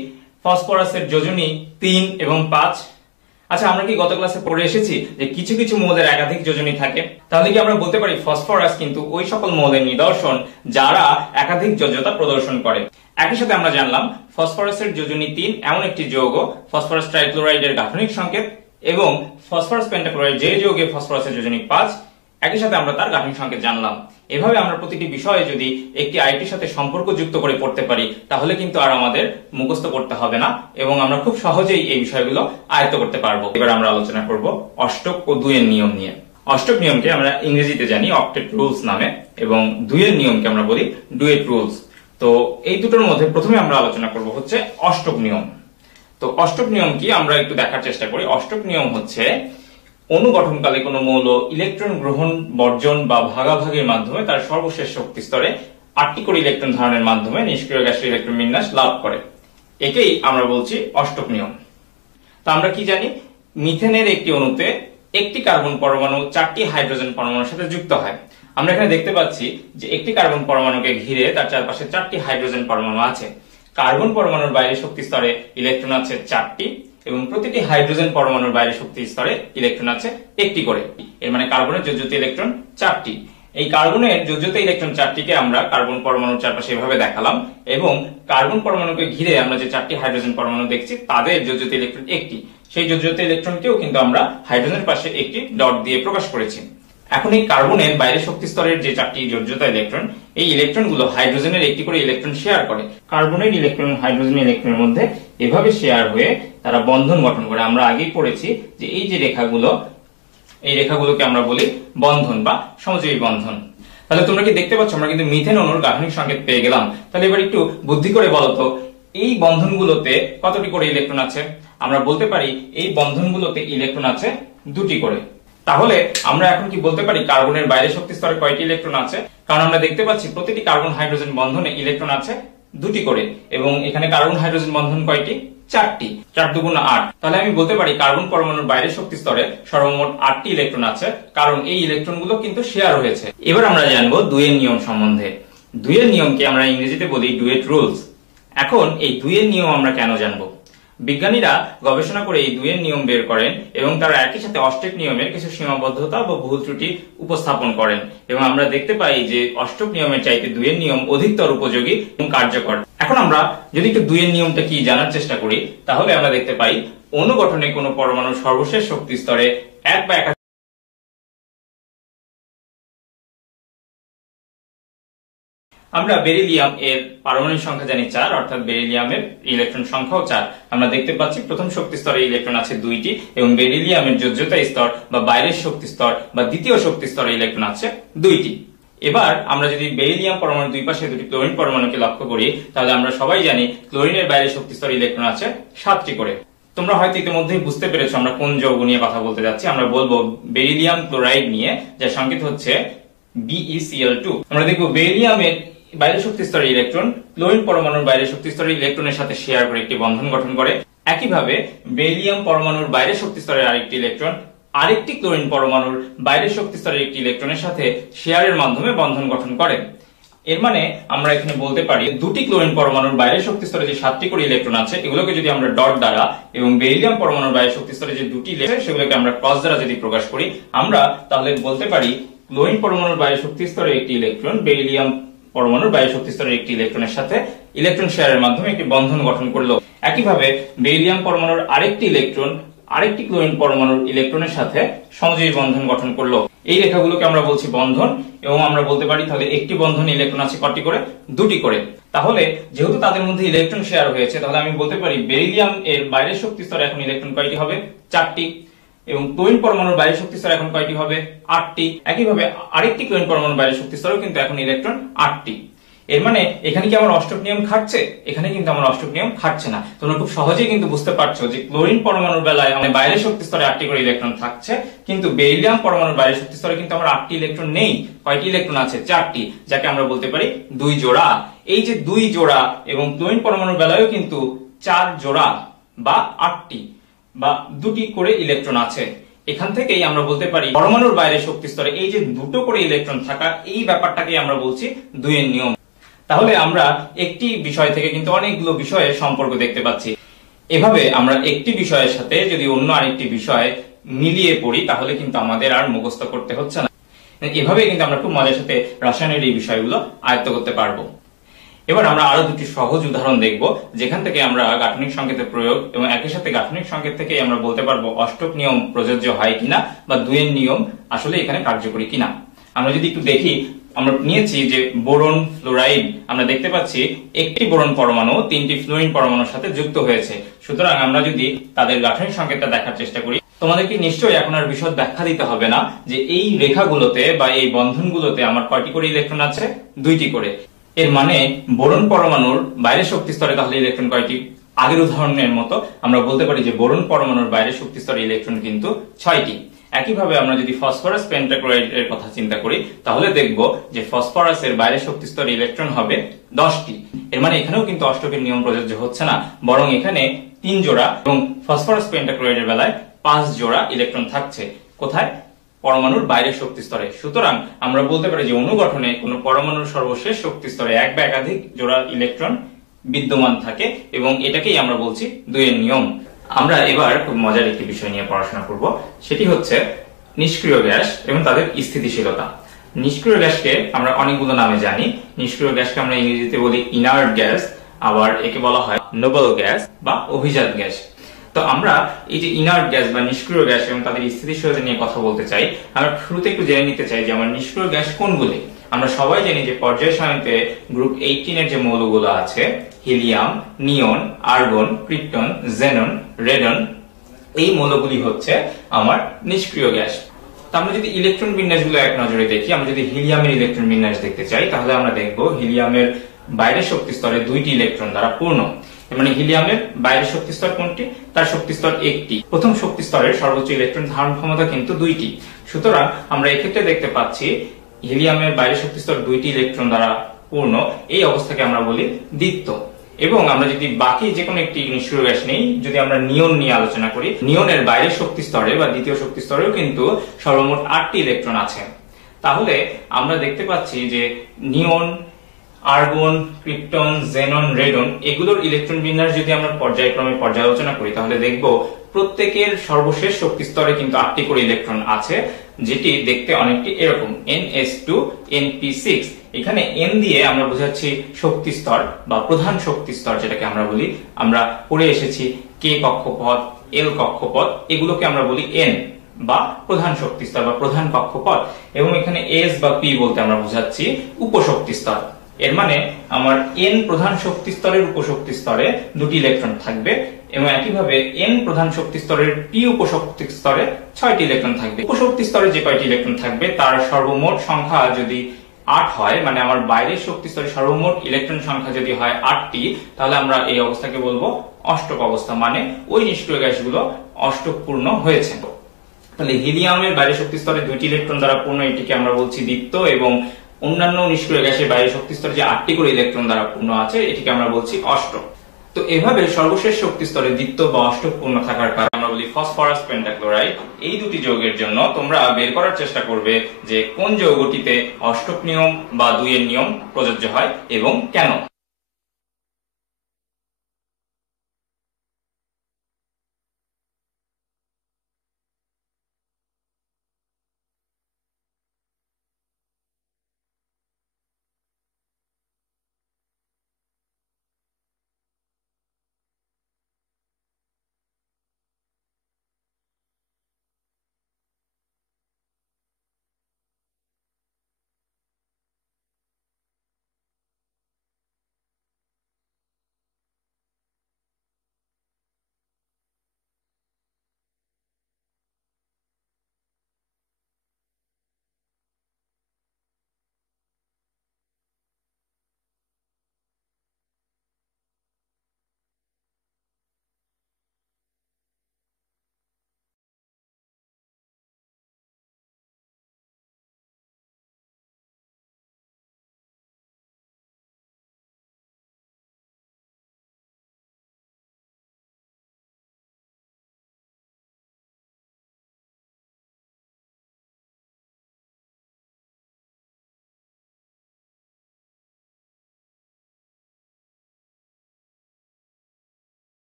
ফসফরাসের যোজনী 3 এবং 5? আচ্ছা, আমরা কি গত ক্লাসে পড়ে এসেছি যে কিছু কিছু মৌলের একাধিক যোজনী থাকে? তাহলে কি আমরা বলতে পারি ফসফরাস কিন্তু ওই সকল মৌলের নিদর্শন যারা একাধিক যোজ্যতা প্রদর্শন করে? একই সাথে আমরা জানলাম ফসফরাসের যোজনী 3 এমন একটি যৌগ, ফসফরাস ট্রাইক্লোরাইডের গাঠনিক সংকেত, এবং ফসফরাস পেন্টাক্লোরাইড যে যৌগে ফসফরাসের যোজনী 5, একই সাথে আমরা তার গাঠনিক সংকেত জানলাম। এভাবে আমরা প্রতিটি বিষয়ে যদি একটি আরেকটির সাথে সম্পর্ক যুক্ত করে পড়তে পারি তাহলে কিন্তু আর আমাদের মুখস্থ করতে হবে না এবং আমরা খুব সহজেই এই বিষয়গুলো আয়ত্ত করতে পারবো। এবার আমরা আলোচনা করব অষ্টক ও দুইয়ের নিয়ম নিয়ে। অষ্টক নিয়মকে আমরা ইংরেজিতে জানি অক্টেট রুলস নামে এবং দুইয়ের নিয়মকে আমরা বলি ডুয়েট রুলস। তো এই দুটোর মধ্যে প্রথমে আমরা আলোচনা করব হচ্ছে অষ্টক নিয়ম। তো অষ্টক নিয়ম কি আমরা একটু দেখার চেষ্টা করি। অষ্টক নিয়ম হচ্ছে অণু গঠনকালে কোনো মৌল ইলেকট্রন গ্রহণ, বর্জন বা ভাগাভাগির মাধ্যমে তার সর্বশেষ শক্তি স্তরে 8টি করে ইলেকট্রন ধারণের মাধ্যমে নিষ্ক্রিয় গ্যাসের ইলেকট্রন বিন্যাস লাভ করে। একেই আমরা বলছি অষ্টক নিয়ম। তো আমরা কি জানি, মিথেনের একটি অণুতে একটি কার্বন পরমাণু 4টি হাইড্রোজেন পরমাণুর সাথে যুক্ত হয়। আমরা এখানে দেখতে পাচ্ছি যে একটি কার্বন পরমাণুকে ঘিরে তার চারপাশে 4টি হাইড্রোজেন পরমাণু আছে। কার্বন পরমাণুর বাইরে শক্তি স্তরে ইলেকট্রন আছে 4টি এবং প্রতিটি হাইড্রোজেন পরমাণুর বাইরে শক্তি স্তরে ইলেকট্রন আছে 1টি করে। এর মানে কার্বনের যোজ্যতা ইলেকট্রন 4টি। এই কার্বনের যোজ্যতা ইলেকট্রন 4টিকে আমরা কার্বন পরমাণুর চারপাশে এভাবে দেখালাম এবং কার্বন পরমাণুকে ঘিরে আমরা যে 4টি হাইড্রোজেন পরমাণু দেখছি তাদের যোজ্যতা ইলেকট্রন 1টি। সেই যোজ্যতা ইলেকট্রনকেও কিন্তু আমরা হাইড্রোজেনের পাশে একটি ডট দিয়ে প্রকাশ করেছি। এখন এই কার্বনের বাইরে শক্তি স্তরের যে 4টি যোজ্যতা ইলেকট্রন, এই ইলেকট্রনগুলো হাইড্রোজেনের একটি করে ইলেকট্রন শেয়ার করে। কার্বনের ইলেকট্রন হাইড্রোজেন ইলেকট্রনের মধ্যে এভাবে শেয়ার হয়ে তারা বন্ধন গঠন করে। আমরা আগেই পড়েছি যে এই যে রেখাগুলো, এই রেখাগুলোকে আমরা বলি বন্ধন বা সমযোজী বন্ধন। তাহলে তোমরা কি দেখতে পাচ্ছ আমরা কিন্তু মিথেন অণুর গাঠনিক সংকেত পেয়ে গেলাম। তাহলে এবার একটু বুদ্ধি করে বলো তো এই বন্ধনগুলোতে কতটি করে ইলেকট্রন আছে? আমরা বলতে পারি এই বন্ধনগুলোতে ইলেকট্রন আছে 2টি করে। তাহলে আমরা এখন কি বলতে পারি কার্বনের বাইরে শক্তি স্তরে কয়টি ইলেকট্রন আছে? কারণ আমরা দেখতে পাচ্ছি প্রতিটি কার্বন হাইড্রোজেন বন্ধনে ইলেকট্রন আছে 2টি করে এবং এখানে কার্বন হাইড্রোজেন বন্ধন কয়টি? 4টি। 4 দুগুণ 8। তাহলে আমি বলতে পারি কার্বন পরমাণুর বাইরে শক্তি স্তরে সর্বমোট 8টি ইলেকট্রন আছে, কারণ এই ইলেকট্রনগুলো কিন্তু শেয়ার হয়েছে। এবার আমরা জানবো দুইয়ের নিয়ম সম্বন্ধে। দুইয়ের নিয়মকে আমরা ইংরেজিতে বলি ডুয়েট রুলস। এখন এই দুইয়ের নিয়ম আমরা কেন জানবো? বিজ্ঞানীরা গবেষণা করে এই দুইয়ের নিয়ম বের করেন এবং তারা একই সাথে অষ্টক নিয়মের কিছু সীমাবদ্ধতা বা ভুল ত্রুটি উপস্থাপন করেন এবং আমরা দেখতে পাই যে অষ্টক নিয়মের চাইতে দুইয়ের নিয়ম অধিকতর উপযোগী এবং কার্যকর। এখন আমরা যদি একটু দুইয়ের নিয়মটা কি জানার চেষ্টা করি, তাহলে আমরা দেখতে পাই অনুগঠনে কোনো পরমাণুর সর্বশেষ শক্তি স্তরে এক বা একাধিক আমরা বেরিলিয়াম এর পারমাণবিক সংখ্যা জানি 4, অর্থাৎ বেরিলিয়ামের ইলেকট্রন সংখ্যাও 4। আমরা দেখতে পাচ্ছি প্রথম শক্তি স্তরে ইলেকট্রন আছে 2টি এবং বেরিলিয়ামের যোজ্যতা স্তর বা বাইরের শক্তি স্তর বা দ্বিতীয় শক্তি স্তরে ইলেকট্রন আছে 2টি। এবার আমরা যদি বেরিলিয়াম পরমাণুর দুই পাশে দুটি ক্লোরিন পরমাণুকে লক্ষ্য করি, তাহলে আমরা সবাই জানি ক্লোরিনের বাইরের শক্তি স্তরে ইলেকট্রন আছে 7টি করে। তোমরা হয়তো ইতিমধ্যেই বুঝতে পেরেছো আমরা কোন যৌগ নিয়ে কথা বলতে যাচ্ছি। আমরা বলবো বেরিলিয়াম ক্লোরাইড নিয়ে, যার সংকেত হচ্ছে BeCl2। আমরা দেখব বেরিলিয়ামের বাইরের শক্তি স্তরের ইলেকট্রন ক্লোরিন পরমাণুর বাইরের শক্তি স্তরের ইলেকট্রনের সাথে শেয়ার করে একটি বন্ধন গঠন করে। একইভাবে বেরিলিয়াম পরমাণুর বাইরের শক্তি স্তরের আরেকটি ইলেকট্রন আরেকটি ক্লোরিন পরমাণুর বাইরের শক্তি স্তরের একটি ইলেকট্রনের সাথে শেয়ারের মাধ্যমে বন্ধন গঠন করে। এর মানে আমরা এখানে বলতে পারি দুটি ক্লোরিন পরমাণুর বাইরের শক্তি স্তরে যে 7টি করে ইলেকট্রন আছে, এগুলোকে যদি আমরা ডট দ্বারা এবং বেরিলিয়াম পরমাণুর বাইরের শক্তি স্তরে যে দুটি ইলেকট্রন সেগুলোকে আমরা ক্রস দ্বারা যদি প্রকাশ করি, আমরা তাহলে বলতে পারি ক্লোরিন পরমাণুর বাইরের শক্তি স্তরে একটি ইলেকট্রন বেরিলিয়াম পরমাণুর বাইরের শক্তি স্তরের একটি ইলেকট্রনের সাথে ইলেকট্রন শেয়ারের মাধ্যমে একটি বন্ধন গঠন করলো। একইভাবে বেরিলিয়াম পরমাণুর আরেকটি ইলেকট্রন আরেকটি ক্লোরিন পরমাণুর ইলেকট্রনের সাথে সমযোজী বন্ধন গঠন করলো। এই রেখাগুলোকে আমরা বলছি বন্ধন এবং আমরা বলতে পারি তাহলে একটি বন্ধনে ইলেকট্রন আছে কয়টি করে? 2টি করে। তাহলে যেহেতু তাদের মধ্যে ইলেকট্রন শেয়ার হয়েছে, তাহলে আমি বলতে পারি বেরিলিয়াম এর বাইরের শক্তি স্তরে এখন ইলেকট্রন কয়টি হবে? 4টি। এবং ক্লোরিন পরমাণুর বাইরের শক্তি স্তর এখন কয়টি হবে? 8টি। একইভাবে আরেকটি ক্লোরিন পরমাণুর বাইরের শক্তি স্তরেও কিন্তু এখন ইলেকট্রন 8টি। এর মানে এখানে কি আমার অষ্টক নিয়ম খাটছে? এখানে কিন্তু আমার অষ্টক নিয়ম খাটছে না। তোমরা খুব সহজেই কিন্তু বুঝতে পারছো যে ক্লোরিন পরমাণুর বেলায় আমাদের বাইরের শক্তি স্তরে 8টি করে ইলেকট্রন থাকছে, কিন্তু বেরিলিয়াম পরমাণুর বাইরের শক্তি স্তরে কিন্তু আমার 8টি ইলেকট্রন নেই। কয়টি ইলেকট্রন আছে? 4টি, যাকে আমরা বলতে পারি 2 জোড়া। এই যে 2 জোড়া এবং ক্লোরিন পরমাণুর বেলায়ও কিন্তু 4 জোড়া বা 8টি বা 2টি করে ইলেকট্রন আছে। এখান থেকেই আমরা বলতে পারি পরমাণুর বাইরের শক্তি স্তরে এই যে 2টো করে ইলেকট্রন থাকা, এই ব্যাপারটাকে আমরা বলছি দুইয়ের নিয়ম। তাহলে আমরা একটি বিষয় থেকে কিন্তু অনেকগুলো বিষয়ের সম্পর্ক দেখতে পাচ্ছি। এভাবে আমরা একটি বিষয়ের সাথে যদি অন্য আরেকটি বিষয় মিলিয়ে পড়ি, তাহলে কিন্তু আমাদের আর মুখস্থ করতে হচ্ছে না। এভাবে কিন্তু আমরা খুব মজার সাথে রসায়নের এই বিষয়গুলো আয়ত্ত করতে পারবো। এবার আমরা আরো দুটি সহজ উদাহরণ দেখব, যেখান থেকে আমরা গাঠনিক সংকেতের প্রয়োগ এবং একই সাথে গাঠনিক সংকেত থেকে আমরা বলতে পারবো অষ্টক নিয়ম প্রযোজ্য হয় কিনা বা দুইয়ের নিয়ম আসলে এখানে কার্যকরী কিনা। আমরা যদি একটু দেখি, আমরা নিয়েছি যে বোরন ফ্লোরাইড, আমরা দেখতে পাচ্ছি একটি বোরন পরমাণু 3টি ফ্লোরিন পরমাণুর সাথে যুক্ত হয়েছে। সুতরাং আমরা যদি তাদের গাঠনিক সংকেতটা দেখার চেষ্টা করি, তোমাদেরকে নিশ্চয়ই এখন আর বিশদ ব্যাখ্যা দিতে হবে না যে এই রেখাগুলোতে বা এই বন্ধনগুলোতে আমার কয়টি করে ইলেকট্রন আছে? 2টি করে। এর মানে বোরন পরমাণুর বাইরের শক্তি স্তরে তাহলে ইলেকট্রন কয়টি? আগের উদাহরণের মতো আমরা বলতে পারি যে বোরন পরমাণুর বাইরের শক্তি স্তরে ইলেকট্রন কিন্তু 6টি। একইভাবে আমরা যদি ফসফরাস পেন্টাক্লোরাইড এর কথা চিন্তা করি, তাহলে দেখব যে ফসফরাসের বাইরের শক্তি স্তরে ইলেকট্রন হবে 10টি। এর মানে এখানেও কিন্তু অষ্টকের নিয়ম প্রযোজ্য হচ্ছে না, বরং এখানে 3 জোড়া এবং ফসফরাস পেন্টাক্লোরাইডের বেলায় 5 জোড়া ইলেকট্রন থাকছে। কোথায়? পরমাণুর বাইরের শক্তি স্তরে। সুতরাং আমরা বলতে পারি যে অনুগঠনে কোনো পরমাণুর সর্বশেষ শক্তি স্তরে এক বা একাধিক জোড়া ইলেকট্রন বিদ্যমান থাকে এবং এটাকেই আমরা বলছি দুইয়ের নিয়ম। আমরা এবার খুব মজার একটি বিষয় নিয়ে পড়াশোনা করব, সেটি হচ্ছে নিষ্ক্রিয় গ্যাস এবং তাদের স্থিতিশীলতা। নিষ্ক্রিয় গ্যাসকে আমরা অনেকগুলো নামে জানি। নিষ্ক্রিয় গ্যাসকে আমরা ইংরেজিতে বলি ইনার্ট গ্যাস, আবার একে বলা হয় নোবেল গ্যাস বা অভিজাত গ্যাস। তো আমরা এই যে ইনার্ট গ্যাস বা নিষ্ক্রিয় গ্যাস এবং তাদের স্থিতিশীলতা নিয়ে কথা বলতে চাই। আমরা শুরুতে একটু জেনে নিতে চাই যে আমার নিষ্ক্রিয় গ্যাস কোনগুলি। আমরা সবাই জানি যে পর্যায় সারণীতে গ্রুপ 18 এর যে মৌলগুলো আছে, হিলিয়াম, নিয়ন, আর্গন, ক্রিপ্টন, জেনন, রেডন, এই মৌলগুলি হচ্ছে আমার নিষ্ক্রিয় গ্যাস। তো আমরা যদি ইলেকট্রন বিন্যাসগুলো এক নজরে দেখি, আমরা যদি হিলিয়ামের ইলেকট্রন বিন্যাস দেখতে চাই, তাহলে আমরা দেখব হিলিয়ামের বাইরের শক্তি স্তরে 2টি ইলেকট্রন দ্বারা পূর্ণ। মানে হিলিয়ামের বাইরের শক্তি স্তর কোনটি? তার শক্তি স্তর 1টি। প্রথম শক্তি স্তরের সর্বোচ্চ ইলেকট্রন ধারণ ক্ষমতা কিন্তু 2টি। সুতরাং আমরা এক্ষেত্রে দেখতে পাচ্ছি হিলিয়ামের বাইরের শক্তি স্তর 2টি ইলেকট্রন দ্বারা পূর্ণ। এই অবস্থাকে আমরা বলি দ্বিত্ব। এবং আমরা যদি বাকি যে কোনো একটি নিষ্ক্রিয় গ্যাস নেই, যদি আমরা নিয়ন নিয়ে আলোচনা করি, নিয়নের বাইরের শক্তি স্তরে বা দ্বিতীয় শক্তি স্তরেও কিন্তু সর্বমোট 8টি ইলেকট্রন আছে। তাহলে আমরা দেখতে পাচ্ছি যে নিয়ন আর্গন, ক্রিপ্টন, জেনন, রেডন এগুলোর ইলেকট্রন বিন্যাস যদি আমরা পর্যায়ক্রমে পর্যালোচনা করি তাহলে দেখব প্রত্যেকের সর্বশেষ শক্তি স্তরে কিন্তু 8টি করে ইলেকট্রন আছে, যেটি দেখতে অনেকটি এরকম ns2 np6। এখানে n দিয়ে আমরা বোঝাচ্ছি শক্তি স্তর বা প্রধান শক্তি স্তর, যেটাকে আমরা বলি, আমরা পড়ে এসেছি k কক্ষপথ, l কক্ষপথ, এগুলোকে আমরা বলি n বা প্রধান শক্তি স্তর বা প্রধান কক্ষপথ। এবং এখানে s বা p বলতে আমরা বোঝাচ্ছি উপশক্তি স্তর। এর মানে আমার n প্রধান শক্তি স্তরের উপশক্তি স্তরে 2টি ইলেকট্রন থাকবে এবং একইভাবে n প্রধান শক্তি স্তরের p উপশক্তি স্তরে 6টি ইলেকট্রন থাকবে। উপশক্তি স্তরে যে কয়টি ইলেকট্রন থাকবে তার সর্বমোট সংখ্যা যদি 8 হয়, মানে আমার বাইরের শক্তি স্তরে সর্বমোট ইলেকট্রন সংখ্যা যদি হয় 8টি, তাহলে আমরা এই অবস্থাকে বলবো অষ্টক অবস্থা, মানে ওই নিষ্ক্রিয় গ্যাসগুলো অষ্টকপূর্ণ হয়েছে। তাহলে হিলিয়ামের বাইরের শক্তি স্তরে 2টি ইলেকট্রন দ্বারা পূর্ণ, এটিকে আমরা বলছি দ্বিত্ব, এবং অন্যান্য নিষ্ক্রিয় গ্যাসের বাইরের শক্তি স্তরে যে 8টি করে ইলেকট্রন দ্বারা পূর্ণ আছে এটিকে আমরা বলছি অষ্টক। তো এভাবে সর্বশেষ শক্তি স্তরে দ্বিত্ব বা অষ্টক পূর্ণ থাকার কারণে আমরা বলি ফসফরাস পেন্টাক্লোরাইড। এই দুটি যৌগের জন্য তোমরা বের করার চেষ্টা করবে যে কোন যৌগটিতে অষ্টক নিয়ম বা 2 এর নিয়ম প্রযোজ্য হয় এবং কেন।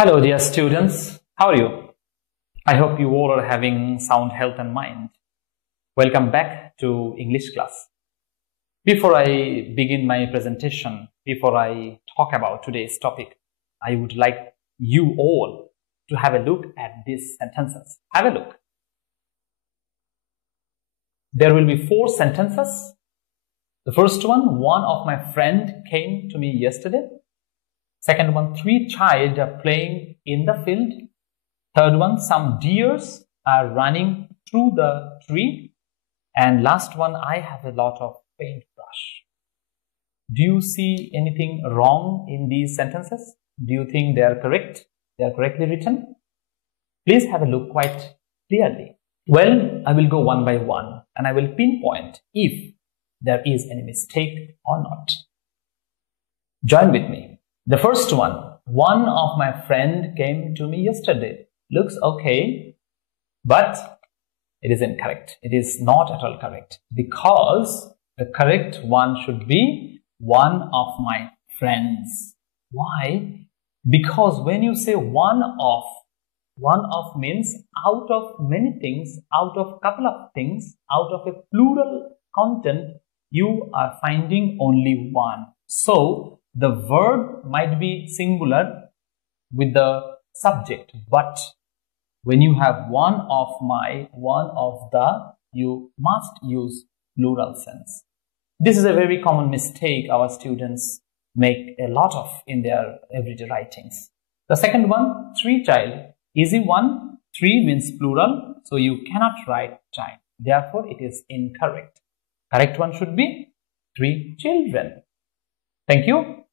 Hello dear students, how are you? I hope you all are having sound health and mind. Welcome back to English class. Before I begin my presentation, before I talk about today's topic, I would like you all to have a look at these sentences. Have a look. There will be 4 sentences. The first one of my friend came to me yesterday. Second one, 3 children are playing in the field. Third one, some deers are running through the tree. And last one, I have a lot of paintbrush. Do you see anything wrong in these sentences? Do you think they are correct? They are correctly written? Please have a look quite clearly. Well, I will go one by one and I will pinpoint if there is any mistake or not. Join with me. The first one of my friend came to me yesterday. Looks okay, but it is incorrect. It is not at all correct, because the correct one should be one of my friends. Why? Because when you say one of means out of many things, out of couple of things, out of a plural content, you are finding only one. So the verb might be singular with the subject, but when you have one of my, one of the, you must use plural sense. This is a very common mistake our students make a lot of in their everyday writings. The second one, 3 child, easy one. 3 means plural, so you cannot write child. Therefore, it is incorrect. Correct one should be 3 children. Thank you.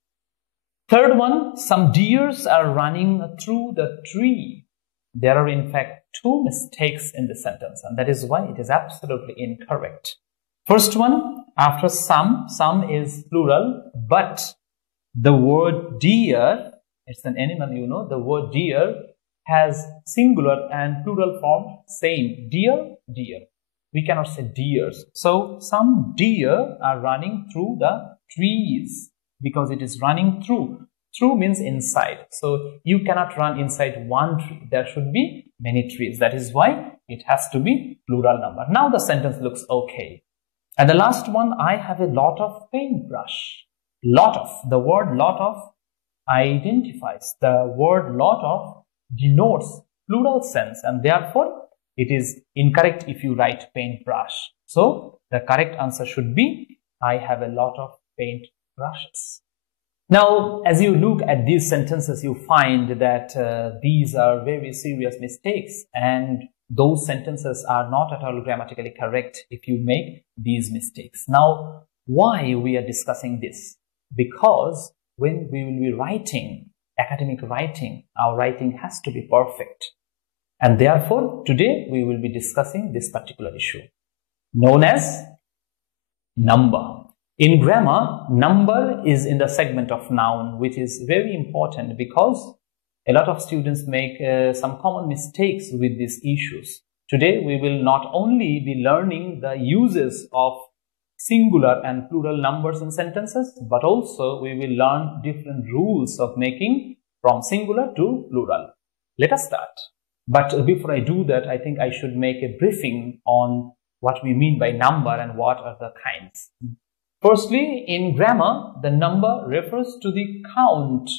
Third one, some deers are running through the tree. There are in fact 2 mistakes in the sentence, and that is why it is absolutely incorrect. First one, after some is plural, but the word deer, it's an animal, you know, the word deer has singular and plural form same. Deer, deer. We cannot say deers. So some deer are running through the trees because it is running through. Through means inside. So you cannot run inside one tree. There should be many trees. That is why it has to be plural number. Now the sentence looks okay. And the last one, I have a lot of paintbrush. Lot of. The word lot of identifies. The word lot of denotes plural sense, and therefore it is incorrect if you write paintbrush. So the correct answer should be I have a lot of paintbrushes. Now, as you look at these sentences, you find that these are very serious mistakes, and those sentences are not at all grammatically correct if you make these mistakes. Now, why we are discussing this? Because when we will be writing academic writing, our writing has to be perfect. And therefore, today we will be discussing this particular issue, known as number. In grammar, number is in the segment of noun, which is very important because a lot of students make some common mistakes with these issues. Today, we will not only be learning the uses of singular and plural numbers in sentences, but also we will learn different rules of making from singular to plural. Let us start. But before I do that, I think I should make a briefing on what we mean by number and what are the kinds. Firstly, in grammar, the number refers to the count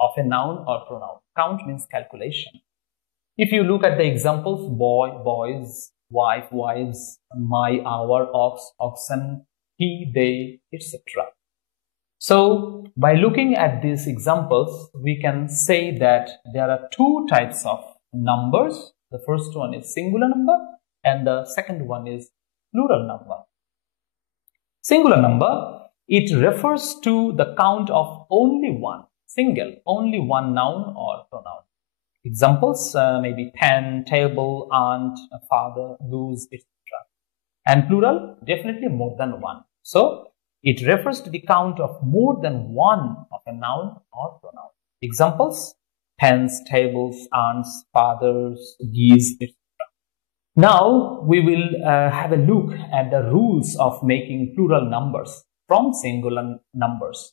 of a noun or pronoun. Count means calculation. If you look at the examples, boy, boys, wife, wives, my, our, ox, oxen, he, they, etc. So, by looking at these examples, we can say that there are 2 types of numbers. The first one is singular number and the second one is plural number. Singular number, it refers to the count of only one, single, only one noun or pronoun. Examples may be pen, table, aunt, father, goose, etc. And plural, definitely more than one. So, it refers to the count of more than one of a noun or pronoun. Examples, pens, tables, aunts, fathers, geese, etc. Now, we will have a look at the rules of making plural numbers from singular numbers.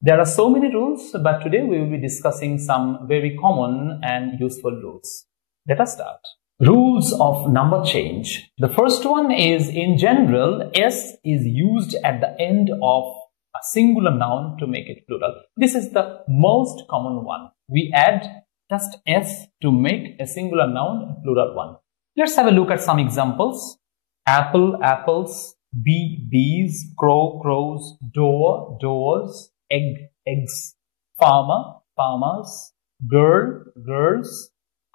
There are so many rules, but today we will be discussing some very common and useful rules. Let us start. Rules of number change. The first one is, in general, S is used at the end of a singular noun to make it plural. This is the most common one. We add just S to make a singular noun a plural one. Let's have a look at some examples. Apple, apples, bee, bees, crow, crows, door, doors, egg, eggs, farmer, farmers, girl, girls,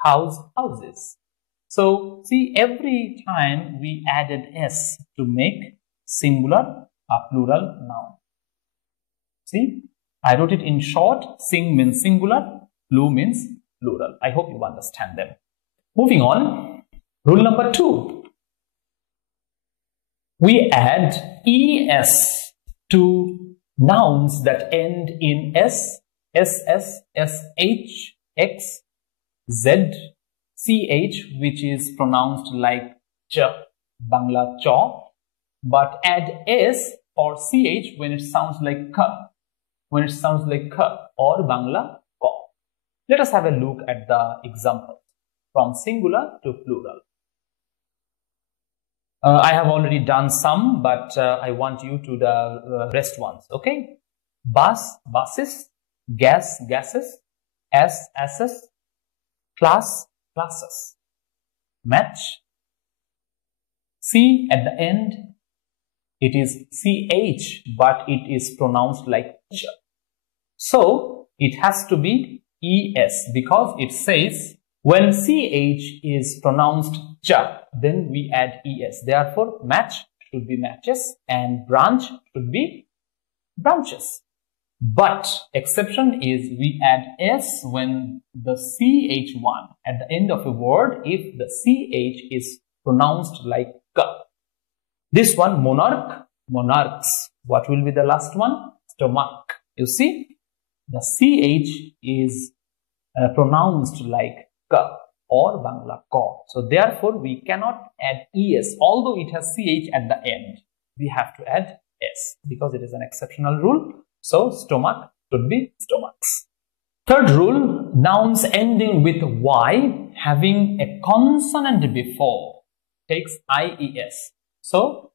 house, houses. So, see, every time we added S to make singular a plural noun. See, I wrote it in short. Sing means singular, plu means plural. I hope you understand them. Moving on, rule number 2. We add ES to nouns that end in S, SS, SH, X, Z, CH, which is pronounced like Ch, Bangla Cha, but add S or CH when it sounds like K, or Bangla Ka. Let us have a look at the examples from singular to plural. I have already done some, but I want you to the rest ones, okay? Bus, buses, gas, gases, asses, class, classes, match. C at the end, it is CH, but it is pronounced like Ch. So, it has to be ES because it says When CH is pronounced cha, then we add ES. Therefore, match should be matches and branch should be branches. But exception is we add S when the CH1 at the end of a word if the CH is pronounced like K. This one, monarch, monarchs. What will be the last one? Stomach. You see, the CH is pronounced like K or Bangla Ko. So therefore, we cannot add ES. Although it has CH at the end, we have to add S because it is an exceptional rule. So stomach should be stomachs. Third rule, nouns ending with Y having a consonant before takes IES. So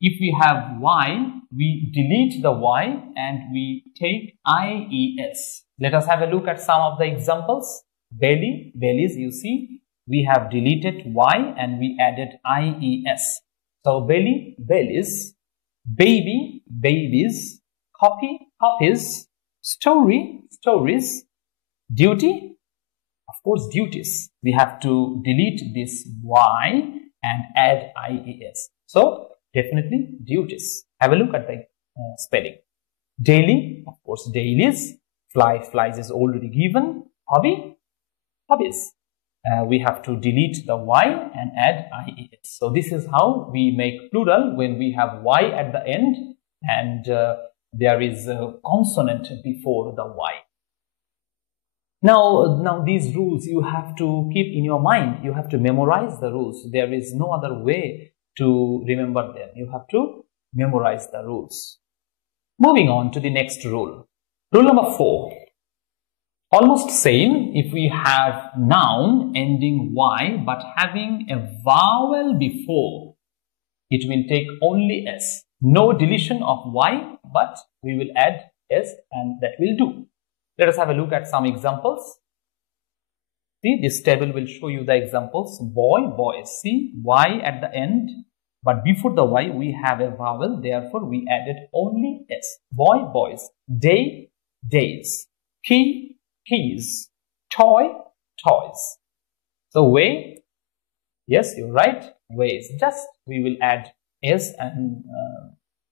if we have Y, we delete the Y and we take IES. Let us have a look at some of the examples. Belly, bellies, you see, we have deleted Y and we added IES. So belly, bellies, baby, babies, copy, copies, story, stories, duty, of course duties. We have to delete this Y and add IES. So definitely duties. Have a look at the spelling. Daily, of course dailies, fly, flies is already given, hobby, hobbies. We have to delete the Y and add IES. So this is how we make plural when we have Y at the end and there is a consonant before the Y. Now these rules you have to keep in your mind. You have to memorize the rules. There is no other way to remember them. You have to memorize the rules. Moving on to the next rule. Rule number 4. Almost same if we have noun ending Y but having a vowel before. It will take only S. No deletion of Y, but we will add S and that will do. Let us have a look at some examples. See, this table will show you the examples. Boy, boys. See, Y at the end, but before the Y we have a vowel. Therefore, we added only S. Boy, boys. Day, days. Key, keys. Toy, toys. So, way, yes, you're right. Ways. Just we will add S and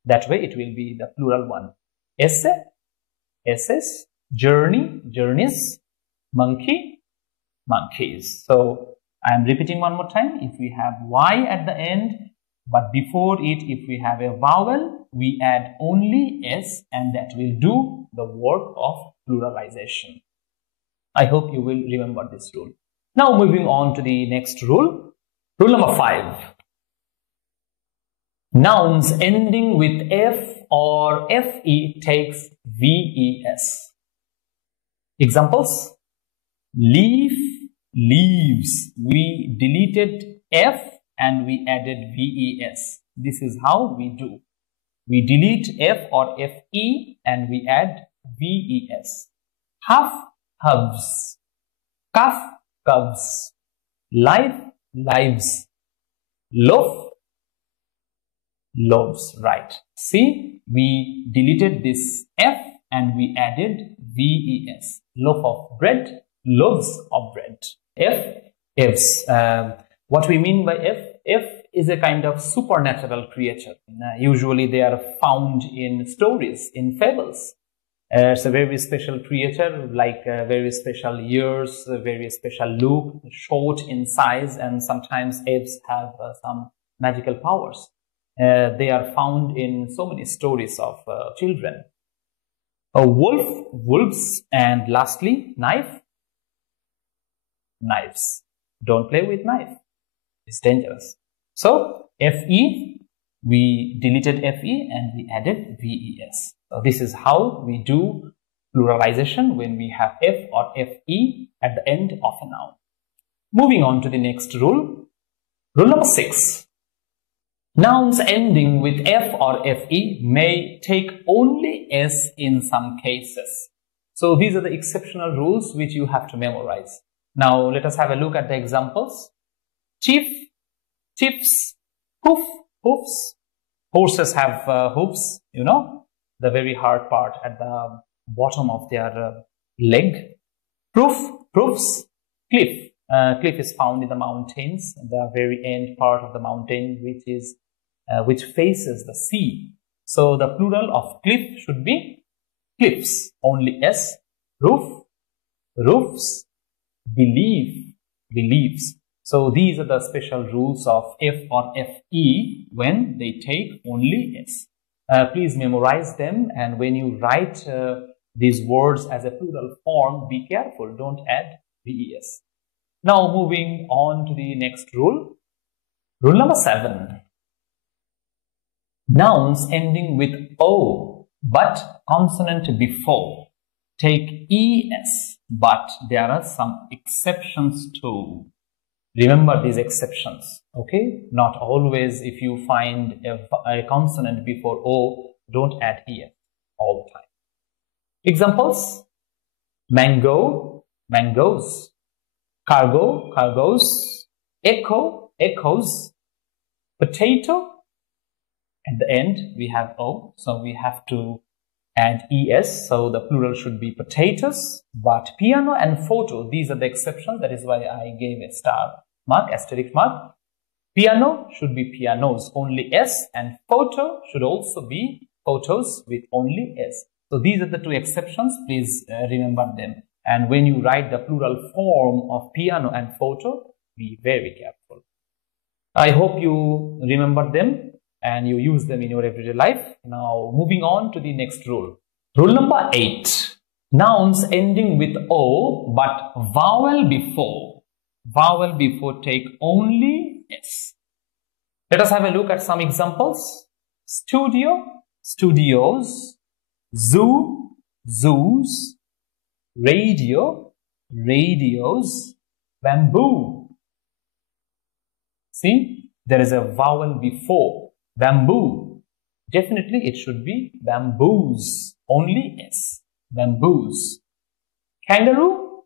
that way it will be the plural one. Essay, essays, journey, journeys, monkey, monkeys. So I am repeating one more time. If we have Y at the end, but before it, if we have a vowel, we add only S and that will do the work of pluralization. I hope you will remember this rule. Now moving on to the next rule. Rule number 5. Nouns ending with F or FE takes VES. Examples. Leaf, leaves. We deleted F and we added VES. This is how we do. We delete F or FE and we add VES. Half, hubs. Cuff, cubs. Life, lives. Loaf, loaves, right. See, we deleted this F and we added VES. Loaf of bread, loaves of bread. F, F's. What we mean by F? F is a kind of supernatural creature. Usually they are found in stories, in fables. It's a very special creature, like very special ears, very special look, short in size, and sometimes apes have some magical powers. They are found in so many stories of children. A wolf, wolves, and lastly, knife, knives. Don't play with knife. It's dangerous. So, FE, we deleted FE and we added VES. So, this is how we do pluralization when we have F or FE at the end of a noun. Moving on to the next rule. Rule number 6. Nouns ending with F or FE may take only S in some cases. So, these are the exceptional rules which you have to memorize. Now, let us have a look at the examples. Chief, chiefs, hoof, hoofs. Horses have hoofs, you know, the very hard part at the bottom of their leg. Proof, proofs, cliff. Cliff is found in the mountains, the very end part of the mountain, which faces the sea. So the plural of cliff should be cliffs, only S. Roof, roofs. Belief, beliefs. So these are the special rules of F or FE when they take only S. Please memorize them, and when you write these words as a plural form, be careful, don't add VES. Now moving on to the next rule. Rule number 7. Nouns ending with O but consonant before take ES, but there are some exceptions too. Remember these exceptions, okay? Not always if you find a consonant before O, don't add ES all the time. Examples: mango, mangoes; cargo, cargos; echo, echoes; potato. At the end we have O, so we have to add ES, so the plural should be potatoes. But piano and photo, these are the exceptions. That is why I gave a star mark, asterisk mark. Piano should be pianos, only S, and photo should also be photos with only S. So these are the two exceptions. Please remember them. And when you write the plural form of piano and photo, be very careful. I hope you remember them and you use them in your everyday life. Now moving on to the next rule. Rule number 8. Nouns ending with O but vowel before. Vowel before take only S. Let us have a look at some examples. Studio, studios; zoo, zoos; radio, radios; bamboo. See, there is a vowel before. Bamboo. Definitely it should be bamboos, only S. Bamboos. Kangaroo,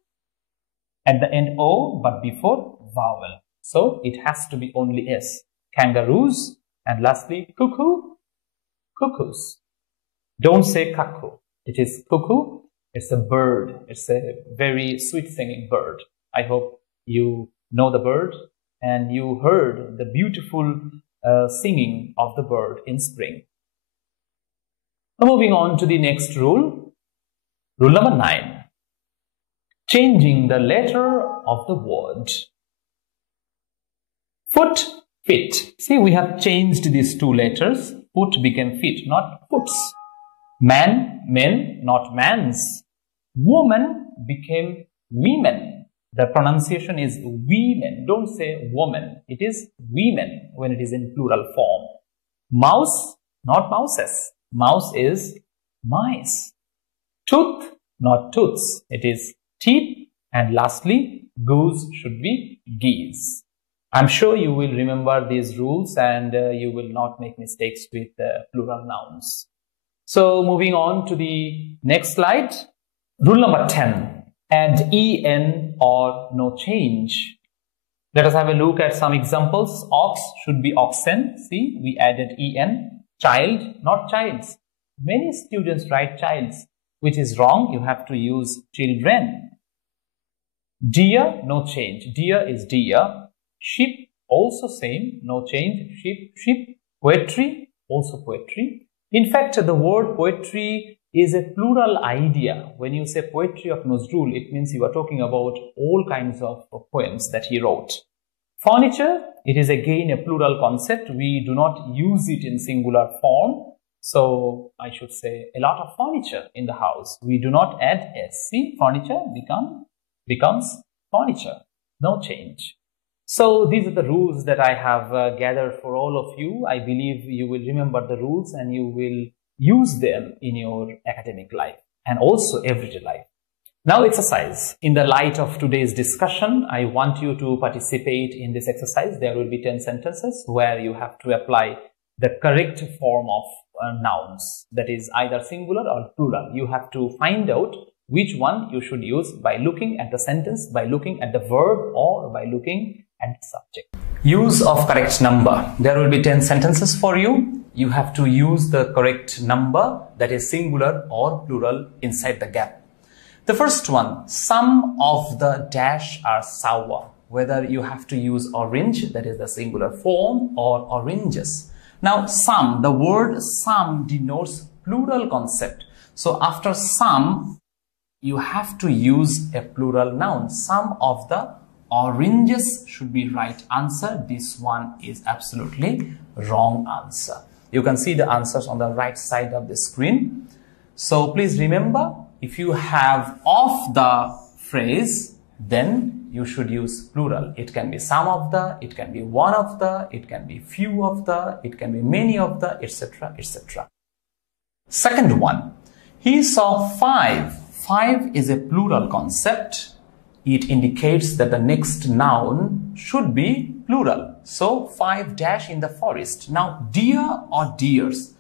at the end O but before vowel, so it has to be only S. Kangaroos. And lastly, cuckoo, cuckoos. Don't say cuckoo, it is cuckoo. It's a bird. It's a very sweet singing bird. I hope you know the bird and you heard the beautiful singing of the bird in spring. Now moving on to the next rule. Rule number 9. Changing the letter of the word. Foot, fit. See, we have changed these two letters. Foot became fit, not foots. Man, men, not mans. Woman became women. The pronunciation is women. Don't say woman. It is women when it is in plural form. Mouse, not mouses. Mouse is mice. Tooth, not tooths. It is teeth. And lastly, goose should be geese. I'm sure you will remember these rules and you will not make mistakes with plural nouns. So moving on to the next slide. Rule number 10. Add en or no change. Let us have a look at some examples. Ox should be oxen. See, we added en. Child, not childs. Many students write childs, which is wrong. You have to use children. Deer, no change. Deer is deer. Sheep, also same, no change. Sheep, sheep. Poetry, also poetry. In fact, the word poetry is a plural idea. When you say poetry of Nazrul, it means you are talking about all kinds of poems that he wrote. Furniture, it is again a plural concept. We do not use it in singular form. So I should say a lot of furniture in the house. We do not add S. See, furniture becomes furniture. No change. So these are the rules that I have gathered for all of you. I believe you will remember the rules and you will use them in your academic life and also everyday life. Now exercise. In the light of today's discussion, I want you to participate in this exercise. There will be 10 sentences where you have to apply the correct form of nouns, that is either singular or plural. You have to find out which one you should use by looking at the sentence, by looking at the verb, or by looking at the subject. Use of correct number. There will be 10 sentences for you. You have to use the correct number, that is singular or plural, inside the gap. The first one, some of the dash are sour. whether you have to use orange, that is the singular form, or oranges. Now, some, the word some denotes plural concept. So after some, you have to use a plural noun. Some of the oranges should be right answer. This one is absolutely wrong answer. You can see the answers on the right side of the screen. So please remember, if you have of the phrase, then you should use plural. It can be some of the, it can be one of the, it can be few of the, it can be many of the, etc., etc. Second one, he saw 5. 5 is a plural concept. It indicates that the next noun should be plural. So 5 dash in the forest. Now, deer or deers.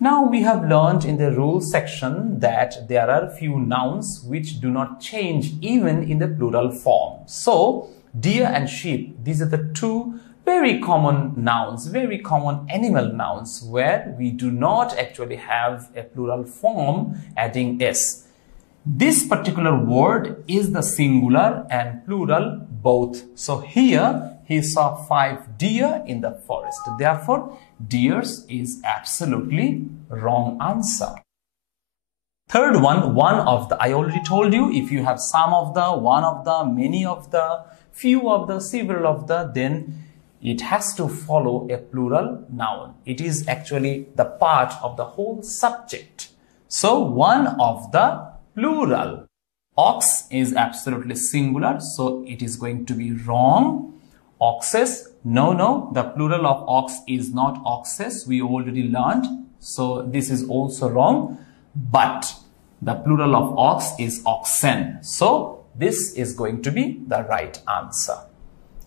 Now we have learned in the rules section that there are few nouns which do not change even in the plural form. So deer and sheep, these are the two very common nouns, very common animal nouns where we do not actually have a plural form adding s. This particular word is the singular and plural both. So here he saw 5 deer in the forest. Therefore, deers is absolutely wrong answer. Third one, one of the. I already told you, if you have some of the, one of the, many of the, few of the, several of the, then it has to follow a plural noun. It is actually the part of the whole subject. So one of the plural. Ox is absolutely singular, so it is going to be wrong. Oxes, no, the plural of ox is not oxes. We already learned, so this is also wrong. But the plural of ox is oxen, so this is going to be the right answer.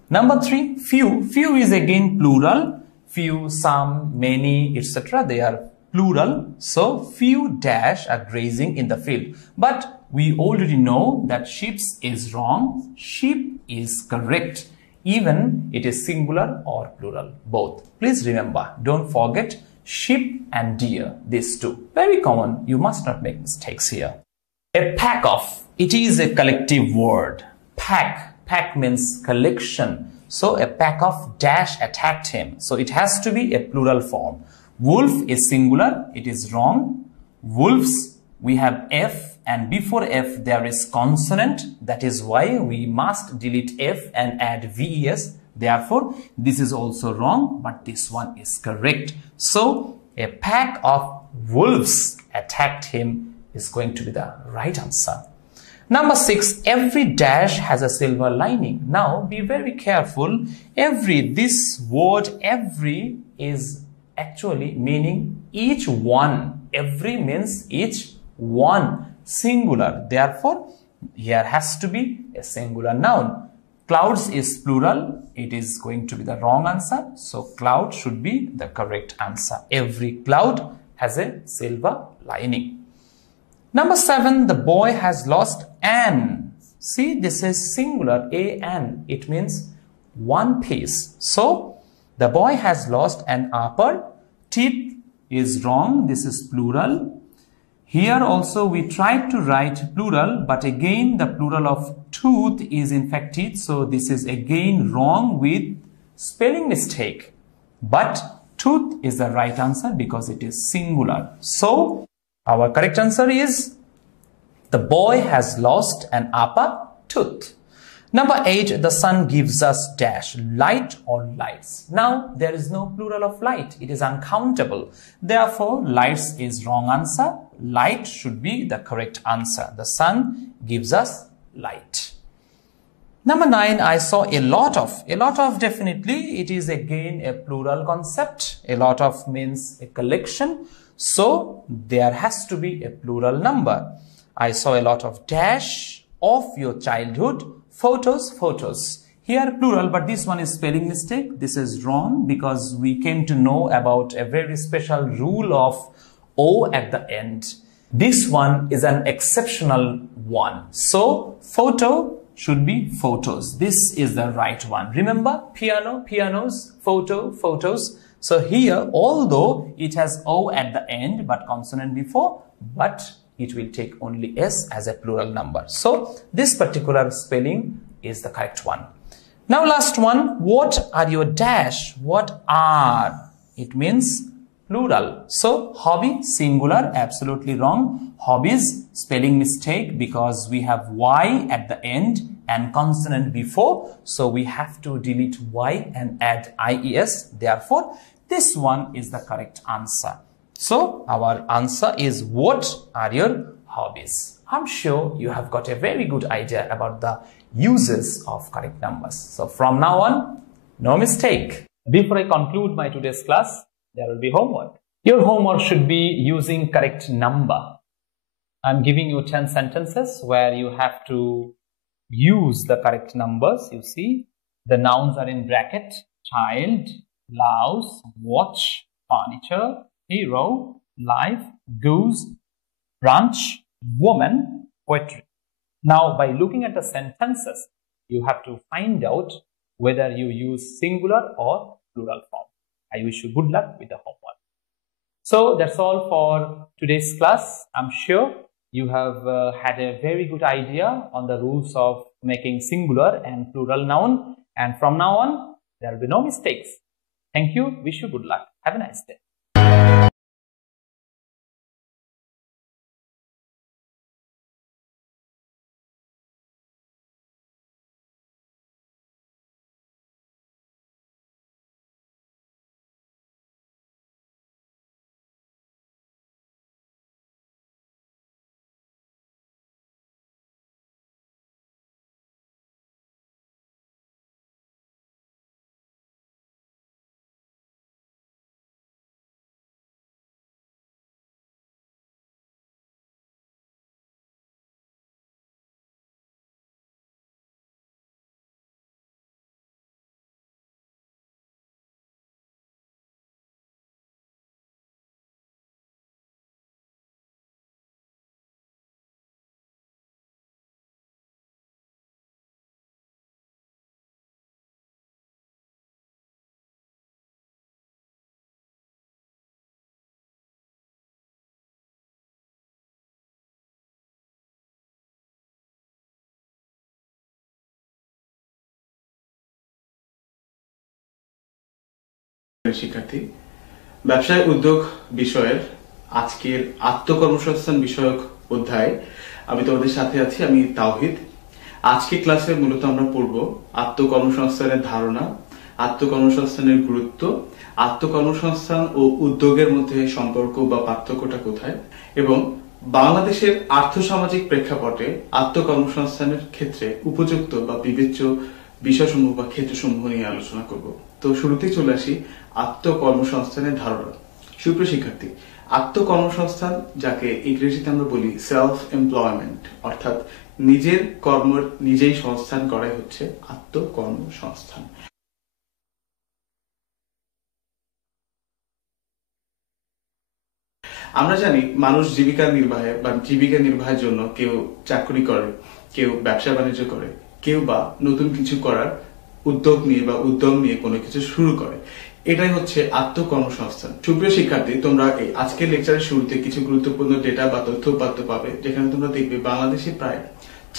Number 3, few. Few is again plural. Few, some, many, etc. They are plural. So few dash are grazing in the field. But we already know that sheep is wrong. Sheep is correct. Even it is singular or plural, both. Please remember, don't forget sheep and deer, these two. Very common. You must not make mistakes here. A pack of. It is a collective word. Pack. Pack means collection. So a pack of dash attacked him. So it has to be a plural form. Wolf is singular. It is wrong. Wolves, we have F, and before F there is consonant. That is why we must delete F and add VES. Therefore, this is also wrong, but this one is correct. So a pack of wolves attacked him is going to be the right answer. Number 6, every dash has a silver lining. Now, be very careful. This word every is actually meaning each one. Every means each one, singular. Therefore, here has to be a singular noun. Clouds is plural. It is going to be the wrong answer. So, cloud should be the correct answer. Every cloud has a silver lining. Number 7, the boy has lost an. See, this is singular, an. It means one piece. So, the boy has lost an apple. Teeth is wrong. This is plural. Here also we tried to write plural, but again the plural of tooth is in fact teeth. So, this is again wrong with spelling mistake. But tooth is the right answer because it is singular. So, our correct answer is the boy has lost an upper tooth. Number 8, the sun gives us dash, light or lights. Now, there is no plural of light. It is uncountable. Therefore, lights is wrong answer. Light should be the correct answer. The sun gives us light. Number 9, I saw a lot of. A lot of, definitely, it is again a plural concept. A lot of means a collection. So, there has to be a plural number. I saw a lot of dash of your childhood. Photos. Here plural, but this one is spelling mistake. This is wrong because we came to know about a very special rule of O at the end. This one is an exceptional one. So, photo should be photos. This is the right one. Remember, piano, pianos, photos. So here, although it has O at the end, but consonant before, but it will take only S as a plural number. So, this particular spelling is the correct one. Now last one, what are your dash? What are? It means plural. So hobby, singular, absolutely wrong. Hobbies, spelling mistake because we have y at the end and consonant before. So we have to delete y and add ies. Therefore, this one is the correct answer. So our answer is, what are your hobbies? I'm sure you have got a very good idea about the uses of correct numbers. So from now on, no mistake. Before I conclude my today's class, there will be homework. Your homework should be using correct number. I'm giving you 10 sentences where you have to use the correct numbers. You see, the nouns are in bracket: child, blouse, watch, furniture, hero, life, goose, branch, woman, poetry. Now, by looking at the sentences, you have to find out whether you use singular or plural form. I wish you good luck with the homework. So that's all for today's class. I'm sure you have had a very good idea on the rules of making singular and plural noun. And from now on, there will be no mistakes. Thank you. Wish you good luck. Have a nice day. শিক্ষার্থী, ব্যবসায় উদ্যোগ বিষয়ের আজকের আত্মকর্মসংস্থান বিষয়ক অধ্যায়ে আমি তোমাদের সাথে আছি। আমি তাওহিদ। আজকে ক্লাসে মূলত আমরা পড়ব আত্মকর্মসংস্থানের ধারণা, আত্মকর্মসংস্থানের গুরুত্ব, আত্মকর্মসংস্থান ও উদ্যোগের মধ্যে সম্পর্ক বা পার্থক্যটা কোথায়, এবং বাংলাদেশের আর্থসামাজিক প্রেক্ষাপটে আত্মকর্মসংস্থানের ক্ষেত্রে উপযুক্ত বা বিবেচ্য বিষয়সমূহ বা ক্ষেত্রসমূহ নিয়ে আলোচনা করব। তো শুরুতেই চলে আসি আত্মকর্মসংস্থানের ধারণা। সুপ্রিয় শিক্ষার্থী, আত্মকর্মসংস্থান, যাকে ইংরেজিতে আমরা বলি সেলফ এমপ্লয়মেন্ট, অর্থাৎ নিজের কর্মের নিজেই সংস্থান করাই হচ্ছে আত্মকর্মসংস্থান। আমরা জানি মানুষ জীবিকা নির্বাহের জন্য কেউ চাকরি করে, কেউ ব্যবসা বাণিজ্য করে, কেউ বা নতুন কিছু করার উদ্যোগ নিয়ে কোনো কিছু শুরু করে। এটাই হচ্ছে আত্মকর্মসংস্থান। সুপ্রিয় শিক্ষার্থী, তোমরা এই আজকের লেকচারের শুরুতে কিছু গুরুত্বপূর্ণ ডেটা বা তথ্য উপাত্ত পাবে, যেখানে তোমরা দেখবে বাংলাদেশে প্রায়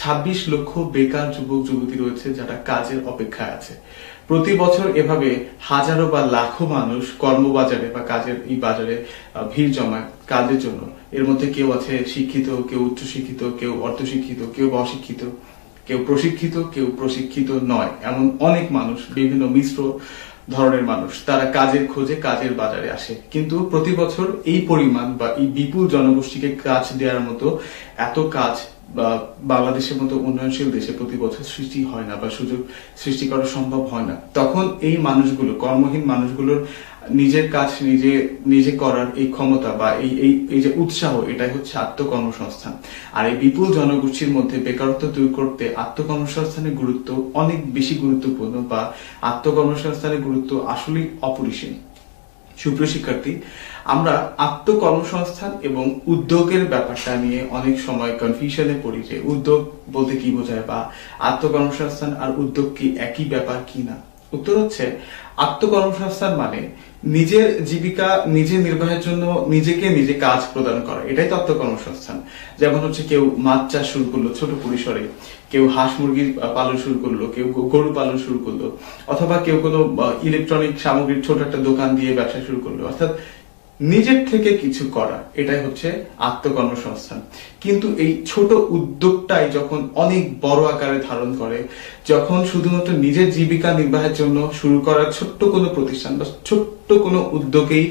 26 লক্ষ বেকার যুবক যুবতী রয়েছে যারা কাজের অপেক্ষায় আছে। প্রতি বছর এভাবে হাজারো বা লাখো মানুষ কর্মবাজারে বা কাজের এই বাজারে ভিড় জমায় কাজের জন্য। এর মধ্যে কেউ আছে শিক্ষিত, কেউ উচ্চশিক্ষিত, কেউ অর্ধশিক্ষিত, কেউ অশিক্ষিত, কেউ প্রশিক্ষিত, কেউ প্রশিক্ষিত নয়, এমন অনেক মানুষ, বিভিন্ন মিশ্র ধরনের মানুষ, তারা কাজের খোঁজে কাজের বাজারে আসে। কিন্তু প্রতি বছর এই পরিমাণ বা এই বিপুল জনগোষ্ঠীকে কাজ দেওয়ার মতো এত কাজ বা বাংলাদেশের মতো উন্নয়নশীল দেশে প্রতি বছর সৃষ্টি হয় না বা সুযোগ সৃষ্টি করা সম্ভব হয় না। তখন এই মানুষগুলো, কর্মহীন মানুষগুলোর নিজের কাজ নিজে করার এই ক্ষমতা বা এই যে উৎসাহ, এটাই হচ্ছে আত্মকর্মসংস্থান। আর এই বিপুল জনগোষ্ঠীর মধ্যে বেকারত্ব দূর করতে আত্মকর্মসংস্থানের গুরুত্ব অনেক বেশি গুরুত্বপূর্ণ, বা আত্মকর্মসংস্থানের গুরুত্ব আসলেই অপরিসীম। সুপ্রিয় শিক্ষার্থী, আমরা আত্মকর্মসংস্থান এবং উদ্যোগের ব্যাপারটা নিয়ে অনেক সময় কনফিউশনে পড়ি যে উদ্যোগ বলতে কি বোঝায়, বা আত্মকর্মসংস্থান আর উদ্যোগ কি একই ব্যাপার কি না। উত্তর হচ্ছে আত্মকর্মসংস্থান মানে নিজের জীবিকা নিজে নির্বাহের জন্য নিজেকে নিজে কাজ প্রদান করা, এটাই তো আত্মকর্মসংস্থান। যেমন হচ্ছে কেউ মাছ চাষ শুরু করলো ছোট পরিসরে, কেউ হাঁস মুরগির পালন শুরু করলো, কেউ গরু পালন শুরু করলো, অথবা কেউ কোনো ইলেকট্রনিক সামগ্রীর ছোট একটা দোকান দিয়ে ব্যবসা শুরু করলো। অর্থাৎ নিজের থেকে কিছু করা, এটাই হচ্ছে আত্মকর্মসংস্থান। কিন্তু এই ছোট উদ্যোগটাই যখন অনেক বড় আকারে ধারণ করে, যখন শুধুমাত্র নিজের জীবিকা নির্বাহের জন্য শুরু করা ছোট্ট কোনো প্রতিষ্ঠান বা ছোট্ট কোনো উদ্যোগেই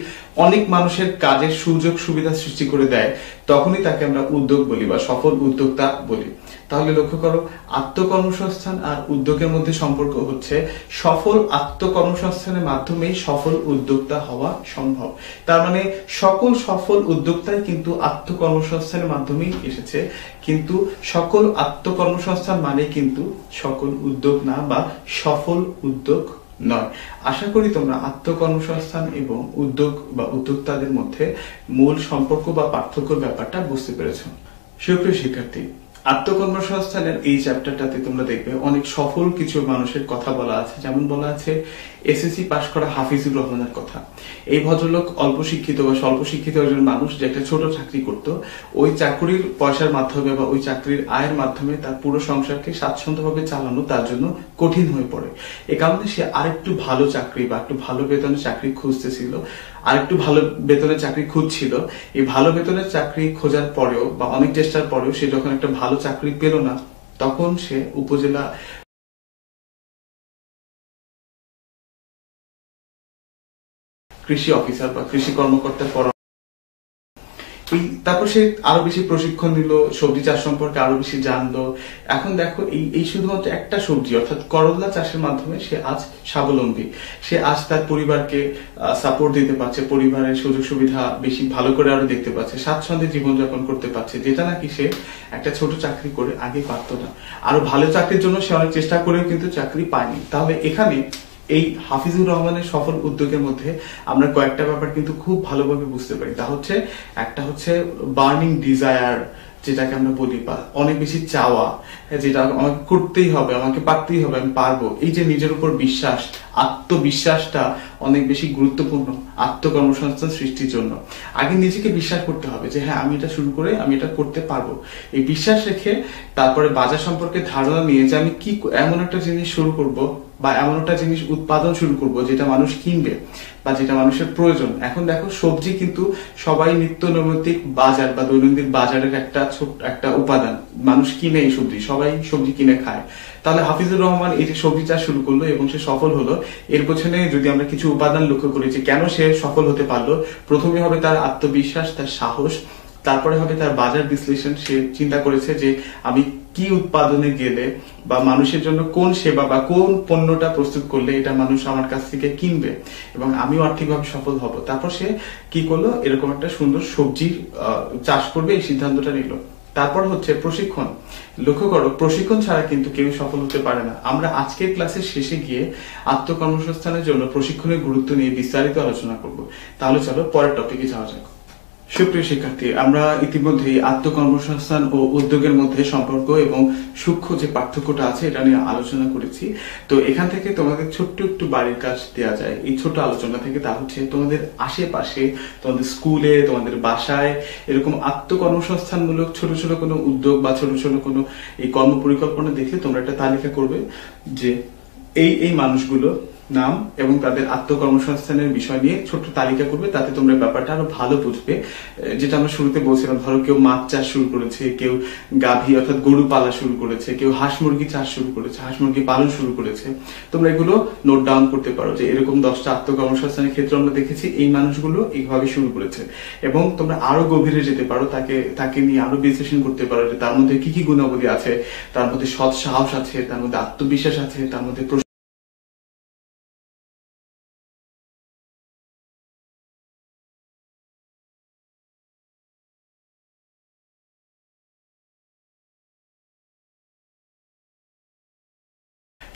অনেক মানুষের কাজের সুযোগ সুবিধা সৃষ্টি করে দেয়, তখনই তাকে আমরা উদ্যোগ বলি বা সফল উদ্যোক্তা বলি। তাহলে লক্ষ্য করো, আত্মকর্মসংস্থান আর উদ্যোগের মধ্যে সম্পর্ক হচ্ছে সফল আত্মকর্মসংস্থানের মাধ্যমেই সফল উদ্যোক্তা হওয়া সম্ভব। তার মানে সকল সফল উদ্যোক্তাই কিন্তু আত্মকর্মসংস্থানের মাধ্যমেই এসেছে, কিন্তু সকল আত্মকর্মসংস্থান মানে কিন্তু সকল উদ্যোগ না বা সফল উদ্যোগ নয়। আশা করি তোমরা আত্মকর্মসংস্থান এবং উদ্যোগ বা উদ্যোক্তাদের মধ্যে মূল সম্পর্ক বা পার্থক্যের ব্যাপারটা বুঝতে পেরেছো। সুপ্রিয় শিক্ষার্থী, আত্মকর্মসংস্থানের এই চ্যাপ্টারটাতে তোমরা দেখবে অনেক সফল কিছু মানুষের কথা বলা আছে। যেমন বলা আছে এসএসসি পাশ করা হাফিজুর রহমানের কথা। এই ভদ্রলোক অল্প শিক্ষিত বা স্বল্প শিক্ষিত একজন মানুষ, যে একটা ছোট চাকরি করত। ওই চাকরির পয়সার মাধ্যমে বা ওই চাকরির আয়ের মাধ্যমে তার পুরো সংসারকে স্বাচ্ছন্দ্যভাবে চালানো তার জন্য কঠিন হয়ে পড়ে। এ কারণে সে আরেকটু ভালো চাকরি বা একটু ভালো বেতনের চাকরি খুঁজতেছিল, আরেকটু ভালো বেতনের চাকরি খুঁজছিল। এই ভালো বেতনের চাকরি খোঁজার পরেও বা অনেক চেষ্টার পরেও সে যখন একটা ভালো চাকরি পেল না, তখন সে উপজেলা কৃষি অফিসার বা কৃষি কর্মকর্তার তারপর সে আরো বেশি প্রশিক্ষণ নিল, সবজি চাষ সম্পর্কে আরো বেশি জানলো। এখন দেখো এই শুধুমাত্র একটা সবজি অর্থাৎ করলা চাষের মাধ্যমে সে আজ স্বাবলম্বী। সে আজ তার পরিবারকে সাপোর্ট দিতে পারছে, পরিবারের সুযোগ সুবিধা বেশি ভালো করে আরো দেখতে পাচ্ছে, স্বাচ্ছন্দ্যে জীবনযাপন করতে পারছে, যেটা নাকি সে একটা ছোট চাকরি করে আগে পারতো না। আরো ভালো চাকরির জন্য সে অনেক চেষ্টা করেও কিন্তু চাকরি পায়নি। তাহলে এখানে এই হাফিজুর রহমানের সফল উদ্যোগের মধ্যে আমরা কয়েকটা ব্যাপার কিন্তু খুব ভালোভাবে বুঝতে পারি। তা হচ্ছে একটা হচ্ছে বার্নিং ডিজায়ার, যেটাকে আমরা বলি, বা অনেক বেশি চাওয়া, যেটা আমাকে করতেই হবে, আমাকে পারতেই হবে, আমি পারবো। এই যে নিজের উপর বিশ্বাস, আত্মবিশ্বাসটা অনেক বেশি গুরুত্বপূর্ণ আত্মকর্মসংস্থান সৃষ্টির জন্য। আগে নিজেকে বিশ্বাস করতে হবে যে হ্যাঁ, আমি এটা শুরু করে আমি এটা করতে পারবো। এই বিশ্বাস রেখে তারপরে বাজার সম্পর্কে ধারণা নিয়ে যে আমি কি এমন একটা জিনিস শুরু করব বা এমন একটা জিনিস উৎপাদন শুরু করব যেটা মানুষ কিনবে বা যেটা মানুষের প্রয়োজন। এখন দেখো, সবজি কিন্তু সবাই নিত্য নৈমিত্তিক বাজার বা দৈনন্দিন বাজারের একটা ছোট একটা উপাদান। মানুষ কিনে এই সবজি, সবাই সবজি কিনে খায়। তাহলে হাফিজুর রহমান এই যে সবজি চাষ শুরু করলো এবং সে সফল হলো, এর পেছনে যদি আমরা কিছু উপাদান লক্ষ্য করি যে কেন সে সফল হতে পারলো, প্রথমে হবে তার আত্মবিশ্বাস, তার সাহস, তারপরে হবে তার বাজার বিশ্লেষণ। সে চিন্তা করেছে যে আমি কি উৎপাদনে গেলে বা মানুষের জন্য কোন সেবা বা কোন পণ্যটা প্রস্তুত করলে এটা মানুষ আমার কাছ থেকে কিনবে এবং আমিও আর্থিকভাবে সফল হব। তারপর সে কি করলো, এরকম একটা সুন্দর সবজি চাষ করবে, এই সিদ্ধান্তটা নিল। তারপর হচ্ছে প্রশিক্ষণ। লক্ষ্য করো, প্রশিক্ষণ ছাড়া কিন্তু কেউ সফল হতে পারে না। আমরা আজকের ক্লাসের শেষে গিয়ে আত্মকর্মসংস্থানের জন্য প্রশিক্ষণের গুরুত্ব নিয়ে বিস্তারিত আলোচনা করব। তাহলে চলো পরের টপিকে যাওয়া যাক। সুপ্রিয় শিক্ষার্থী, আমরা ইতিমধ্যেই আত্মকর্মসংস্থান ও উদ্যোগের মধ্যে সম্পর্ক এবং সূক্ষ্ম যে পার্থক্যটা আছে এটা নিয়ে আলোচনা করেছি। তো এখান থেকে তোমাদের ছোট্ট একটু বাড়ির কাজ দেওয়া যায় এই ছোট আলোচনা থেকে। তা হচ্ছে তোমাদের আশেপাশে, তোমাদের স্কুলে, তোমাদের বাসায় এরকম আত্মকর্মসংস্থানমূলক ছোট ছোট কোনো উদ্যোগ বা ছোট ছোট কোনো এই কর্ম পরিকল্পনা দেখলে তোমরা একটা তালিকা করবে যে এই মানুষগুলো নাম এবং তাদের আত্মকর্মসংস্থানের বিষয় নিয়ে ছোট্ট তালিকা করবে। তাতে তোমরা ব্যাপারটা আরো ভালো বুঝবে। যেটা আমরা শুরুতে বলছিলাম, ধরো কেউ মাছ চাষ শুরু করেছে, কেউ গাভী অর্থাৎ গরু পালা শুরু করেছে, কেউ হাঁস মুরগি চাষ শুরু করেছে, হাঁস মুরগি পালন শুরু করেছে। তোমরা এগুলো নোট ডাউন করতে পারো যে এরকম 10টা আত্মকর্মসংস্থানের ক্ষেত্রে আমরা দেখেছি এই মানুষগুলো এইভাবে শুরু করেছে। এবং তোমরা আরো গভীরে যেতে পারো, তাকে নিয়ে আরো বিশ্লেষণ করতে পারো যে তার মধ্যে কি কি গুণাবলী আছে, তার মধ্যে সৎ সাহস আছে, তার মধ্যে আত্মবিশ্বাস আছে, তার মধ্যে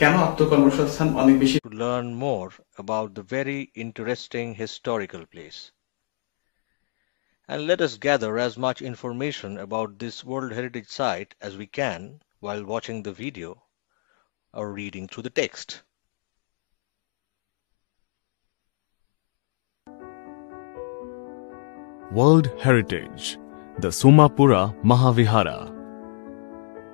কেন আত্মকর্মসংস্থান অনেক বেশি। To learn more about the very interesting historical place. And let us gather as much information about this World Heritage Site as we can while watching the video or reading through the text. World Heritage, the Somapura Mahavihara.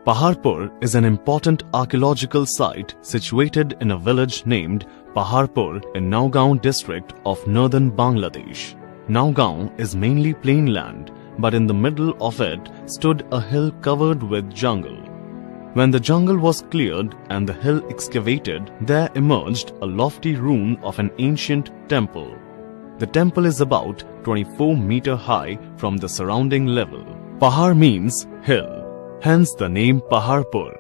Paharpur is an important archaeological site situated in a village named Paharpur in Naugaon district of northern Bangladesh. Naugaon is mainly plain land, but in the middle of it stood a hill covered with jungle. When the jungle was cleared and the hill excavated, there emerged a lofty ruin of an ancient temple. The temple is about 24 meters high from the surrounding level. Pahar means hill. Hence the name Paharpur.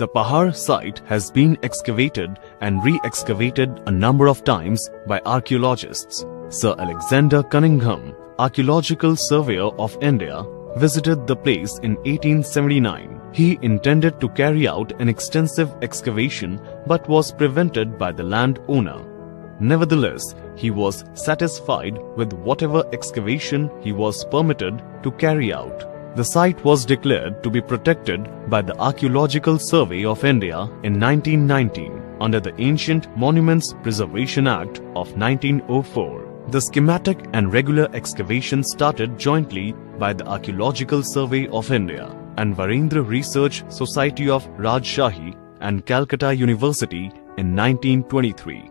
The Pahar site has been excavated and re-excavated a number of times by archaeologists. Sir Alexander Cunningham, Archaeological Surveyor of India, visited the place in 1879. He intended to carry out an extensive excavation but was prevented by the landowner. Nevertheless, he was satisfied with whatever excavation he was permitted to carry out. The site was declared to be protected by the Archaeological Survey of India in 1919 under the Ancient Monuments Preservation Act of 1904. The schematic and regular excavation started jointly by the Archaeological Survey of India and Varendra Research Society of Rajshahi and Calcutta University in 1923.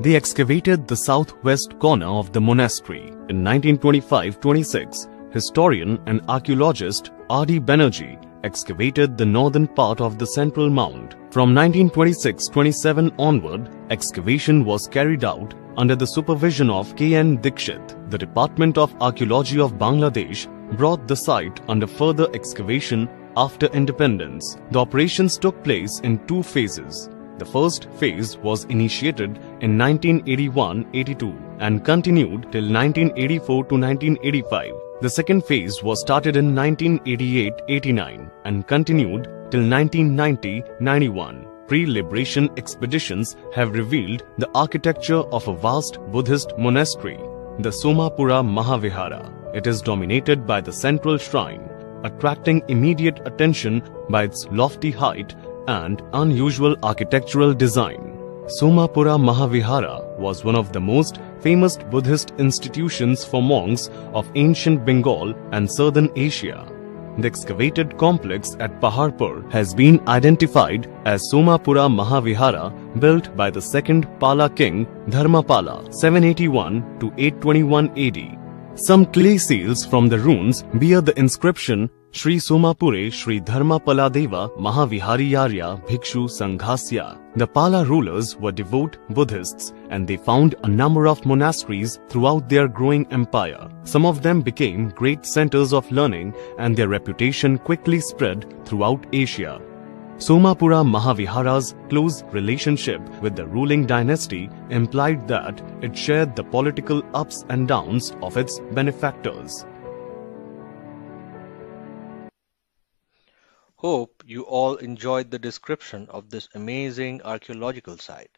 They excavated the southwest corner of the monastery. In 1925-26, historian and archaeologist R.D. Banerjee excavated the northern part of the central mound. From 1926-27 onward, excavation was carried out under the supervision of K.N. Dikshit. The Department of Archaeology of Bangladesh brought the site under further excavation after independence. The operations took place in two phases. The first phase was initiated in 1981-82 and continued till 1984-1985. The second phase was started in 1988-89 and continued till 1990-91. Pre-liberation expeditions have revealed the architecture of a vast Buddhist monastery, the Somapura Mahavihara. It is dominated by the central shrine, attracting immediate attention by its lofty height and unusual architectural design. Somapura Mahavihara was one of the most famous Buddhist institutions for monks of ancient Bengal and southern Asia. The excavated complex at Paharpur has been identified as Somapura Mahavihara, built by the second Pala king Dharmapala 781 to 821 AD. Some clay seals from the ruins bear the inscription Shri Somapure Shri Dharmapala Deva Mahavihariyarya Bhikshu Sanghasya. The Pala rulers were devout Buddhists and they found a number of monasteries throughout their growing empire. Some of them became great centers of learning and their reputation quickly spread throughout Asia. Somapura Mahavihara's close relationship with the ruling dynasty implied that it shared the political ups and downs of its benefactors. Hope you all enjoyed the description of this amazing archaeological site.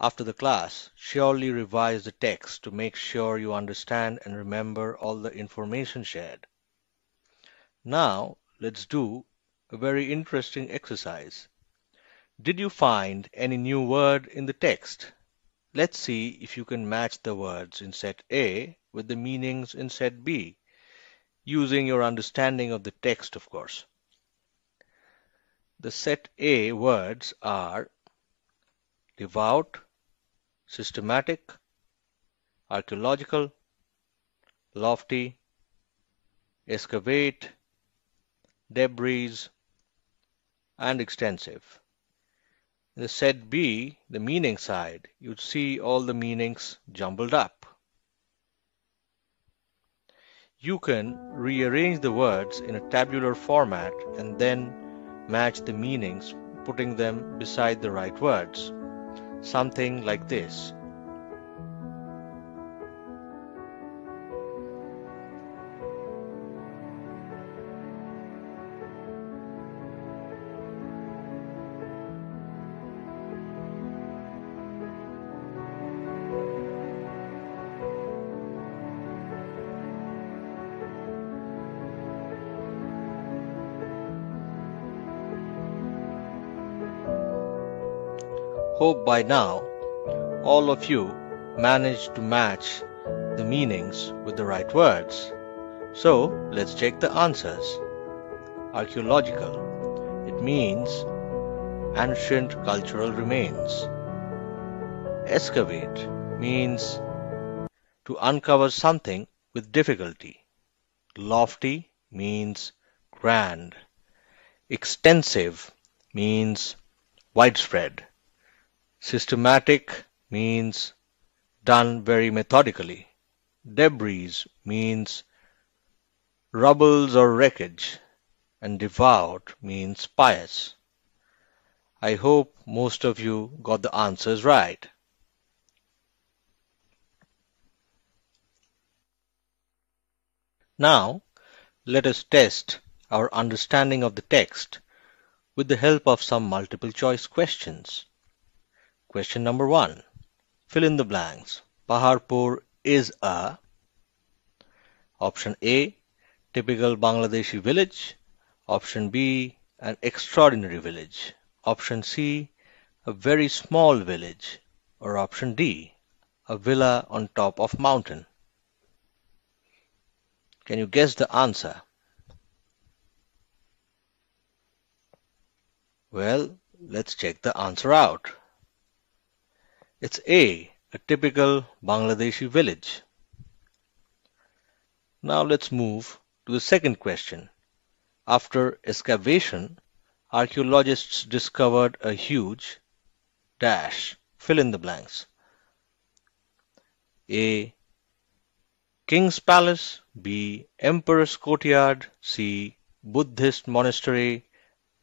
After the class, surely revise the text to make sure you understand and remember all the information shared. Now, let's do a very interesting exercise. Did you find any new word in the text? Let's see if you can match the words in set A with the meanings in set B, using your understanding of the text, of course. The set A words are devout, systematic, archaeological, lofty, excavate, debris, and extensive. In the set B, the meaning side, you'd see all the meanings jumbled up. You can rearrange the words in a tabular format and then match the meanings, putting them beside the right words. Something like this. Hope by now all of you managed to match the meanings with the right words. So let's check the answers. Archaeological. It means ancient cultural remains. Excavate means to uncover something with difficulty. Lofty means grand. Extensive means widespread. Systematic means done very methodically. Debris means rubbles or wreckage. And devout means pious. I hope most of you got the answers right. Now, let us test our understanding of the text with the help of some multiple choice questions. Question number 1. Fill in the blanks. Paharpur is a. Option A, typical Bangladeshi village. Option B, an extraordinary village. Option C, a very small village. Or option D, a villa on top of mountain. Can you guess the answer? Well, let's check the answer out. It's A, a typical Bangladeshi village. Now let's move to the second question. After excavation, archaeologists discovered a huge dash. Fill in the blanks. A, King's Palace. B, Emperor's Courtyard. C, Buddhist Monastery.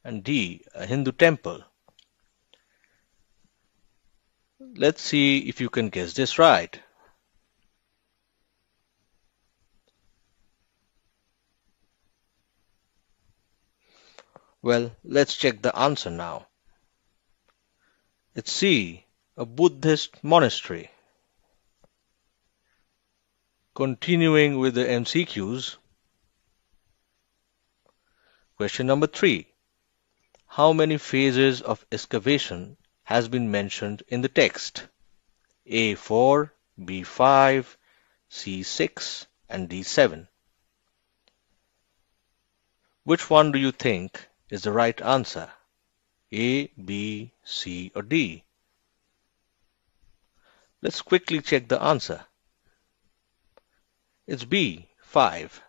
And D, a Hindu temple. Let's see if you can guess this right. Well, let's check the answer now. It's C, a Buddhist monastery. Continuing with the MCQs. Question number 3. How many phases of excavation has been mentioned in the text? A4, B5, C6, and D7. Which one do you think is the right answer? A, B, C, or D? Let's quickly check the answer. It's B, 5.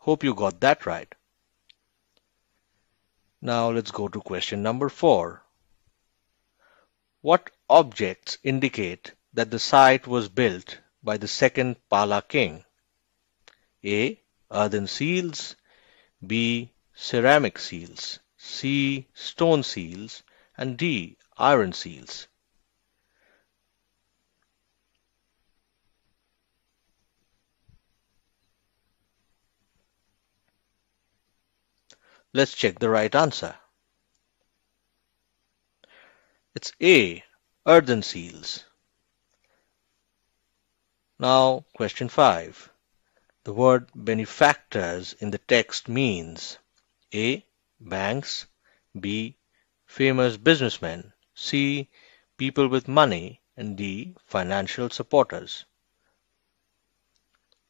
Hope you got that right. Now let's go to question number 4. What objects indicate that the site was built by the second Pala king? A, earthen seals. B, ceramic seals. C, stone seals. And D, iron seals. Let's check the right answer. It's A, earthen seals. Now, question 5. The word benefactors in the text means A, banks. B, famous businessmen. C, people with money. And D, financial supporters.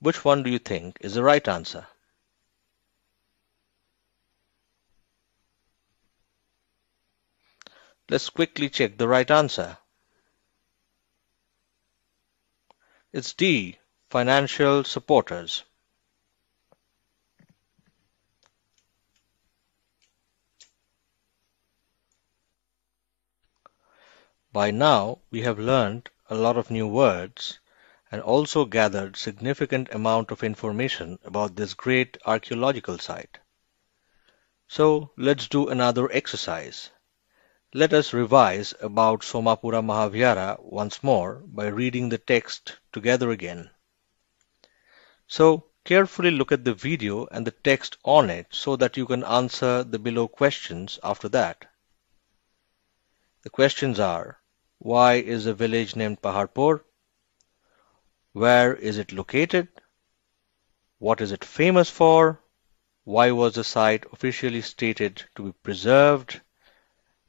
Which one do you think is the right answer? Let's quickly check the right answer. It's D, financial supporters. By now, we have learned a lot of new words and also gathered significant amount of information about this great archaeological site. So let's do another exercise. Let us revise about Somapura Mahavihara once more by reading the text together again. So carefully look at the video and the text on it so that you can answer the below questions after that. The questions are: why is a village named Paharpur? Where is it located? What is it famous for? Why was the site officially stated to be preserved?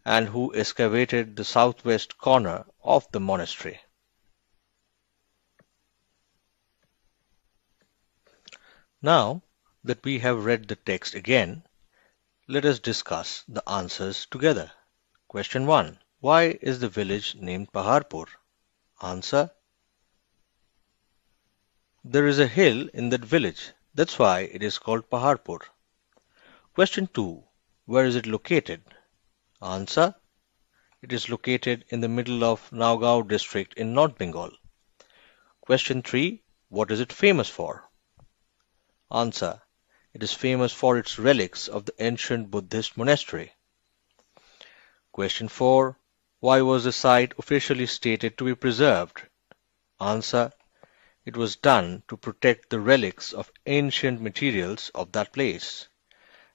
And who excavated the southwest corner of the monastery? Now that we have read the text again, let us discuss the answers together. Question 1. Why is the village named Paharpur? Answer. There is a hill in that village. That's why it is called Paharpur. Question 2. Where is it located? Answer. It is located in the middle of Nagaon district in North Bengal. Question 3. What is it famous for? Answer. It is famous for its relics of the ancient Buddhist monastery. Question 4. Why was the site officially stated to be preserved? Answer. It was done to protect the relics of ancient materials of that place.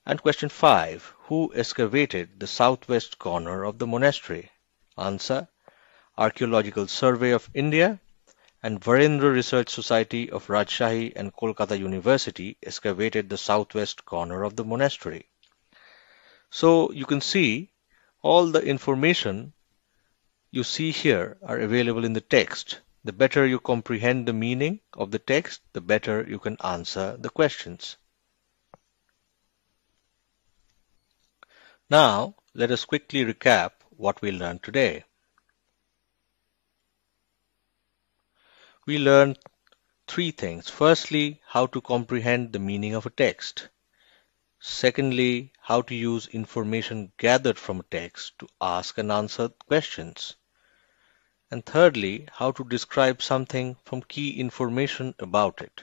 And question 5. Who excavated the southwest corner of the monastery? Answer. Archaeological Survey of India and Virendra Research Society of Rajshahi and Kolkata University excavated the southwest corner of the monastery. So you can see all the information you see here are available in the text. The better you comprehend the meaning of the text, the better you can answer the questions. Now, let us quickly recap what we learned today. We learned three things. Firstly, how to comprehend the meaning of a text. Secondly, how to use information gathered from a text to ask and answer questions. And thirdly, how to describe something from key information about it.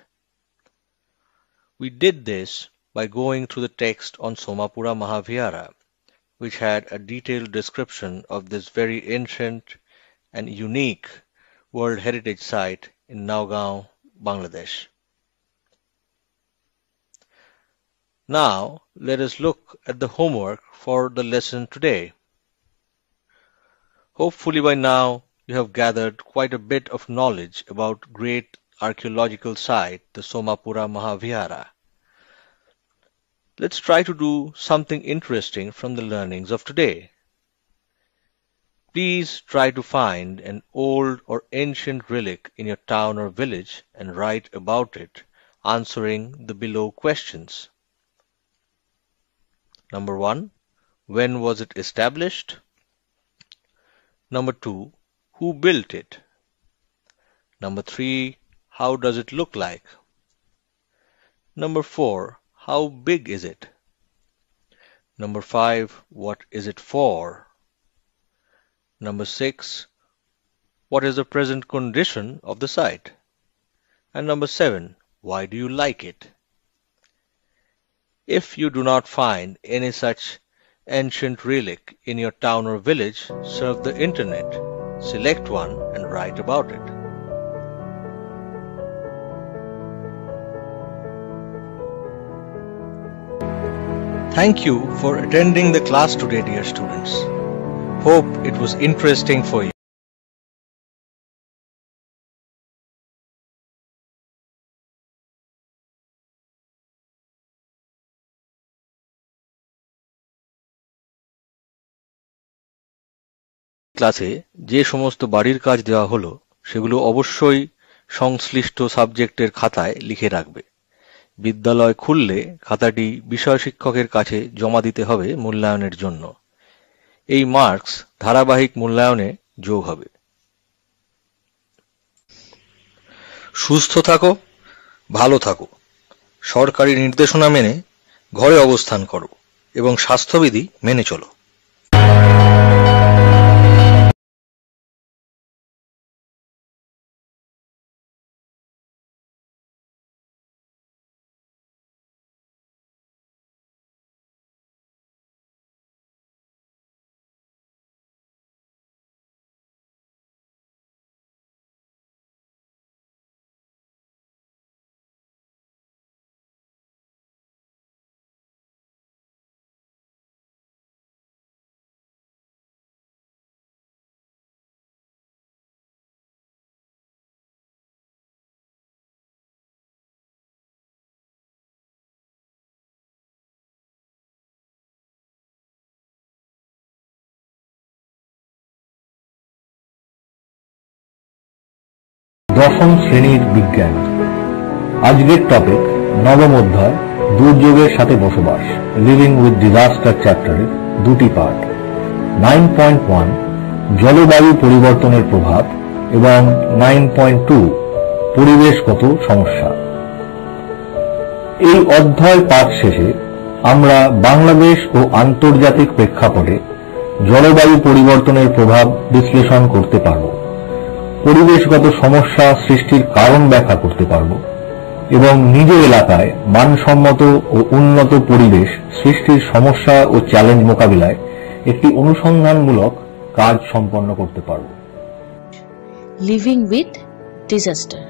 We did this by going through the text on Somapura Mahavihara, which had a detailed description of this very ancient and unique World Heritage Site in Nagaon, Bangladesh. Now, let us look at the homework for the lesson today. Hopefully by now, you have gathered quite a bit of knowledge about great archaeological site, the Somapura Mahavihara. Let's try to do something interesting from the learnings of today. Please try to find an old or ancient relic in your town or village and write about it, answering the below questions. Number 1. When was it established? Number 2. Who built it? Number 3. How does it look like? Number 4. How big is it? Number 5. What is it for? Number 6. What is the present condition of the site? And number 7. Why do you like it? If you do not find any such ancient relic in your town or village, surf the internet, select one and write about it. Thank you for attending the class today, dear students. Hope it was interesting for you. ক্লাসে যে সমস্ত বাড়ির কাজ দেওয়া হলো সেগুলো অবশ্যই সংশ্লিষ্ট সাবজেক্টের খাতায় লিখে রাখবে। বিদ্যালয় খুললে খাতাটি বিষয় শিক্ষকের কাছে জমা দিতে হবে মূল্যায়নের জন্য। এই মার্কস ধারাবাহিক মূল্যায়নে যোগ হবে। সুস্থ থাকো, ভালো থাকো, সরকারি নির্দেশনা মেনে ঘরে অবস্থান করো এবং স্বাস্থ্যবিধি মেনে চলো। দশম শ্রেণীর বিজ্ঞান। আজকের টপিক নবম অধ্যায় দুর্যোগের সাথে বসবাস লিভিং উইথ ডিজাস্টার চ্যাপ্টারের দুটি পার্ট 9.1 জলবায়ু পরিবর্তনের প্রভাব এবং 9.2 পরিবেশগত সমস্যা। এই অধ্যায় পাঠ শেষে আমরা বাংলাদেশ ও আন্তর্জাতিক প্রেক্ষাপটে জলবায়ু পরিবর্তনের প্রভাব বিশ্লেষণ করতে পারব, পরিবেশগত সমস্যা সৃষ্টির কারণ ব্যাখ্যা করতে পারব এবং নিজের এলাকায় মানসম্মত ও উন্নত পরিবেশ সৃষ্টির সমস্যা ও চ্যালেঞ্জ মোকাবিলায় একটি অনুসন্ধানমূলক কাজ সম্পন্ন করতে পারব। Living with disaster.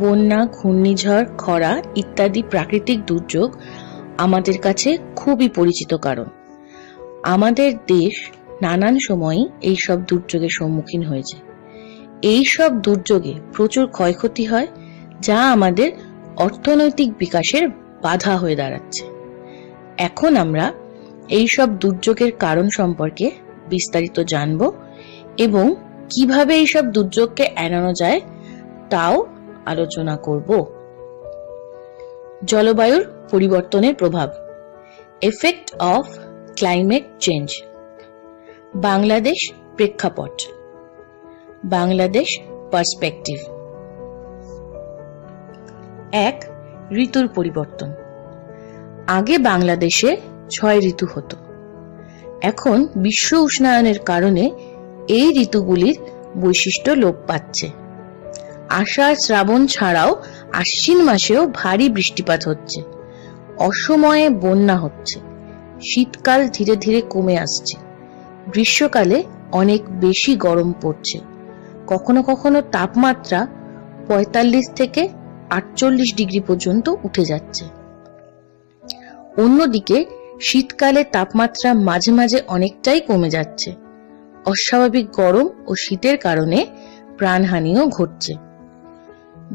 বন্যা, ঘূর্ণিঝড়, খরা ইত্যাদি প্রাকৃতিক দুর্যোগ আমাদের কাছে খুবই পরিচিত কারণ আমাদের দেশ নানান সময়ই এই সব দুর্যোগের সম্মুখীন হয়েছে। এই সব দুর্যোগে প্রচুর ক্ষয়ক্ষতি হয়, যা আমাদের অর্থনৈতিক বিকাশের বাধা হয়ে দাঁড়াচ্ছে। এখন আমরা এই সব দুর্যোগের কারণ সম্পর্কে বিস্তারিত জানব এবং কিভাবে এই সব দুর্যোগকে এড়ানো যায় তাও আলোচনা করব। জলবায়ুর পরিবর্তনের প্রভাব, effect of climate change. Bangladesh প্রেক্ষাপট, বাংলাদেশ পার্সপেক্টিভ। 1. ঋতুর পরিবর্তন। আগে বাংলাদেশে 6 ঋতু হতো। এখন বিশ্ব উষ্ণায়নের কারণে এই ঋতুগুলির বৈশিষ্ট্য লোপ পাচ্ছে। আষাঢ় শ্রাবণ ছাড়াও আশ্বিন মাসেও ভারী বৃষ্টিপাত হচ্ছে, অসময়ে বন্যা হচ্ছে, শীতকাল ধীরে ধীরে কমে আসছে, গ্রীষ্মকালে অনেক বেশি গরম পড়ছে, কখনো কখনো তাপমাত্রা 45 থেকে 48 ডিগ্রি পর্যন্ত উঠে যাচ্ছে। অন্যদিকে শীতকালে তাপমাত্রা মাঝে মাঝে অনেকটাই কমে যাচ্ছে। অস্বাভাবিক গরম ও শীতের কারণে প্রাণহানিও ঘটছে।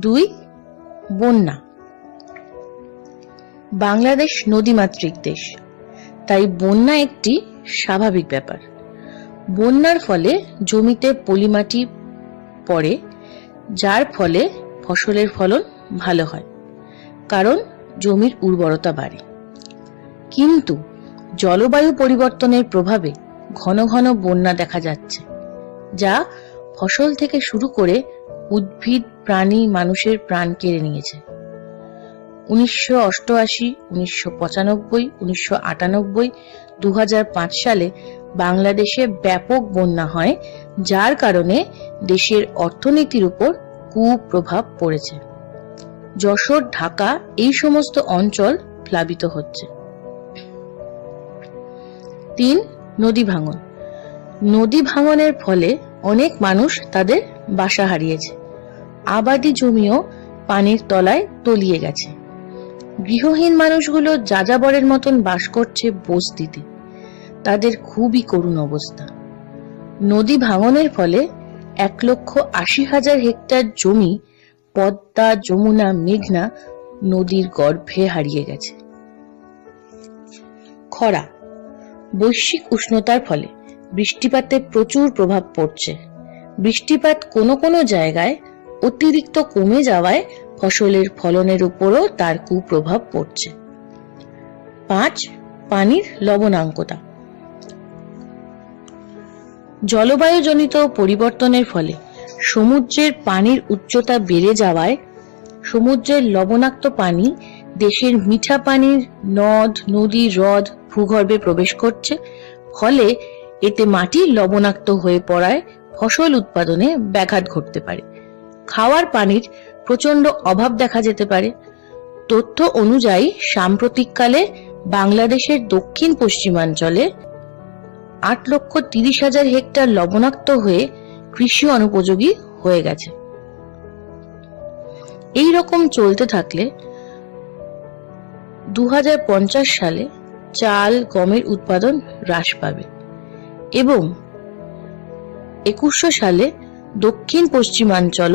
2. বন্যা। বাংলাদেশ নদীমাতৃক দেশ, তাই বন্যা একটি স্বাভাবিক ব্যাপার। বন্যার ফলে জমিতে পলিমাটি পড়ে, যার ফলে ফসলের ফলন ভালো হয়, কারণ জমির উর্বরতা বাড়ে। কিন্তু জলবায়ু পরিবর্তনের প্রভাবে ঘন ঘন বন্যা দেখা যাচ্ছে, যা ফসল থেকে শুরু করে উদ্ভিদ, প্রাণী, মানুষের প্রাণ কেড়ে নিয়েছে। 1988, 1995, 1998, 2005 সালে বাংলাদেশে ব্যাপক বন্যা হয়, যার কারণে দেশের অর্থনীতির উপর কুপ্রভাব পড়েছে। যশোর, ঢাকা এই সমস্ত অঞ্চল প্লাবিত হচ্ছে। 3. নদী ভাঙন। নদী ভাঙনের ফলে অনেক মানুষ তাদের বাসা হারিয়েছে, আবাদি জমিও পানির তলায় তলিয়ে গেছে। গৃহহীন মানুষগুলো যাযাবরের মতন বাস করছে বস্তিতে, তাদের খুবই করুণ অবস্থা। নদী ভাঙনের ফলে 1,80,000 হেক্টর জমি পদ্মা, যমুনা, মেঘনা নদীর গর্ভে হারিয়ে গেছে। খরা। বৈশ্বিক উষ্ণতার ফলে বৃষ্টিপাতে প্রচুর প্রভাব পড়ছে। বৃষ্টিপাত কোনো কোনো জায়গায় অতিরিক্ত কমে যাওয়ায় ফসলের ফলনের উপরও তার কুপ্রভাব পড়ছে। 5. পানির লবণাঙ্কতা। জলবায়ুজনিত পরিবর্তনের ফলে সমুদ্রের পানির উচ্চতা বেড়ে যাওয়ায় সমুদ্রের লবণাক্ত পানি দেশের মিঠা পানির নদ, নদী, হ্রদ, ভূগর্ভে প্রবেশ করছে। ফলে এতে মাটি লবণাক্ত হয়ে পড়ায় ফসল উৎপাদনে ব্যাঘাত ঘটতে পারে। খাওয়ার পানির প্রচন্ড অভাব দেখা যেতে পারে। তথ্য অনুযায়ী সাম্প্রতিককালে বাংলাদেশের দক্ষিণ পশ্চিমাঞ্চলে 8,30,000 হেক্টর লবণাক্ত হয়ে কৃষি অনুপযোগী হয়ে গেছে। এই রকম চলতে থাকলে 2050 সালে চাল, গমের উৎপাদন হ্রাস পাবে এবং 2100 সালে দক্ষিণ পশ্চিমাঞ্চল,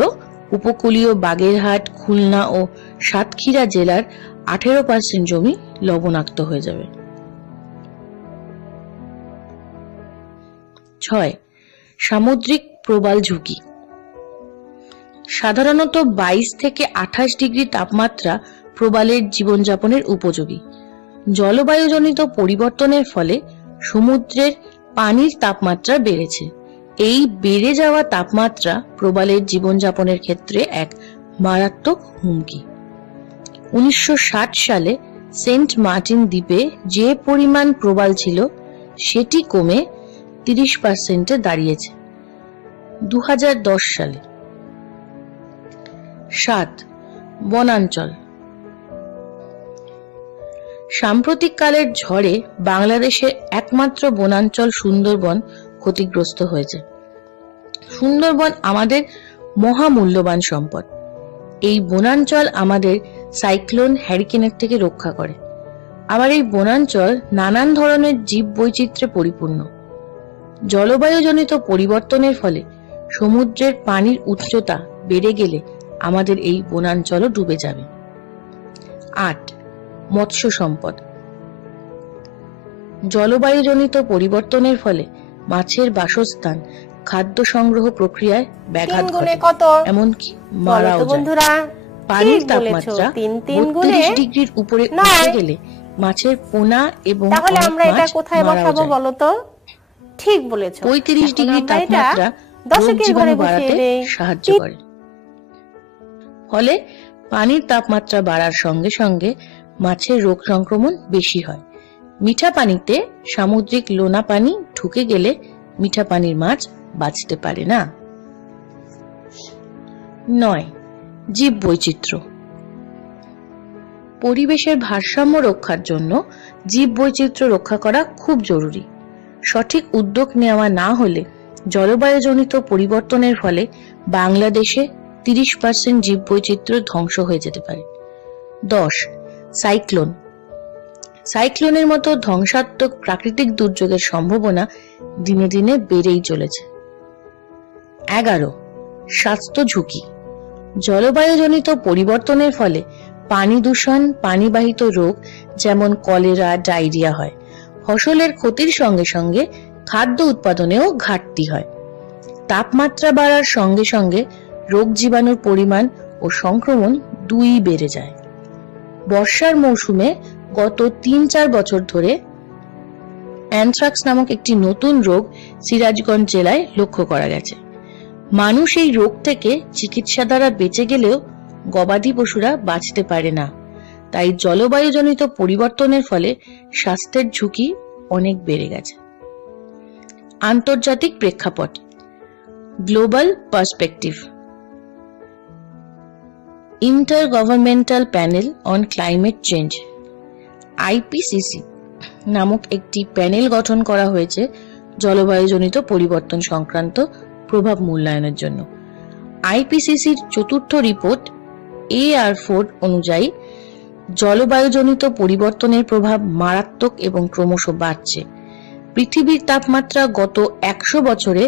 উপকূলীয় বাগেরহাট, খুলনা ও সাতক্ষীরা জেলার 18% জমি লবণাক্ত হয়ে যাবে। 6. সামুদ্রিক প্রবাল ঝুঁকি। সাধারণত 22 থেকে 28 ডিগ্রি তাপমাত্রা প্রবালের জীবনযাপনের উপযোগী। জলবায়ুজনিত পরিবর্তনের ফলে সমুদ্রের পানির তাপমাত্রা বেড়েছে। এই বেড়ে যাওয়া তাপমাত্রা প্রবালের জীবনযাপনের ক্ষেত্রে এক মারাত্মক হুমকি। 1960 সালে সেন্ট মার্টিন দ্বীপে যে পরিমাণ প্রবাল ছিল সেটি কমে 30% দাঁড়িয়েছে 2010 সালে। 7. বনাঞ্চল। সাম্প্রতিককালের ঝড়ে বাংলাদেশের একমাত্র বনাঞ্চল সুন্দরবন ক্ষতিগ্রস্ত হয়েছে। সুন্দরবন আমাদের মহামূল্যবান সম্পদ। এই বনাঞ্চল আমাদের সাইক্লোন, হ্যারিকেনের থেকে রক্ষা করে। আবার এই বনাঞ্চল নানান ধরনের জীব বৈচিত্র্যে পরিপূর্ণ। জলবায়ুজনিত পরিবর্তনের ফলে সমুদ্রের পানির উচ্চতা বেড়ে গেলে আমাদের এই বনাঞ্চলও ডুবে যাবে। 8. মৎস্য সম্পদ। জলবায়ুজনিত পরিবর্তনের ফলে মাছের বাসস্থান, খাদ্য সংগ্রহ প্রক্রিয়ায় ব্যাঘাত ঘটে, এমনকি মারাও যায়। পানির তাপমাত্রা 32 ডিগ্রির উপরে উঠে গেলে মাছের পোনা এবং অনেক মাছ মারাও যায়। ঠিক বলেছো। 35 ডিগ্রি তাপমাত্রা রোগ জীবাণু বাড়াতে সাহায্য করে। ফলে পানির তাপমাত্রা বাড়ার সঙ্গে সঙ্গে মাছের রোগ সংক্রমণ বেশি হয়। মিঠা পানিতে সামুদ্রিক লোনা পানি ঢুকে গেলে মিঠা পানির মাছ বাঁচতে পারে না। 9. জীব বৈচিত্র্য। পরিবেশের ভারসাম্য রক্ষার জন্য জীব বৈচিত্র্য রক্ষা করা খুব জরুরি। সঠিক উদ্যোগ নেওয়া না হলে জলবায়ুজনিত পরিবর্তনের ফলে বাংলাদেশে 30% জীব বৈচিত্র্য ধ্বংস হয়ে যেতে পারে। 10. সাইক্লোন। সাইক্লোনের মতো ধ্বংসাত্মক প্রাকৃতিক দুর্যোগের সম্ভাবনা দিনে দিনে বেড়েই চলেছে। 11. স্বাস্থ্য ঝুঁকি। জলবায়ুজনিত পরিবর্তনের ফলে পানি দূষণ, পানিবাহিত রোগ যেমন কলেরা, ডায়রিয়া হয়। ফসলের ক্ষতির সঙ্গে সঙ্গে খাদ্য উৎপাদনেও ঘাটতি হয়। তাপমাত্রা বাড়ার সঙ্গে সঙ্গে রোগ জীবাণুর পরিমাণ ও সংক্রমণ দুই বেড়ে যায়। বর্ষার মৌসুমে গত 3-4 বছর ধরে অ্যানথ্রাক্স নামক একটি নতুন রোগ সিরাজগঞ্জ জেলায় লক্ষ্য করা গেছে। মানুষ এই রোগ থেকে চিকিৎসা দ্বারা বেঁচে গেলেও গবাদি পশুরা বাঁচতে পারে না। তাই জলবায়ুজনিত পরিবর্তনের ফলে স্বাস্থ্যের ঝুঁকি অনেক বেড়ে গেছে। আন্তর্জাতিক প্রেক্ষাপট। Global perspective. ইন্টারগভর্নমেন্টাল panel on climate change IPCC নামক একটি প্যানেল গঠন করা হয়েছে জলবায়ুজনিত পরিবর্তন সংক্রান্ত প্রভাব মূল্যায়নের জন্য। IPCCর চতুর্থ রিপোর্ট AR4 অনুযায়ী জলবায়ুজনিত পরিবর্তনের প্রভাব মারাত্মক এবং ক্রমশ বাড়ছে। পৃথিবীর তাপমাত্রা গত 100 বছরে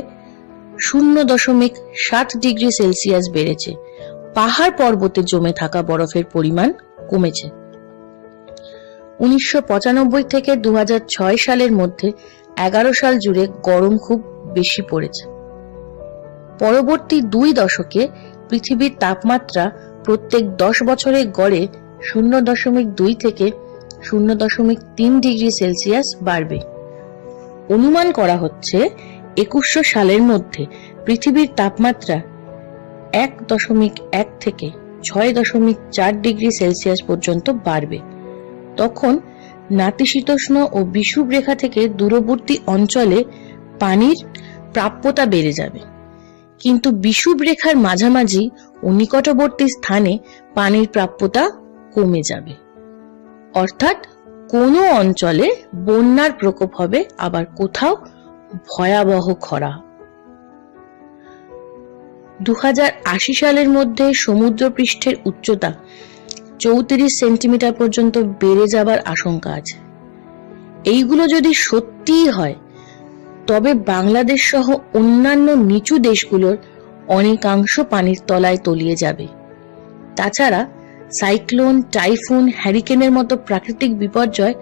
0.7 ডিগ্রি সেলসিয়াস বেড়েছে। পাহাড় পর্বতে জমে থাকা বরফের পরিমাণ কমেছে। 1995 থেকে 2006 সালের মধ্যে 11 সাল জুড়ে গরম খুব বেশি পড়েছে। পরবর্তী 2 দশকে পৃথিবীর তাপমাত্রা প্রত্যেক 10 বছরে গড়ে 0.2 থেকে 0.3 ডিগ্রি সেলসিয়াস বাড়বে। অনুমান করা হচ্ছে 2100 সালের মধ্যে পৃথিবীর তাপমাত্রা 1.1 থেকে 6.4 ডিগ্রি সেলসিয়াস পর্যন্ত বাড়বে। তখন নাতিশীতোষ্ণ ও বিষুব রেখা থেকে দূরবর্তী অঞ্চলে পানির প্রাপ্যতা বেড়ে যাবে, কিন্তু বিষুব রেখার মাঝামাঝি ও নিকটবর্তী স্থানে পানির প্রাপ্যতা কমে যাবে। অর্থাৎ কোনো অঞ্চলে বন্যার প্রকোপ হবে, আবার কোথাও ভয়াবহ খরা। 2080 সালের মধ্যে সমুদ্রপৃষ্ঠের উচ্চতা 34 সেন্টিমিটার পর্যন্ত বেড়ে যাবার আশঙ্কা আছে। এইগুলো যদি সত্যিই হয় তবে বাংলাদেশ সহ অন্যান্য নিচু দেশগুলোর অনেকাংশ পানির তলায় তলিয়ে যাবে। তাছাড়া সাইক্লোন, টাইফুন, হ্যারিকেনের মতো প্রাকৃতিক বিপর্যয়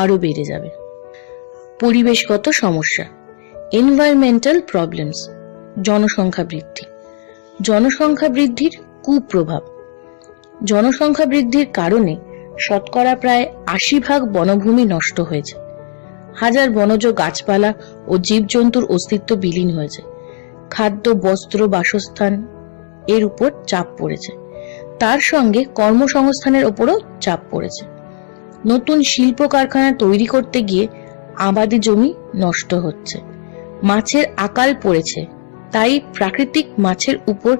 আরো বেড়ে যাবে। পরিবেশগত সমস্যা, এনভায়রনমেন্টাল প্রবলেমস। জনসংখ্যা বৃদ্ধি। জনসংখ্যা বৃদ্ধির কুপ্রভাব। জনসংখ্যা বৃদ্ধির কারণে শতকরা প্রায় ৮০% বনভূমি নষ্ট হয়েছে। হাজার বনজ গাছপালা ও জীবজন্তুর অস্তিত্ব বিলীন হয়েছে। খাদ্য, বস্ত্র, বাসস্থান এর উপর চাপ পড়েছে। তার সঙ্গে কর্মসংস্থানের উপরও চাপ পড়েছে। নতুন শিল্প কারখানা তৈরি করতে গিয়ে আবাদি জমি নষ্ট হচ্ছে। মাছের আকাল পড়েছে, তাই প্রাকৃতিক মাছের উপর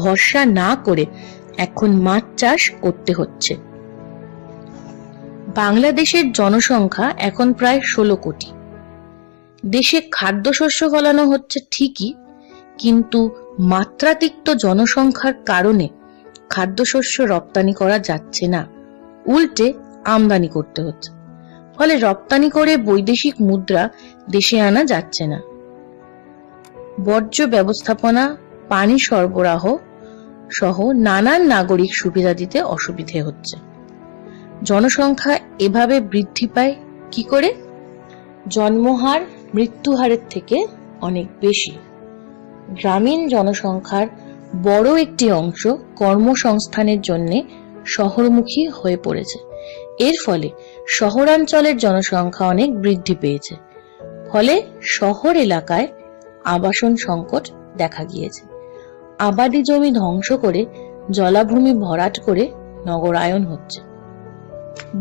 ভরসা না করে এখন মাছ চাষ করতে হচ্ছে। বাংলাদেশের জনসংখ্যা এখন প্রায় ১৬ কোটি। দেশে খাদ্যশস্য ফলানো হচ্ছে ঠিকই, কিন্তু মাত্রাতিরিক্ত জনসংখ্যার কারণে খাদ্যশস্য রপ্তানি করা যাচ্ছে না, উল্টে আমদানি করতে হচ্ছে। ফলে রপ্তানি করে বৈদেশিক মুদ্রা দেশে আনা যাচ্ছে না। বর্জ্য ব্যবস্থাপনা, পানি সরবরাহ সহ নানান নাগরিক সুবিধা দিতে অসুবিধে হচ্ছে। জনসংখ্যা এভাবে বৃদ্ধি পায় কি করে? জন্মহার মৃত্যুহারের থেকে অনেক বেশি। গ্রামীণ জনসংখ্যার বড় একটি অংশ কর্মসংস্থানের জন্য শহরমুখী হয়ে পড়েছে। এর ফলে শহরাঞ্চলের জনসংখ্যা অনেক বৃদ্ধি পেয়েছে। ফলে শহর এলাকায় আবাসন সংকট দেখা গিয়েছে। আবাদি জমি ধ্বংস করে জলাভূমি ভরাট করে নগরায়ন হচ্ছে।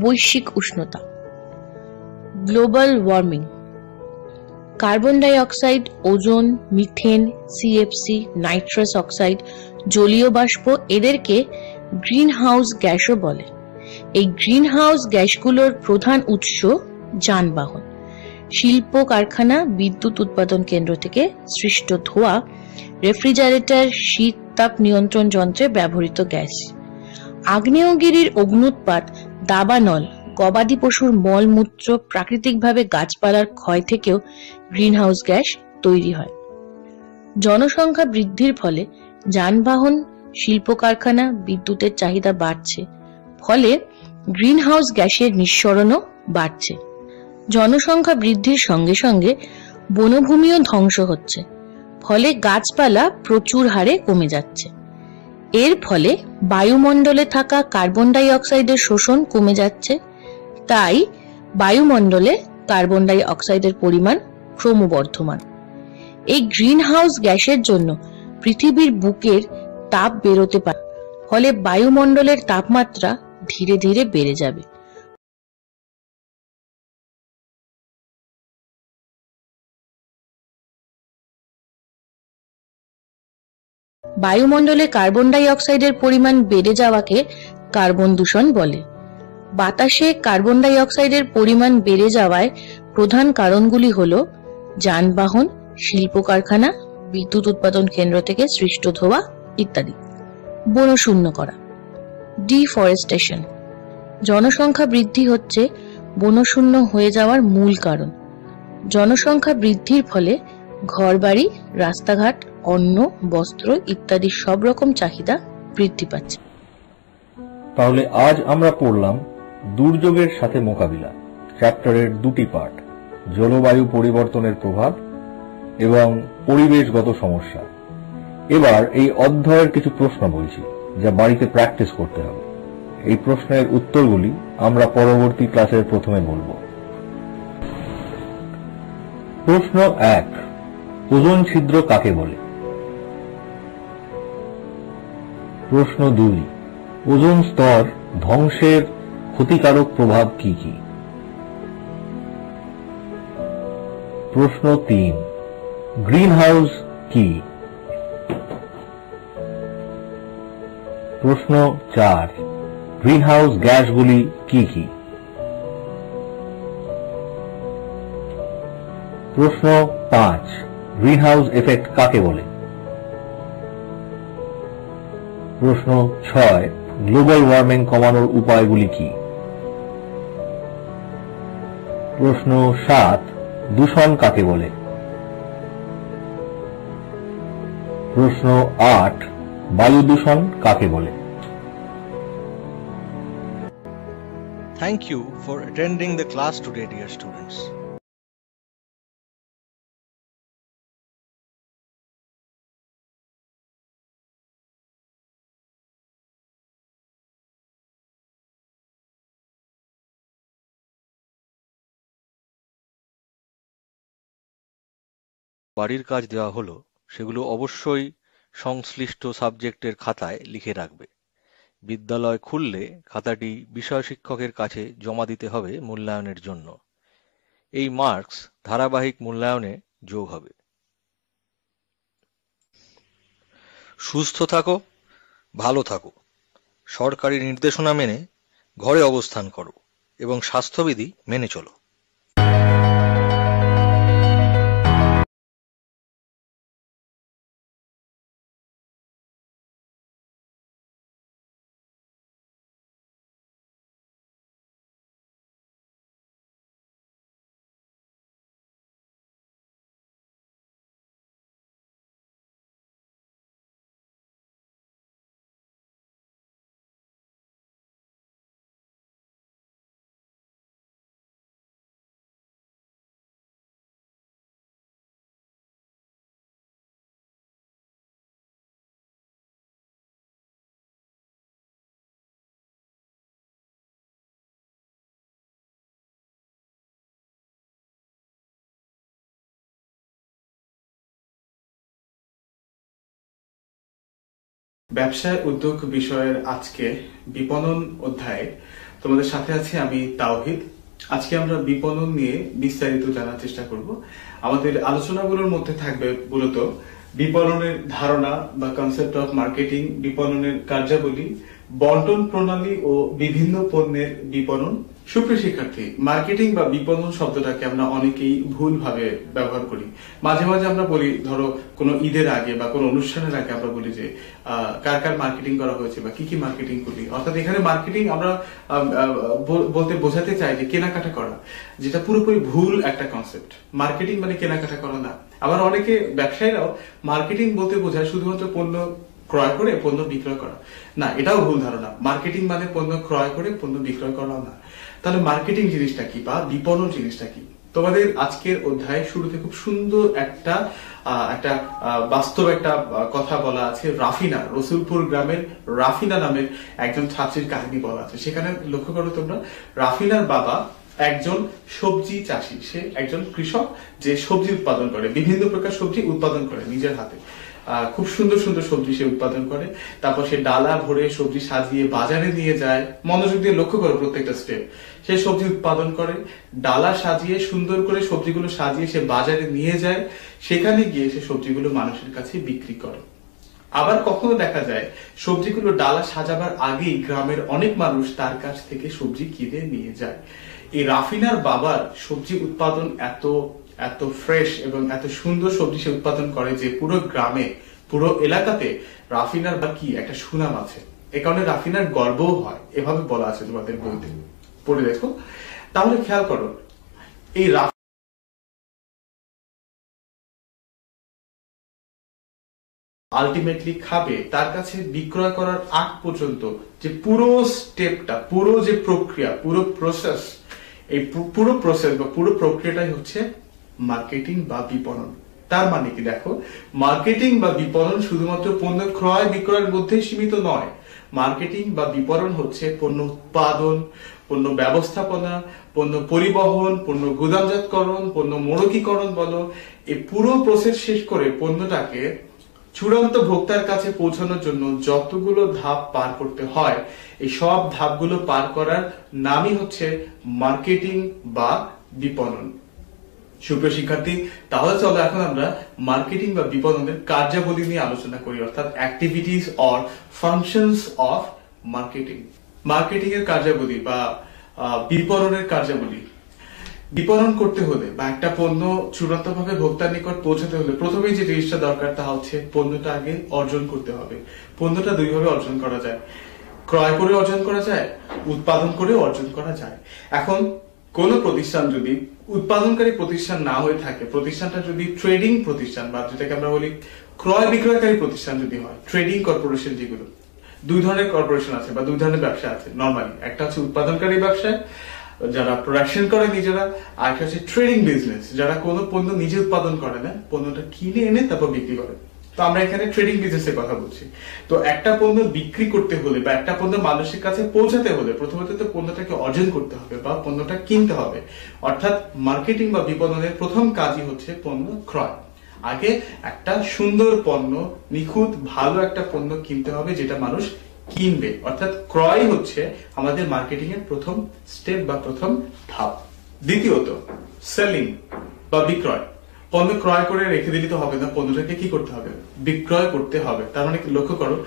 বৈশ্বিক উষ্ণতা, global warming, carbon dioxide, ozone, methane, CFC, nitrous oxide, জলীয় বাষ্প, এদেরকে গ্রিন হাউস গ্যাসও বলে। এই গ্রিন হাউস গ্যাসগুলোর প্রধান উৎস যানবাহন, শিল্প কারখানা, বিদ্যুৎ উৎপাদন কেন্দ্র থেকে সৃষ্ট ধোঁয়া, রেফ্রিজারেটর, শীত তাপ নিয়ন্ত্রণ যন্ত্রে ব্যবহৃত গ্যাস, আগ্নেয়গিরির অগ্নুৎপাত, দাবানল, গবাদি পশুর মলমূত্র, প্রাকৃতিকভাবে গাছপালার ক্ষয় থেকেও গ্রিনহাউস গ্যাস তৈরি হয়। জনসংখ্যা বৃদ্ধির ফলে যানবাহন, শিল্প কারখানা, বিদ্যুতের চাহিদা বাড়ছে। ফলে গ্রিনহাউস গ্যাসের নিঃসরণও বাড়ছে। জনসংখ্যা বৃদ্ধির সঙ্গে সঙ্গে বনভূমিও ধ্বংস হচ্ছে। ফলে গাছপালা প্রচুর হারে কমে যাচ্ছে। এর ফলে বায়ুমণ্ডলে থাকা কার্বন ডাই অক্সাইডের শোষণ কমে যাচ্ছে। তাই বায়ুমণ্ডলে কার্বন ডাই অক্সাইডের পরিমাণ ক্রমবর্ধমান। এই গ্রিন হাউস গ্যাসের জন্য পৃথিবীর বুকের তাপ বেরোতে পারে। ফলে বায়ুমণ্ডলের তাপমাত্রা ধীরে ধীরে বেড়ে যাবে। বায়ুমণ্ডলে কার্বন ডাই অক্সাইডের পরিমাণ বেড়ে যাওয়াকে কার্বন দূষণ বলে। বাতাসে কার্বন ডাই অক্সাইডের পরিমাণ বেড়ে যাওয়ায় প্রধান কারণগুলি হল যানবাহন, শিল্প কারখানা, বিদ্যুৎ উৎপাদন কেন্দ্র থেকে সৃষ্ট ধোঁয়া ইত্যাদি। বনশূন্য করা, ডিফরেস্টেশন। জনসংখ্যা বৃদ্ধি হচ্ছে বনশূন্য হয়ে যাওয়ার মূল কারণ। জনসংখ্যা বৃদ্ধির ফলে ঘরবাড়ি, রাস্তাঘাট, অন্ন, বস্ত্র ইত্যাদি সব রকম চাহিদা বৃদ্ধি পাচ্ছে। তাহলে আজ আমরা পড়লাম দুর্যোগের সাথে মোকাবিলা চ্যাপ্টারের দুটি পার্ট, জলবায়ু পরিবর্তনের প্রভাব এবং পরিবেশগত সমস্যা। এবার এই অধ্যায়ের কিছু প্রশ্ন বলছি, যা বাড়িতে প্র্যাকটিস করতে হবে। এই প্রশ্নের উত্তরগুলি আমরা পরবর্তী ক্লাসের প্রথমে বলবো। প্রশ্ন 1, ওজোন ছিদ্র কাকে বলে? প্রশ্ন 2, ওজোন স্তর ধ্বংসের ক্ষতিকারক প্রভাব কি কি? প্রশ্ন 3, গ্রিন হাউস কি? প্রশ্ন 4, গ্রিন হাউস গ্যাসগুলি কি কি? প্রশ্ন 5, গ্রিন হাউস এফেক্ট কাকে বলে? প্রশ্ন 6, গ্লোবাল ওয়ার্মিং কমানোর উপায়গুলি কি? প্রশ্ন 7, দূষণ কাকে বলে? প্রশ্ন 8, বায়ু দূষণ কাকে বলে? Thank you for attending the class today, dear students. বাড়ির কাজ দেওয়া হলো সেগুলো অবশ্যই সংশ্লিষ্ট সাবজেক্টের খাতায় লিখে রাখবে। বিদ্যালয় খুললে খাতাটি বিষয় শিক্ষকের কাছে জমা দিতে হবে মূল্যায়নের জন্য। এই মার্কস ধারাবাহিক মূল্যায়নে যোগ হবে। সুস্থ থাকো, ভালো থাকো, সরকারি নির্দেশনা মেনে ঘরে অবস্থান করো এবং স্বাস্থ্যবিধি মেনে চলো। ব্যবসায় উদ্যোগ বিষয়ের আজকে বিপণন অধ্যায়ে তোমাদের সাথে আছি আমি তাওহিদ। আজকে আমরা বিপণন নিয়ে বিস্তারিত জানার চেষ্টা করব। আমাদের আলোচনাগুলোর মধ্যে থাকবে মূলত বিপণনের ধারণা বা কনসেপ্ট অফ মার্কেটিং, বিপণনের কার্যাবলী, বন্টন প্রণালী ও বিভিন্ন পণ্যের বিপণন। সুপ্রিয় শিক্ষার্থী, মার্কেটিং বা বিপণন শব্দটাকে আমরা অনেকেই ভুলভাবে ব্যবহার করি। মাঝে মাঝে আমরা বলি, ধরো কোনো ঈদের আগে বা কোনো অনুষ্ঠানের আগে আমরা বলি যে কার কার মার্কেটিং করা হয়েছে বা কি কি মার্কেটিং করলি। অর্থাৎ এখানে মার্কেটিং আমরা বলতে বোঝাতে চাই যে কেনাকাটা করা, যেটা পুরোপুরি ভুল একটা কনসেপ্ট। মার্কেটিং মানে কেনাকাটা করা না। আবার অনেকে ব্যবসায়ীরাও মার্কেটিং বলতে বোঝায় শুধুমাত্র পণ্য ক্রয় করে পণ্য বিক্রয় করা। না, এটাও ভুল ধারণা। মার্কেটিং মানে পণ্য ক্রয় করে পণ্য বিক্রয় করাও না। তাহলে মার্কেটিং জিনিসটা কি বা বিপণন জিনিসটা কি? তোমাদের আজকের অধ্যায়ে শুরুতে খুব সুন্দর একটা বাস্তব একটা কথা বলা আছে। রাফিনা, রসুলপুর গ্রামের রাফিনা নামের একজন ছাত্রীর কাহিনী বলা আছে। সেখানে লক্ষ্য করো তোমরা, রাফিনার বাবা একজন সবজি চাষী, সে একজন কৃষক যে সবজি উৎপাদন করে, বিভিন্ন প্রকার সবজি উৎপাদন করে নিজের হাতে। খুব সুন্দর সুন্দর সবজি সে উৎপাদন করে। তারপর সে ডালা ভরে সবজি সাজিয়ে বাজারে নিয়ে যায়। মনোযোগ দিয়ে লক্ষ্য করো প্রত্যেকটা স্টেপ। সে সবজি উৎপাদন করে, ডালা সাজিয়ে সুন্দর করে সবজিগুলো সাজিয়ে সে বাজারে নিয়ে যায়। সেখানে গিয়ে সে সবজিগুলো মানুষের কাছে বিক্রি করে। আবার কখনো দেখা যায় সবজিগুলো ডালা সাজাবার আগেই গ্রামের অনেক মানুষ তার কাছ থেকে সবজি কিনে নিয়ে যায়। এই রাফিনার বাবার সবজি উৎপাদন এত ফ্রেশ এবং এত সুন্দর সবজি সে উৎপাদন করে যে পুরো গ্রামে, পুরো এলাকাতে রাফিনার বা কি একটা সুনাম আছে। এ কারণে রাফিনার গর্বও হয়, এভাবে বলা আছে তোমাদের বইতে, পড়ে দেখো। তাহলে খেয়াল করো, এই আলটিমেটলি খাবে, তার কাছে বিক্রয় করার আগ পর্যন্ত যে পুরো স্টেপটা, পুরো যে প্রক্রিয়া, পুরো প্রসেস, এই পুরো প্রসেস বা পুরো প্রক্রিয়াটাই হচ্ছে মার্কেটিং বা বিপণন। তার মানে কি দেখো, মার্কেটিং বা বিপণন শুধুমাত্র পণ্য ক্রয় বিক্রয়ের মধ্যে সীমিত নয়। মার্কেটিং বা বিপণন হচ্ছে পণ্য উৎপাদন, পণ্য ব্যবস্থাপনা, পণ্য পরিবহন, পণ্য গুদামজাতকরণ, পণ্য মোড়কীকরণ বলো, এই পুরো প্রসেস শেষ করে পণ্যটাকে চূড়ান্ত ভোক্তার কাছে পৌঁছানোর জন্য যতগুলো ধাপ পার করতে হয়, এই সব ধাপগুলো পার করার নামই হচ্ছে মার্কেটিং বা বিপণন। সুপ্রিয় শিক্ষার্থী, তাহলে চলো এখন আমরা মার্কেটিং বা বিপণনের কার্যাবলী নিয়ে আলোচনা করি, অর্থাৎ activities or functions of marketing. Marketing এর কার্যাবলী বা বিপণনের কার্যাবলী। বিপণন করতে হলে বা একটা পণ্য চূড়ান্ত ভাবে ভোক্তার নিকট পৌঁছাতে হলে প্রথমেই যে জিনিসটা দরকার তা হচ্ছে পণ্যটা আগে অর্জন করতে হবে। পণ্যটা দুইভাবে অর্জন করা যায়, ক্রয় করে অর্জন করা যায়, উৎপাদন করে অর্জন করা যায়। এখন কোন প্রতিষ্ঠান যদি উৎপাদনকারী প্রতিষ্ঠান না হয়ে থাকে, প্রতিষ্ঠানটা যদি ট্রেডিং প্রতিষ্ঠান বা যেটাকে আমরা বলি ক্রয় বিক্রয়কারী প্রতিষ্ঠান যদি হয়, ট্রেডিং কর্পোরেশন, যেগুলো দুই ধরনের কর্পোরেশন আছে বা দুই ধরনের ব্যবসা আছে নরমালি। একটা হচ্ছে উৎপাদনকারী ব্যবসায় যারা প্রোডাকশন করে নিজেরা, আর একটা হচ্ছে ট্রেডিং বিজনেস, যারা কোনো পণ্য নিজে উৎপাদন করে না, পণ্যটা কিনে এনে তারপর বিক্রি করে। তো আমরা এখানে ট্রেডিং বিজনেসের কথা বলছি। তো একটা পণ্য বিক্রি করতে হলে বা একটা পণ্য মানুষের কাছে পৌঁছাতে হলে প্রথমত তো পণ্যটাকে অর্জন করতে হবে বা পণ্যটা কিনতে হবে। অর্থাৎ মার্কেটিং বা বিপণনের প্রথম কাজই হচ্ছে পণ্য ক্রয়। আগে একটা সুন্দর পণ্য, নিখুঁত ভালো একটা পণ্য কিনতে হবে যেটা মানুষ কিনবে, অর্থাৎ ক্রয় হচ্ছে আমাদের মার্কেটিং এর প্রথম স্টেপ বা প্রথম ধাপ। দ্বিতীয়ত সেলিং বা বিক্রয়। পণ্য ক্রয় করে রেখে দিলে তো হবে না, পণ্যটাকে কি করতে হবে? বিক্রয় করতে হবে। তার মানে লক্ষ্য করো,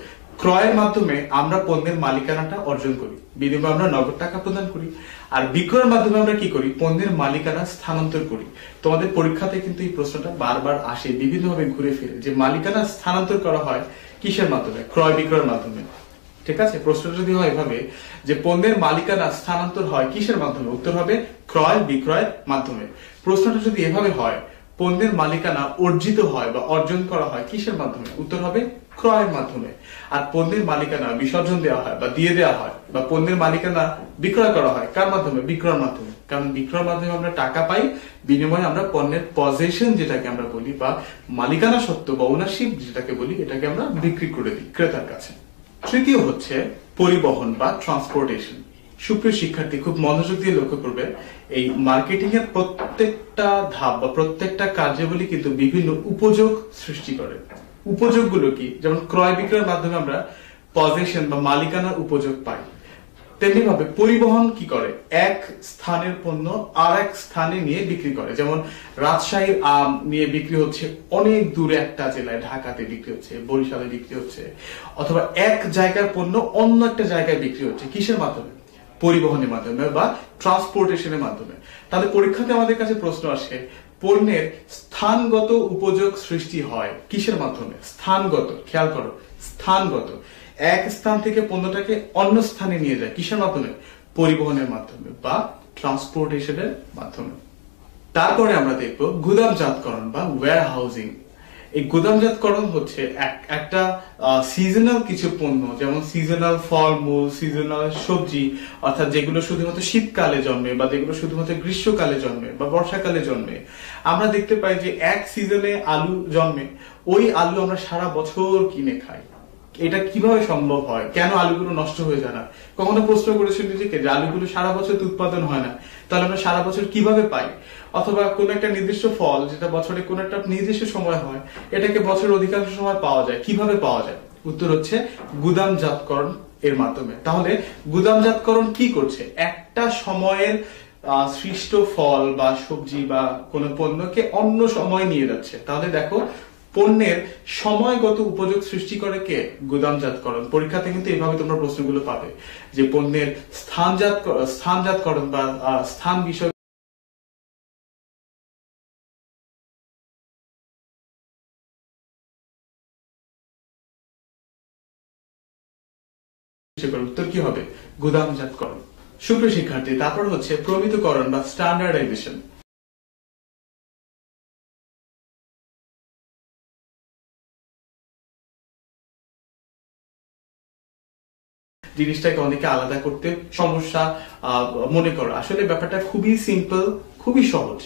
ক্রয়ের মাধ্যমে আমরা পণ্যের মালিকানাটা অর্জন করি, বিনিময়ে আমরা নগদ টাকা প্রদান করি। আর বিক্রয়ের মাধ্যমে আমরা কি করি? পণ্যের মালিকানা স্থানান্তর করি। তোমাদের পরীক্ষাতে কিন্তু এই প্রশ্নটা বারবার আসে, বিভিন্নভাবে ঘুরে ফিরে, যে মালিকানা স্থানান্তর করা হয় কিসের মাধ্যমে? ক্রয় বিক্রয়ের মাধ্যমে। ঠিক আছে, প্রশ্নটা যদি হয় এভাবে যে পণ্যের মালিকানা স্থানান্তর হয় কিসের মাধ্যমে, উত্তর হবে ক্রয় বিক্রয়ের মাধ্যমে। প্রশ্নটা যদি এভাবে হয় পণ্যের মালিকানা অর্জিত হয় বা অর্জন করা হয় কিসের মাধ্যমে, উত্তর হবে ক্রয়ের মাধ্যমে। আর পণ্যের মালিকানা বিসর্জন দেওয়া হয় বা দিয়ে দেওয়া হয় বা পণ্যের মালিকানা বিক্রয় করা হয় কার মাধ্যমে? বিক্রয়ের মাধ্যমে। কারণ বিক্রয়ের মাধ্যমে আমরা টাকা পাই, বিনিময়ে আমরা পণ্যের পজেশন যেটাকে আমরা বলি বা মালিকানা সত্ত্ব বা ওনারশিপ যেটাকে বলি, এটাকে আমরা বিক্রি করে দিই ক্রেতার কাছে। তৃতীয় হচ্ছে পরিবহন বা ট্রান্সপোর্টেশন। সুপ্রিয় শিক্ষার্থী, খুব মনোযোগ দিয়ে লক্ষ্য করবে, এই মার্কেটিং এর প্রত্যেকটা ধাপ বা প্রত্যেকটা কার্যাবলী কিন্তু বিভিন্ন উপযোগ সৃষ্টি করে। উপযোগগুলো কি? যেমন ক্রয় বিক্রয়ের মাধ্যমে আমরা পজেশন বা মালিকানার উপযোগ পাই, তেমনি ভাবে পরিবহন কি করে? এক স্থানের পণ্য আর এক স্থানে নিয়ে বিক্রি করে। যেমন রাজশাহীর আম নিয়ে বিক্রি হচ্ছে অনেক দূরে একটা জেলায়, ঢাকাতে বিক্রি হচ্ছে, বরিশালে বিক্রি হচ্ছে, অথবা এক জায়গার পণ্য অন্য একটা জায়গায় বিক্রি হচ্ছে কিসের মাধ্যমে? পরিবহনের মাধ্যমে বা ট্রান্সপোর্টেশনের মাধ্যমে। তাহলে পরীক্ষাতে আমাদের কাছে প্রশ্ন আসে, পণ্যের স্থানগত উপযোগ সৃষ্টি হয় কিসের মাধ্যমে? স্থানগত, খেয়াল করো, স্থানগত। এক স্থান থেকে পণ্যটাকে অন্য স্থানে নিয়ে যায় কিসের মাধ্যমে? পরিবহনের মাধ্যমে বা ট্রান্সপোর্টেশনের মাধ্যমে। তারপরে আমরা দেখব গুদামজাতকরণ বা ওয়্যার হাউজিং। এই গুদামজাতকরণ হচ্ছে একটা সিজনাল কিছু পণ্য, যেমন সিজনাল ফলমূল, সিজনাল সবজি, অর্থাৎ যেগুলো শুধুমাত্র শীতকালে জন্মে বা যেগুলো শুধুমাত্র গ্রীষ্মকালে জন্মে বা বর্ষাকালে জন্মে। আমরা দেখতে পাই যে এক সিজনে আলু জন্মে, ওই আলু আমরা সারা বছর কিনে খাই। এটা কিভাবে সম্ভব হয়? কেন আলুগুলো নষ্ট হয়ে যায় না? কখনো প্রশ্ন করেছেন নিজেকে যে আলুগুলো সারা বছর উৎপাদন হয় না, তাহলে আমরা সারা বছর কিভাবে পাই? অথবা কোন একটা নির্দিষ্ট ফল যেটা বছরে কোন একটা নির্দিষ্ট সময় হয়, এটাকে বছরের অধিকাংশ সময় পাওয়া যায়, কিভাবে পাওয়া যায়? উত্তর হচ্ছে গুদামজাতকরণ এর মাধ্যমে। তাহলে গুদামজাতকরণ কি করছে? একটা সময়ের সৃষ্ট ফল বা সবজি বা কোন পণ্যকে অন্য সময় নিয়ে যাচ্ছে। তাহলে দেখো, পণ্যের সময়গত উপযোগ সৃষ্টি করে কে? গুদামজাতকরণ। পরীক্ষাতে কিন্তু এইভাবে তোমরা প্রশ্নগুলো পাবে যে পণ্যের স্থানজাতকরণ বা স্থান বিষয় উত্তর কি হবে? গুদামজাতকরণ। সুপ্রিয় শিক্ষার্থী, তারপর হচ্ছে প্রমিতকরণ বা স্ট্যান্ডার্ডাইজেশন। জিনিসটাকে অনেকে আলাদা করতে সমস্যা মনে করো, আসলে ব্যাপারটা খুবই সিম্পল, খুবই সহজ।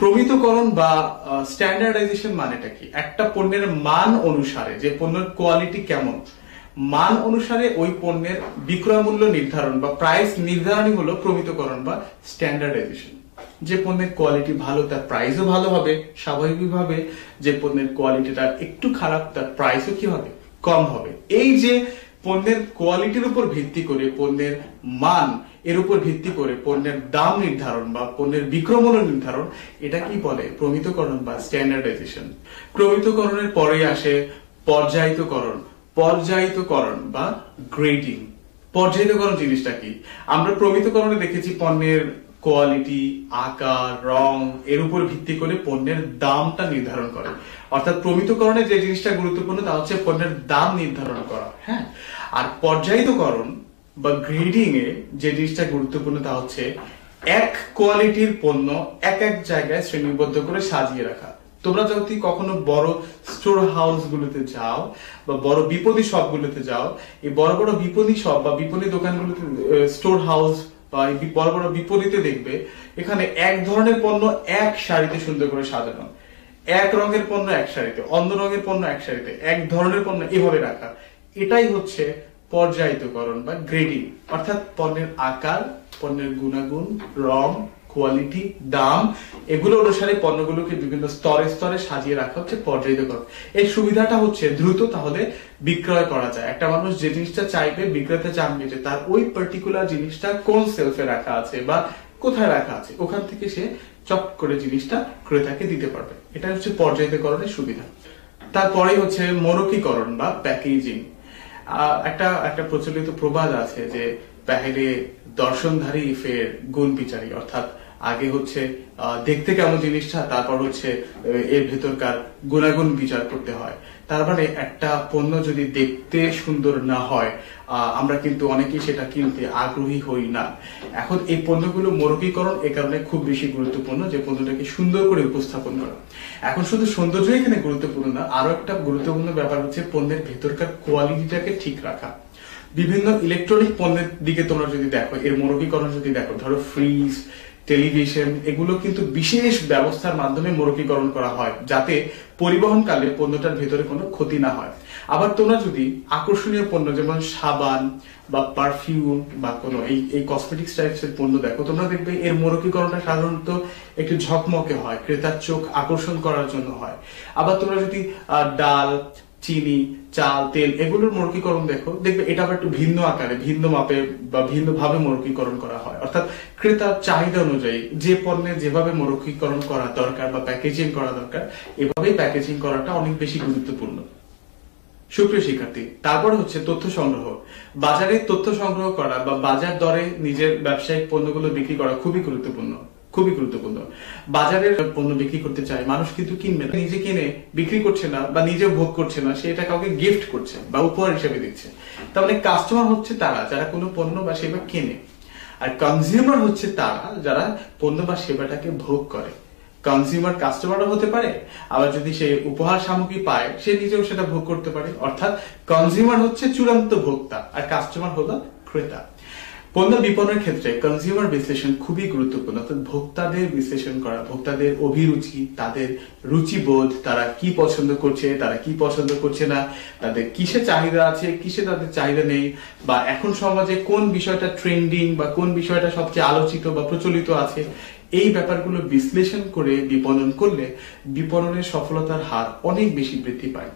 প্রমিতকরণ বা স্ট্যান্ডার্ডাইজেশন মানেটা কি? একটা পণ্যের মান অনুসারে, যে পণ্যের কোয়ালিটি কেমন, মান অনুসারে ওই পণ্যের বিক্রয় মূল্য নির্ধারণ বা প্রাইস নির্ধারণই হলো প্রমিতকরণ বা স্ট্যান্ডার্ডাইজেশন। যে পণ্যের কোয়ালিটি ভালো তার প্রাইসও ভালো হবে, স্বাভাবিকভাবে যে পণ্যের কোয়ালিটিটা একটু খারাপ তার প্রাইসও কি হবে? কম হবে। এই যে পণ্যের কোয়ালিটির উপর ভিত্তি করে পণ্যের মান, এর উপর ভিত্তি করে পণ্যের দাম নির্ধারণ বা পণ্যের বিক্রয় মূল্য নির্ধারণ, এটা কি বলে? প্রমিতকরণ বা স্ট্যান্ডার্ডাইজেশন। প্রমিতকরণের পরে আসে পর্যায়িতকরণ। পর্যায়িতকরণ বা গ্রেডিং। পর্যায়িতকরণ জিনিসটা কি? আমরা প্রমিতকরণে দেখেছি পণ্যের কোয়ালিটি, আকার, রং এর উপর ভিত্তি করে পণ্যের দামটা নির্ধারণ করে। অর্থাৎ প্রমিতকরণে যে জিনিসটা গুরুত্বপূর্ণ তা হচ্ছে পণ্যের দাম নির্ধারণ করা। হ্যাঁ, আর পর্যায়িতকরণ বা গ্রেডিং এ যে জিনিসটা গুরুত্বপূর্ণ তা হচ্ছে এক কোয়ালিটির পণ্য এক এক জায়গায় শ্রেণীবদ্ধ করে সাজিয়ে রাখা। তোমরা যদি কখনো বড় স্টোর হাউস গুলোতে যাও বা বড় বিপণী শপ গুলোতে যাও, এই বড় বড় বিপণী শপ বা বিপণী দোকানগুলোতে, স্টোর হাউস বা বড় বড় বিপণীতে দেখবে এখানে এক ধরনের পণ্য এক সারিতে সুন্দর করে সাজানো, এক রঙের পণ্য এক সারিতে, অন্য রঙের পণ্য এক সারিতে, এক ধরনের পণ্য এভাবে রাখা। এটাই হচ্ছে পর্যায়িতকরণ বা গ্রেডিং। অর্থাৎ পণ্যের আকার, পণ্যের গুণাগুণ, রং, কোয়ালিটি, দাম এগুলো অনুসারে পণ্যগুলোকে বিভিন্ন স্তরে স্তরে সাজিয়ে রাখা হচ্ছে পর্যায়িতকরণ। এর সুবিধাটা হচ্ছে দ্রুত তাহলে বিক্রয় করা যায়। একটা মানুষ যে জিনিসটা চাইবে, বিক্রেতা জানবে যে তার ওই পার্টিকুলার জিনিসটা কোন সেলফে রাখা আছে বা কোথায় রাখা আছে, ওখান থেকে সে চট করে জিনিসটা ক্রেতাকে দিতে পারবে। এটা হচ্ছে পর্যায়িতকরণের সুবিধা। তারপরে হচ্ছে মোড়কীকরণ বা প্যাকেজিং। একটা প্রচলিত প্রবাদ আছে যে পেহেলে দর্শনধারী ফের গুণ বিচারী, অর্থাৎ আগে হচ্ছে দেখতে কেমন জিনিসটা, তারপর হচ্ছে এর ভেতরকার গুণাগুণ বিচার করতে হয়। তার মানে একটা পণ্য যদি দেখতে সুন্দর না হয় আমরা কিন্তু অনেকেই সেটা কিনতে আগ্রহী হই না। এখন এই পণ্যগুলো মোড়কীকরণ এ কারণে খুব বেশি গুরুত্বপূর্ণ যে পণ্যটাকে সুন্দর করে উপস্থাপন করা। এখন শুধু সৌন্দর্য এখানে গুরুত্বপূর্ণ না, আরো একটা গুরুত্বপূর্ণ ব্যাপার হচ্ছে পণ্যের ভেতরকার কোয়ালিটিটাকে ঠিক রাখা। বিভিন্ন ইলেকট্রনিক পণ্যের দিকে তোমরা যদি দেখো, এর মোড়কীকরণ যদি দেখো, ধরো ফ্রিজ, টেলিভিশন, এগুলো কিন্তু বিশেষ ব্যবস্থার মাধ্যমে মোড়কীকরণ করা হয় যাতে পরিবহনকালে পণ্যটার ভেতরে কোনো ক্ষতি না হয়। আবার তোমরা যদি আকর্ষণীয় পণ্য যেমন সাবান বা পারফিউম বা কোনো এই কসমেটিক্স টাইপসের পণ্য দেখো, তোমরা দেখবে এর মোড়কীকরণটা সাধারণত একটু ঝকমকে হয়, ক্রেতার চোখ আকর্ষণ করার জন্য হয়। আবার তোমরা যদি ডাল, চিনি, চাল, তেল এগুলোর মোড়কীকরণ দেখো, দেখবে এটা আবার একটু ভিন্ন আকারে, ভিন্ন মাপে বা ভিন্ন ভাবে মোড়কীকরণ করা হয়। অর্থাৎ ক্রেতার চাহিদা অনুযায়ী যে পণ্যে যেভাবে মোড়কীকরণ করা দরকার বা প্যাকেজিং করা দরকার, এভাবেই প্যাকেজিং করাটা অনেক বেশি গুরুত্বপূর্ণ। সুপ্রিয় শিক্ষার্থী, তারপর হচ্ছে তথ্য সংগ্রহ। বাজারে তথ্য সংগ্রহ করা বা বাজার দরে নিজের ব্যবসায়িক পণ্যগুলো বিক্রি করা খুবই গুরুত্বপূর্ণ। বাজারের পণ্য বিক্রি করতে চায় মানুষ, কিন্তু কিনবে না, নিজে কিনে বিক্রি করছে না বা নিজে ভোগ করছে না, সে এটা কাউকে গিফট করছে বা উপহার হিসেবে দিচ্ছে। তার মানে কাস্টমার হচ্ছে তারা যারা কোনো পণ্য বা সেবা কেনে, আর কনজিউমার হচ্ছে তারা যারা পণ্য বা সেবাটাকে ভোগ করে। কনজিউমার কাস্টমারও হতে পারে, আবার যদি সে উপহার সামগ্রী পায় সে নিজেও সেটা ভোগ করতে পারে। অর্থাৎ কনজিউমার হচ্ছে চূড়ান্ত ভোক্তা আর কাস্টমার হলো ক্রেতা। পণ্য বিপণনের ক্ষেত্রে কনজিউমার বিশ্লেষণ খুবই গুরুত্বপূর্ণ। অর্থাৎ ভোক্তাদের বিশ্লেষণ করা, ভোক্তাদের অভিরুচি, তাদের রুচিবোধ, তারা কি পছন্দ করছে, তারা কি পছন্দ করছে না, তাদের কিসে চাহিদা আছে, কিসে তাদের চাহিদা নেই, বা এখন সমাজে কোন বিষয়টা ট্রেন্ডিং বা কোন বিষয়টা সবচেয়ে আলোচিত বা প্রচলিত আছে, এই ব্যাপারগুলো বিশ্লেষণ করে বিপণন করলে বিপণনের সফলতার হার অনেক বেশি বৃদ্ধি পায়।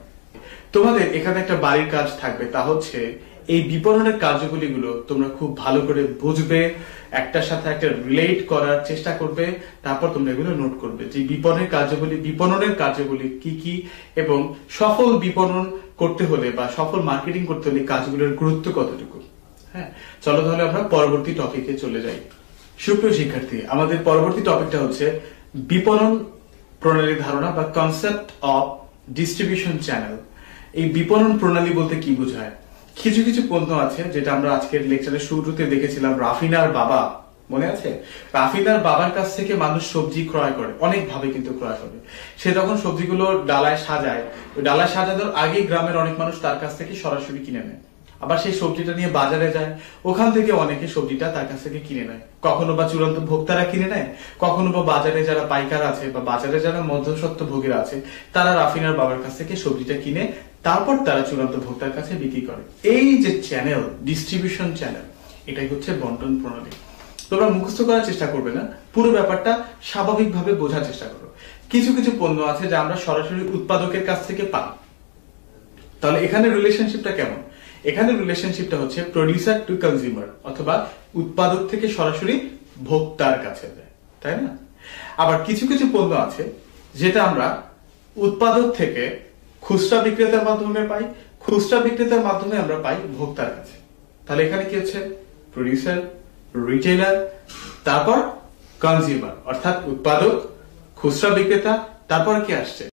তোমাদের এখানে একটা বাড়ির কাজ থাকবে, তা হচ্ছে এই বিপণনের কার্যগুলিগুলো তোমরা খুব ভালো করে বুঝবে, একটার সাথে একটা রিলেট করার চেষ্টা করবে, তারপর তোমরা এগুলো নোট করবে যে বিপণনের কার্যগুলি কি কি, এবং সফল বিপণন করতে হলে বা সফল মার্কেটিং করতে হলে কাজগুলোর গুরুত্ব কতটুকু। হ্যাঁ, চলো তাহলে আমরা পরবর্তী টপিকে চলে যাই। সুপ্রিয় শিক্ষার্থী, আমাদের পরবর্তী টপিকটা হচ্ছে বিপণন প্রণালী ধারণা বা কনসেপ্ট অফ ডিস্ট্রিবিউশন চ্যানেল। এই বিপণন প্রণালী বলতে কি বোঝায়? কিছু কিছু পণ্য আছে যেটা আমরা আজকের লেকচারের শুরুতে দেখেছিলাম, রাফিনার বাবা, মনে আছে? রাফিনার বাবার কাছ থেকে মানুষ সবজি ক্রয় করে, অনেক ভাবে কিন্তু ক্রয় করে। সে তখন সবজিগুলো ডালায় সাজায়, ওই ডালায় সাজানোর আগে গ্রামের অনেক মানুষ তার কাছ থেকে সরাসরি কিনে নেয়। আবার সেই সবজিটা নিয়ে বাজারে যায়, ওখান থেকে অনেকে সবজিটা তার কাছ থেকে কিনে নেয়। কখনো বা চূড়ান্ত ভোক্তারা কিনে নেয়, কখনো বা বাজারে যারা পাইকার আছে বা বাজারে যারা মধ্যস্বত্ব ভোগীরা আছে তারা রাফিনার বাবার কাছ থেকে সবজিটা কিনে তারপর তারা চূড়ান্ত ভোক্তার কাছে বিক্রি করে। এই যে চ্যানেল, ডিস্ট্রিবিউশন চ্যানেল, এটাই হচ্ছে বন্টন প্রণালী। তোমরা মুখস্থ করার চেষ্টা করবে না, পুরো ব্যাপারটা স্বাভাবিকভাবে বোঝার চেষ্টা করো। কিছু কিছু পণ্য আছে যা আমরা সরাসরি উৎপাদকের কাছ থেকে পাই, তাহলে এখানে রিলেশনশিপটা কেমন? এখানে রিলেশনশিপটা হচ্ছে প্রডিউসার টু কনজিউমার, অথবা উৎপাদক থেকে সরাসরি ভোক্তার কাছে যায়, তাই না? আবার কিছু কিছু পণ্য আছে যেটা আমরা উৎপাদক থেকে খুচরা বিক্রেতার মাধ্যমে পাই, খুচরা বিক্রেতার মাধ্যমে আমরা পাই ভোক্তার কাছে। তাহলে এখানে কি হচ্ছে? প্রডিউসার, রিটেইলার, তারপর কনজিউমার, অর্থাৎ উৎপাদক, খুচরা বিক্রেতা, তারপর কি আসছে?